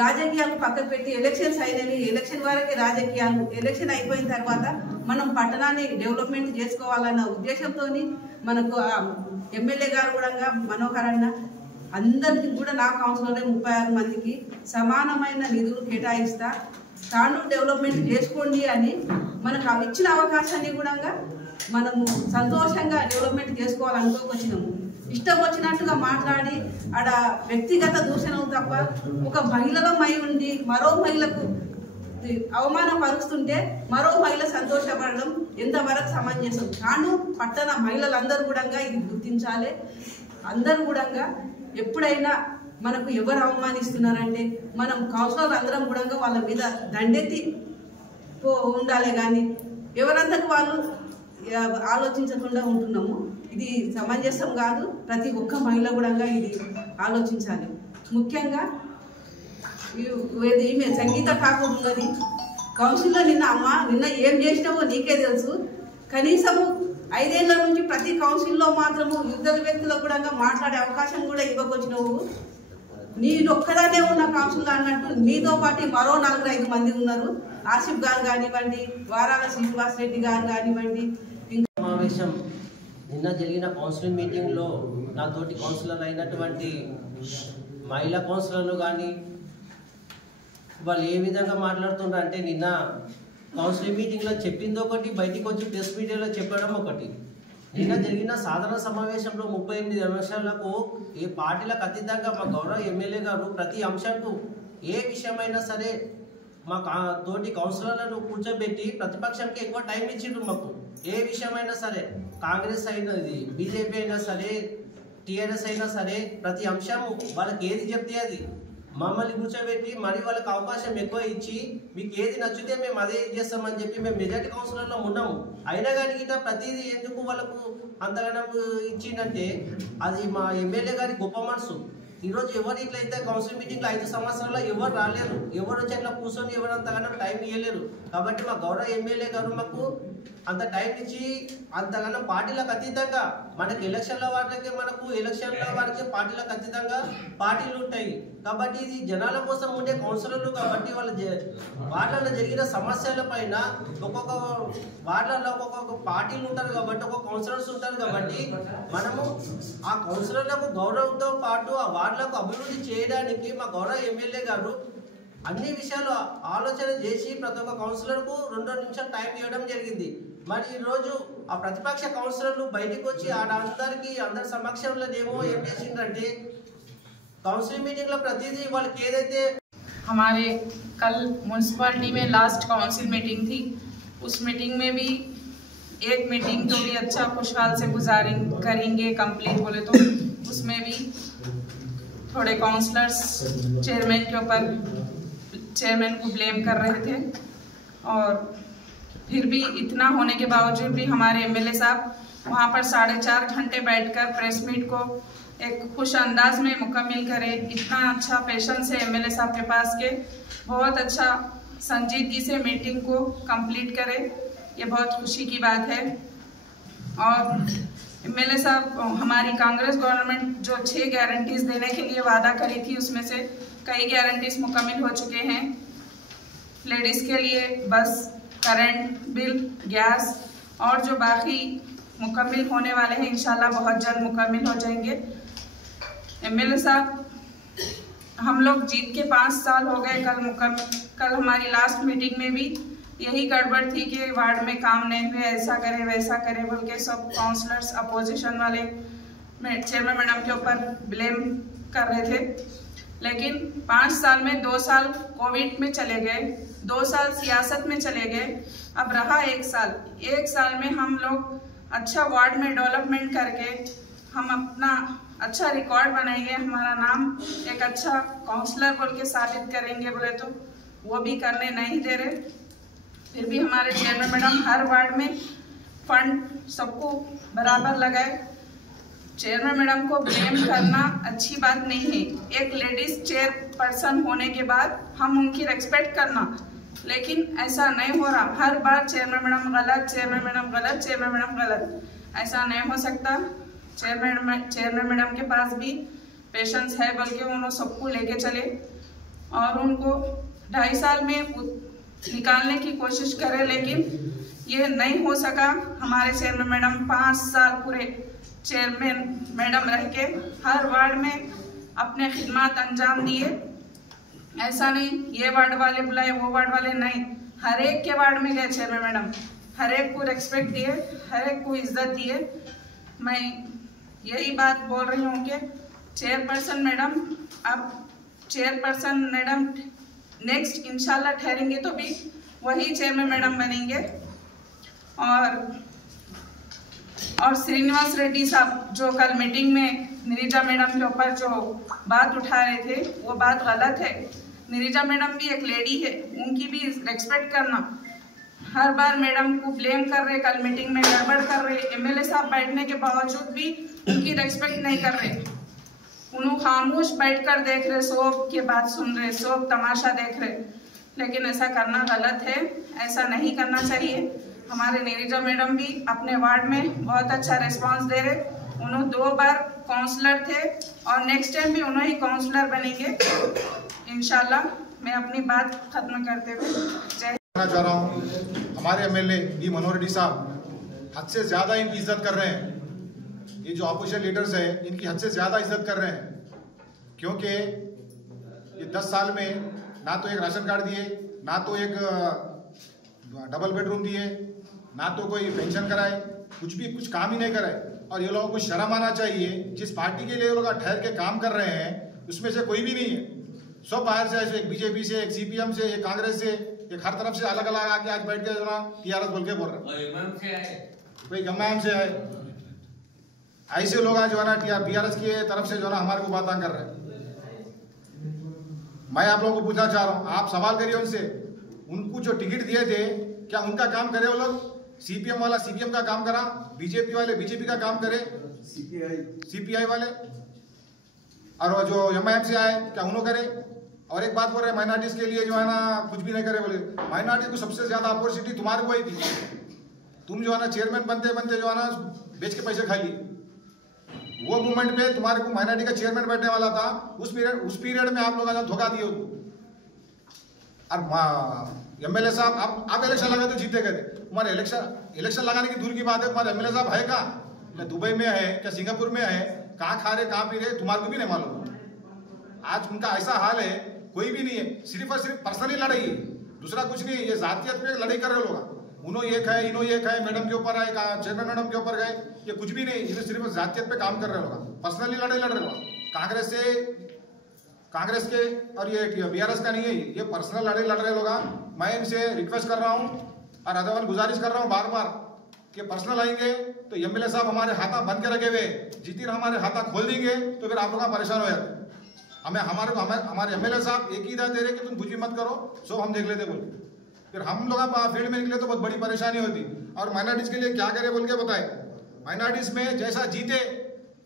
రాజకీయాలు పక్కకు పెట్టి ఎలక్షన్స్ అయినవి, ఎలక్షన్ వరకే రాజకీయాలు, ఎలక్షన్ అయిపోయిన తర్వాత మనం పట్టణాన్ని డెవలప్మెంట్ చేసుకోవాలన్న ఉద్దేశంతో మనకు ఎమ్మెల్యే గారు కూడా మనోహర్ అన్న అందరికీ కూడా నా కౌన్సిలర్ 36 మందికి సమానమైన నిధులు కేటాయిస్తా, తాండూరు డెవలప్మెంట్ చేసుకోండి అని మనకు ఇచ్చిన అవకాశాన్ని కూడా మనము సంతోషంగా డెవలప్మెంట్ చేసుకోవాలనుకోవచ్చినాము. ఇష్టం వచ్చినట్టుగా మాట్లాడి ఆడ వ్యక్తిగత దూషణలు తప్ప ఒక మహిళలో ఉండి మరో మహిళకు అవమానపరుస్తుంటే మరో మహిళ సంతోషపడడం ఎంతవరకు సమంజసం? తాండూరు పట్టణ మహిళలందరూ కూడా ఇది గుర్తించాలి. అందరూ కూడా ఎప్పుడైనా మనకు ఎవరు అవమానిస్తున్నారంటే మనం కౌన్సిలర్ అందరం కూడా వాళ్ళ మీద దండెత్తి ఉండాలి, కానీ ఎవరంతకు వాళ్ళు ఆలోచించకుండా ఉంటున్నాము. ఇది సమంజసం కాదు. ప్రతి ఒక్క మహిళ కూడా ఇది ఆలోచించాలి. ముఖ్యంగా ఈమె సంగీత ఠాకూర్ ఉన్నది కౌన్సిల్లో. నిన్న ఏం చేసినావో నీకే తెలుసు. కనీసము 5 ఏళ్ల నుంచి ప్రతి కౌన్సిల్లో మాత్రము యుద్ధ వ్యక్తులకు కూడా మాట్లాడే అవకాశం కూడా ఇవ్వకొచ్చినావు. నీదొక్కదానే ఉన్న కౌన్సిల్ అన్నట్టు మీతో పాటు మరో 4-5 మంది ఉన్నారు. ఆసిఫ్ గారు కానివ్వండి, వారాల శ్రీనివాస్ రెడ్డి గారు కానివ్వండి. సమావేశం నిన్న జరిగిన కౌన్సిలింగ్ మీటింగ్లో నాతోటి కౌన్సిలర్ అయినటువంటి మహిళా కౌన్సిలర్లు కానీ వాళ్ళు ఏ విధంగా మాట్లాడుతున్నారు అంటే, నిన్న కౌన్సిలింగ్ మీటింగ్లో చెప్పింది ఒకటి, బయటికి వచ్చి ప్రెస్ మీడియాలో చెప్పడం ఒకటి. నిన్న జరిగిన సాధారణ సమావేశంలో 38 నిమిషాలకు ఏ పార్టీలకు అతీతంగా మా గౌరవ ఎమ్మెల్యే గారు ప్రతి అంశంకు ఏ విషయమైనా సరే మా తోటి కౌన్సిలర్లను కూర్చోబెట్టి ప్రతిపక్షానికి ఎక్కువ టైం ఇచ్చిండ్రు. మాకు ఏ విషయమైనా సరే, కాంగ్రెస్ అయినది, బీజేపీ అయినా సరే, టీఆర్ఎస్ అయినా సరే, ప్రతి అంశము వాళ్ళకి ఏది చెప్తే అది మమ్మల్ని కూర్చోబెట్టి మరి వాళ్ళకి అవకాశం ఎక్కువ ఇచ్చి మీకు ఏది నచ్చితే మేము అదే చేస్తామని చెప్పి మేము మెజార్టీ కౌన్సిలర్లో ఉన్నాము. అయినా కానీ గిట్ట ప్రతిదీ ఎందుకు వాళ్ళకు అంతగానం ఇచ్చిందంటే అది మా ఎమ్మెల్యే గారి గొప్ప మనసు. ఈరోజు ఎవరు ఇట్లయితే కౌన్సిల్ మీటింగ్లో 5 సంవత్సరాల్లో ఎవరు రాలేరు, ఎవరు వచ్చి అట్లా కూర్చొని ఎవరు అంతగానో టైం ఇవ్వలేరు. కాబట్టి మా గౌరవ ఎమ్మెల్యే గారు మాకు అంత టైం ఇచ్చి అంతగానో పార్టీలకు అతీతంగా మనకి ఎలక్షన్ల వాటికి మనకు ఎలక్షన్ల వారికి పార్టీలకు అతీతంగా పార్టీలు ఉంటాయి. కాబట్టి ఇది జనాల కోసం ఉండే కౌన్సిలర్లు. కాబట్టి వాళ్ళ వార్డులలో జరిగిన సమస్యల పైన ఒక్కొక్క వార్డులలో ఒక్కొక్క పార్టీలు ఉంటారు, కాబట్టి ఒక్కొక్క కౌన్సిలర్స్ ఉంటారు. కాబట్టి మనము ఆ కౌన్సిలర్లకు గౌరవంతో పాటు ఆ వార్డులకు అభివృద్ధి చేయడానికి మా గౌరవ ఎమ్మెల్యే గారు అన్ని విషయాలు ఆలోచన చేసి ప్రతి ఒక్క కౌన్సిలర్కు 2 నిమిషాలు టైం ఇవ్వడం జరిగింది. మరి ఈరోజు ఆ ప్రతిపక్ష కౌన్సిలర్లు బయటకు వచ్చి అందరి సమక్షంలో ఏమో ఏం చేసిందంటే కౌన్సిల్ మీటింగ్ లో ప్రతిదీ వాళ్ళకి ఏదైతే हमारे कल म्यूनसिपालिटी में लास्ट काउंसिल मीटिंग थी, उस मीटिंग में भी एक मीटिंग तो भी अच्छा खुशहाल से करेंगे कंप्लीट बोले तो उसमें भी थोड़े काउंसलर्स चेयरमैन को ब्लेम कर रहे थे। और फिर भी इतना होने के बावजूद भी हमारे एमएलए साहब वहाँ पर 4.5 घंटे बैठकर प्रेस मीट को एक खुश अंदाज में मुकम्मल करे। इतना अच्छा पेशेंस है एमएलए साहब के पास के बहुत अच्छा संजीदगी से मीटिंग को कंप्लीट करे, ये बहुत खुशी की बात है। और एमएलए साहब हमारी कांग्रेस गवर्नमेंट जो 6 गारंटीज देने के लिए वादा करी थी उसमें से कई गारंटीज मुकम्मल हो चुके हैं। लेडीज़ के लिए बस, करंट बिल, गैस और जो बाकी मुकम्मल होने वाले हैं इंशाल्लाह बहुत जल्द मुकम्मल हो जाएंगे। एमएलए साहब हम लोग जीत के 5 साल हो गए। कल हमारी लास्ट मीटिंग में भी यही गड़बड़ थी कि वार्ड में काम नहीं हुए, ऐसा करे वैसा करे बोल के सब काउंसलर्स अपोजिशन वाले चेयरमैन मैडम के ऊपर ब्लेम कर रहे थे। लेकिन 5 साल में 2 साल कोविड में चले गए, 2 साल सियासत में चले गए, अब रहा 1 साल। 1 साल में हम लोग अच्छा वार्ड में डेवलपमेंट करके हम अपना अच्छा रिकॉर्ड बनाएंगे, हमारा नाम एक अच्छा काउंसलर बोल के साबित करेंगे बोले तो वो भी करने नहीं दे रहे। फिर भी हमारे चेयरमैन मैडम हर वार्ड में फंड सबको बराबर लगाए। चेयरमैन मैडम को ब्लेम करना अच्छी बात नहीं है। एक लेडीज चेयरपर्सन होने के बाद हम उनकी रेस्पेक्ट करना, लेकिन ऐसा नहीं हो रहा। हर बार चेयरमैन मैडम गलत, चेयरमैन मैडम गलत, चेयरमैन मैडम गलत, ऐसा नहीं हो सकता। चेयरमैन मैडम के पास भी पेशेंस है बल्कि उन्होंने सबको लेके चले और उनको 2.5 साल में निकालने की कोशिश करे, लेकिन ये नहीं हो सका। हमारे चेयरमैन मैडम 5 साल पूरे चेयरमैन मैडम रह के हर वार्ड में अपने खिदमत अंजाम दिए। ऐसा नहीं ये वार्ड वाले बुलाए वो वार्ड वाले नहीं, हर एक के वार्ड में गए चेयरमैन मैडम, हर एक को रेस्पेक्ट दिए, हर एक को इज्जत दिए। मैं यही बात बोल रही हूँ कि चेयरपर्सन मैडम नेक्स्ट इंशाल्लाह ठहरेंगे तो भी वही चेयरमैन मैडम बनेंगे। और श्रीनिवास रेड्डी साहब जो कल मीटिंग में निरिजा मैडम के ऊपर जो बात उठा रहे थे वो बात गलत है। निरिजा मैडम भी एक लेडी है, उनकी भी रेस्पेक्ट करना। हर बार मैडम को ब्लेम कर रहे, कल मीटिंग में गड़बड़ कर रहे, एमएलए साहब बैठने के बावजूद भी उनकी रेस्पेक्ट नहीं कर रहे। उन्होंने खामोश बैठकर देख रहे, सब की बात सुन रहे, सब तमाशा देख रहे, लेकिन ऐसा करना गलत है, ऐसा नहीं करना चाहिए। हमारे निरिजा मैडम भी अपने वार्ड में बहुत अच्छा रिस्पांस दे रहे। उन्होंने 2 बार काउंसलर थे और नेक्स्ट टाइम भी उन्होंने ही काउंसलर बनेंगे इंशाल्लाह। मैं अपनी बात खत्म करते हुए जय चाह रहा हूँ। हमारे एमएलए डी मनोहर रेड्डी साहब हद से ज़्यादा इनकी इज्जत कर रहे हैं। ये जो अपोजिशन लीडर्स हैं इनकी हद से ज़्यादा इज्जत कर रहे हैं, क्योंकि ये 10 साल में ना तो एक राशन कार्ड दिए, ना तो एक डबल बेडरूम दिए, ना तो कोई पेंशन कराए, कुछ काम ही नहीं कराए। और ये लोगों को शर्म आना चाहिए, जिस पार्टी के लिए ये लोग ठहर के काम कर रहे हैं उसमें से कोई भी नहीं है। सब बाहर से, एक बीजेपी से, एक सीपीएम से, एक कांग्रेस से, एक हर तरफ से अलग अलग आके आज बैठ के जो ना टीआरएस बोल के बोल रहे हैं, कोई एमआईएम से है। ऐसे लोग आज जो है ना बीआरएस की तरफ से जो ना हमारे को बातें कर रहे हैं। मैं आप लोगों को पूछना चाह रहा हूँ, आप सवाल करिए उनसे, उनको जो टिकट दिए थे क्या उनका काम करे वो लोग? सीपीएम वाला सीपीएम का काम करा, बीजेपी वाले बीजेपी का काम करे, सीपीआई वाले, और जो एमआईएम से आए क्या उन्होंने करे? और एक बात बोल रहे माइनॉरिटीज के लिए जो है ना कुछ भी नहीं करे बोले। माइनॉरिटी को सबसे ज्यादा अपॉर्चुनिटी तुम्हारे को ही थी। तुम जो है ना चेयरमैन बनते बनते जो है ना बेच के पैसे खा लिए। वो मूवमेंट पे तुम्हारे को माइनॉरिटी का चेयरमैन बैठने वाला था, उस पीरियड में आप लोग धोखा दिए उसको। और एमएलए साहब आप इलेक्शन लगा तो जीते गए। तुम्हारे इलेक्शन लगाने की दूर की बात है, तुम्हारे एमएलए साहब है कहाँ? क्या दुबई में है, क्या सिंगापुर में है? कहाँ खा रहे, कहाँ पी रहे, तुम्हारे को भी नहीं मालूम। आज उनका ऐसा हाल है, कोई भी नहीं है, सिर्फ और सिर्फ पर्सनली लड़ाई है, दूसरा कुछ नहीं है। ये जातियत पे लड़ाई कर रहे लोग, उन्हों ये खाए, इन्हों ये खाए, मैडम के ऊपर आए, चेयरमैन मैडम के ऊपर गए, ये कुछ भी नहीं। ये सिर्फ जातियत पे काम कर रहे लोग, पर्सनली लड़ाई लड़ रहे लोग। कांग्रेस से कांग्रेस के और ये बीआरएस का नहीं है, ये पर्सनल लड़ रहे लोग। मैं इनसे रिक्वेस्ट कर रहा हूँ और अदवन गुजारिश कर रहा हूँ बार बार कि पर्सनल आएंगे तो एमएलए साहब हमारे हाथा बंद के रखे हुए, जिस दिन हमारे हाथा खोल देंगे तो फिर आप लोग परेशान हो जाते। हमारे एमएलए साहब एक ही हिदायत दे रहे कि तुम कुछ भी मत करो, सो हम देख लेते बोल। फिर हम लोग फील्ड में निकले तो बहुत बड़ी परेशानी होती। और माइनॉरिटीज के लिए क्या करे बोल के बताए। माइनॉरिटीज में जैसा जीते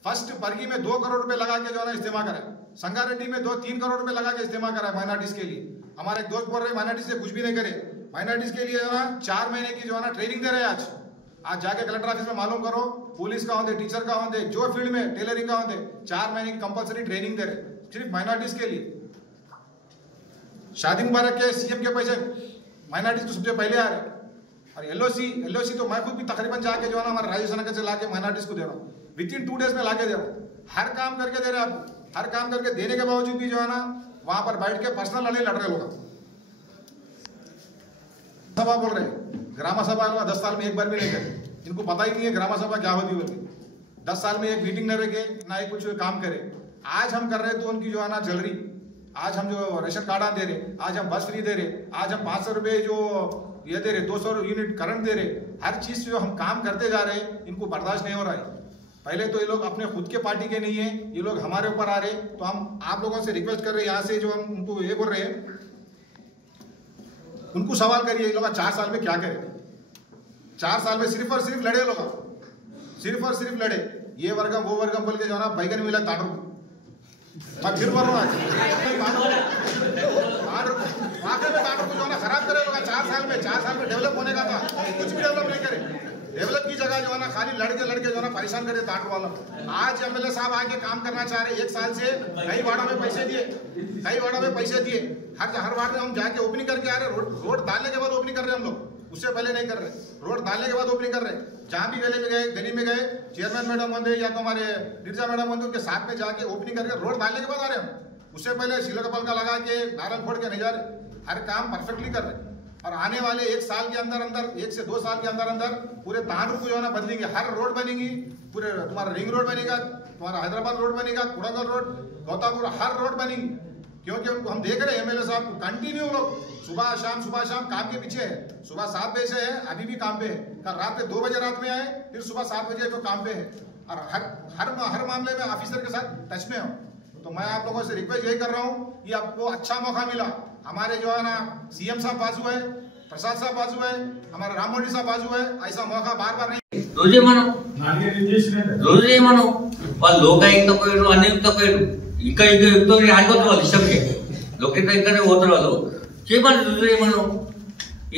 फर्स्ट बरगी में 2 करोड़ रुपए लगा के जो है ना इस्तेमाल करा, संगारेड्डी में 2-3 करोड़ रुपए लगा के इस्तेमाल करा माइनॉरिटीज के लिए। हमारे एक दोस्त बोल रहे माइनॉरिटीज से कुछ भी नहीं करे। माइनॉरिटीज के लिए जो है 4 महीने की जो है ना ट्रेनिंग दे रहे हैं। आज जाके कलेक्टर ऑफिस में मालूम करो, पुलिस का होंगे, टीचर का होंगे, जो फील्ड में टेलरिंग का होंगे, 4 महीने की कंपलसरी ट्रेनिंग दे रहे सिर्फ माइनॉरिटीज के लिए। शादी मुबारक के सीएम के पैसे माइनॉरिटीज को सबसे पहले आ रहे। और एलओसी तो मैं खुद भी तकरीबन जाके जो है ना हमारे राजस्थान से लाके माइनॉरिटीज को दे रहा हूँ, विदिन 2 डेज में लाके दे रहा हूँ। हर काम करके दे रहे आपको। हर काम करके देने के बावजूद भी जो है ना वहां पर बैठ के पर्सनल लड़ाई लड़ रहे लोग। सभा बोल रहे ग्राम सभा 10 साल में एक बार भी नहीं करे। इनको पता ही नहीं है ग्राम सभा क्या होती होती। 10 साल में एक मीटिंग न रखे, ना ही कुछ काम करे। आज हम कर रहे तो उनकी जो है ना चल रही। आज हम जो रेशन कार्ड दे रहे, आज हम बस फ्री दे रहे, आज हम 500 रुपए जो ये दे रहे, 200 यूनिट करंट दे रहे। हर चीज जो हम काम करते जा रहे, इनको बर्दाश्त नहीं हो रहा है। पहले तो ये लोग अपने खुद के पार्टी के नहीं है, ये लोग हमारे ऊपर आ रहे। तो हम आप लोगों से रिक्वेस्ट कर रहे हैं यहाँ से जो हम उनको ये बोल रहे हैं, उनको सवाल करिए ये लोग 4 साल में क्या करे। 4 साल में सिर्फ और सिर्फ लड़े लोग, सिर्फ और सिर्फ लड़े। ये वर्गम वो वर्गम बोल के जो है ना बैगन मिला ताटू। मैं फिर बोल रहा हूँ वाकई में ताटू को जो है ना खराब करे लोग। 4 साल में डेवलप होने का था, कुछ भी डेवलप नहीं करे। डेवलप की जगह जो है ना खाली लड़के जो है ना परेशान करे ताटू वाला। आज एमएलए साहब आके काम करना चाह रहे। 1 साल से कई वार्डों में पैसे दिए, हर वार्ड में हम जाके ओपनिंग करके आ रहे। रोड डालने के बाद ओपनिंग कर रहे हम लोग, उससे पहले नहीं कर रहे। रोड डालने के बाद ओपनिंग कर रहे। जहाँ भी गली में गए चेयरमैन मैडम होंगे या तो हमारे गिरजा मैडम होंगे, उनके साथ में जाके ओपनिंग करके रोड डालने के बाद आ रहे हम। उससे पहले सिलकपल का लगा के नारल फोड़ के नहीं जा रहे। हर काम परफेक्टली कर रहे। और आने वाले 1 साल के अंदर 1 से 2 साल के अंदर पूरे तांडू को जो है ना बदलेंगे। हर रोड बनेगी, पूरे तुम्हारा रिंग रोड बनेगा, तुम्हारा हैदराबाद रोड बनेगा, कुड़ंगल रोड, गौतापुर, हर रोड बनेगी। क्योंकि उनको हम देख रहे हैं एमएलए साहब को कंटिन्यू लोग सुबह शाम काम के पीछे है। सुबह 7 बजे से है, अभी भी काम पे है। कल रात में 2 बजे रात में आए, फिर सुबह 7 बजे तो काम पे है। और हर मामले में ऑफिसर के साथ टच में हो। तो मैं आप लोगों से रिक्वेस्ट यही कर रहा हूँ कि आपको अच्छा मौका मिला। हमारे जो है ना सीएम साहब बाजू है, प्रसाद साहब बाजू है, हमारा राम मोदी साहब बाजू है। ऐसा मौका बार बार नहीं రోజే మనం వాళ్ళు లోకాయుక్తపోయారు, అన్యుక్తపోయారు, ఇంకా యుక్తం ఆడిపోతారు వాళ్ళు ఇష్టంకే. లోకేట్ ఇంకానే పోతారు వాళ్ళు. చేయమని రోజే మనం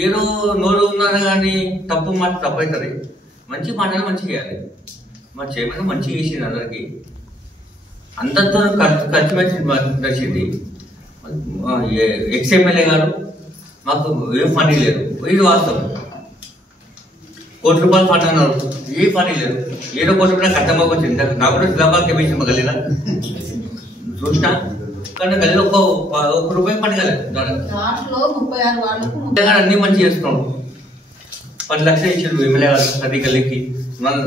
ఏదో నోరు ఉన్నారు కానీ తప్పు మాట తప్పు అవుతుంది. మంచి మాటలు మంచిగా చేయాలి. మా చేయమని మంచిగా చేసింది అందరికి. అందరితో ఖర్చు నచ్చింది. ఎక్స్ఎమ్మెల్యే గారు మాకు ఏం పని లేదు. ఇది వాస్తవం. ₹1 ఫండ్ అన్నారు, ఏ పని లేదు. ఏదో కోటి రూపాయలు కట్టమ్మకు వచ్చింది. నాకు కూడా శిలాబాగ్ కమిషన్ గల్లీలా చూసినా కానీ గల్లీలో ఒక రూపాయి పని కాలేదు. అన్ని మంచిగా చేస్తున్నాడు. 10 లక్షలు ఇచ్చారు ఎమ్మెల్యే గారు ప్రతి గల్లీకి.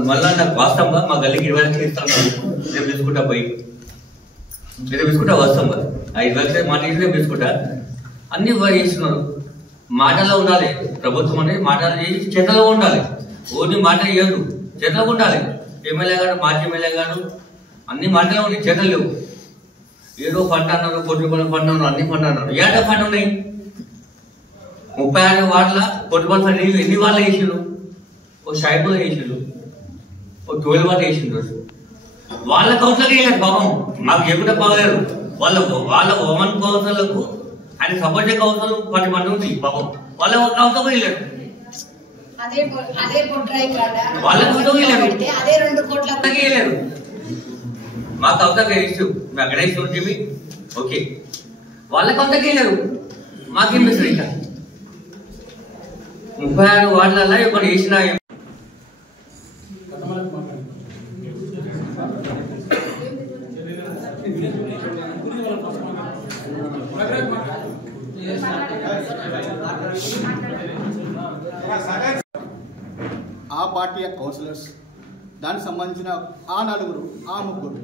మళ్ళా నాకు వాస్తవంగా మా గల్లీకి 20 లక్షలు ఇస్తాను. రేపు తీసుకుంటా పోయి రేపు తీసుకుంటా వాస్తవంగా 5 లక్షలు మాట రేపు తీసుకుంటా. అన్ని చేస్తున్నారు. మాటల్లో ఉండాలి ప్రభుత్వం అనేది. మాటలు చేసి చేతలో ఉండాలి. ఓన్లీ మాట ఇవ్వదు, చేతలో ఉండాలి. ఎమ్మెల్యే గారు, మాజీ ఎమ్మెల్యే గారు అన్ని మాటలు ఉన్నాయి, చేతలు లేవు. ఏదో ఫండ్ అన్నారు, ₹1 ఫండ్ అన్నారు, అన్ని ఫండ్ అన్నారు. ఏడా ఫండ్ ఉన్నాయి? 36 వార్డుల ₹1 ఫండ్ ఎన్ని వాళ్ళు వేసిండ్రు? ఓ షాయిబుల్ వేసిండ్రు, ఓ 12 వార్డు వేసిండ్రు. వాళ్ళ కౌన్సిలర్ వేయలేదు పాపం. మాకు చెప్పుకుంటే బాగలేరు. వాళ్ళ ఉమెన్ కౌన్సిలర్లకు ఆయన సపోర్ట్ కౌన్సిల్ 10 మంది ఉంది పాపం. వాళ్ళ కౌన్సిల్ వేయలేరు. మాకు అవుతాక ఇష్టం గణేష్ టీవీ ఓకే. వాళ్ళకి అవుతాక వెళ్ళారు. మాకేం చేస్తారు? ఇంకా 36 వార్డులలో ఇప్పుడు వేసిన ఆ పార్టీ కౌన్సిలర్స్, దానికి సంబంధించిన ఆ 4 ఆ 3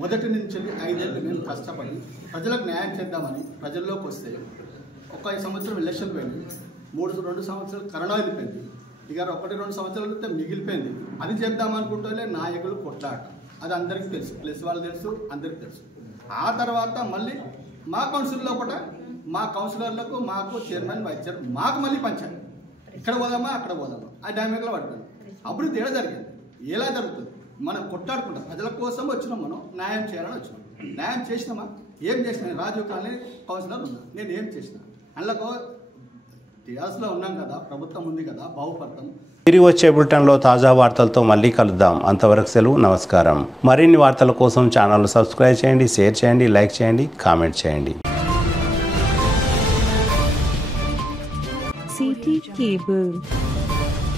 మొదటి నుంచి 5 ఏళ్ళు మేము కష్టపడి ప్రజలకు న్యాయం చేద్దామని ప్రజల్లోకి వస్తే 1 సంవత్సరం ఎలక్షన్ పోయింది, 2 సంవత్సరాలు కరోనా వెళ్ళిపోయింది, ఇక 1-2 సంవత్సరాలు మిగిలిపోయింది. అది చేద్దామనుకుంటే నాయకులు కొట్లాట, అది అందరికీ తెలుసు, ప్లస్ వాళ్ళు తెలుసు, అందరికీ తెలుసు. ఆ తర్వాత మళ్ళీ మా కౌన్సిల్లో కూడా మా కౌన్సిలర్లకు మాకు చైర్మన్ వైస్ చైర్మన్ మాకు మళ్ళీ పంచారు, ఇక్కడ పోదామా అక్కడ పోదామా, ఆ డ్యామేజ్లో పడిపోయింది. అప్పుడు తేడా జరిగింది. ఎలా జరుగుతుంది? మనం కొట్లాడుకుంటాం, ప్రజల కోసం వచ్చినాం, మనం న్యాయం చేయాలని వచ్చినాం. న్యాయం చేసినామా? ఏం చేసినా? రాజీవ్ కాలనీ కౌన్సిలర్ ఉన్నా, నేను ఏం చేసిన? అందులో టీఆర్ఎస్లో ఉన్నాం కదా, ప్రభుత్వం ఉంది కదా, బాగుపడతాం. తిరిగి వచ్చే బులెటిన్లో తాజా వార్తలతో మళ్ళీ కలుద్దాం. అంతవరకు సెలవు, నమస్కారం. మరిన్ని వార్తల కోసం ఛానల్ సబ్స్క్రైబ్ చేయండి, షేర్ చేయండి, లైక్ చేయండి, కామెంట్ చేయండి. CT Cable.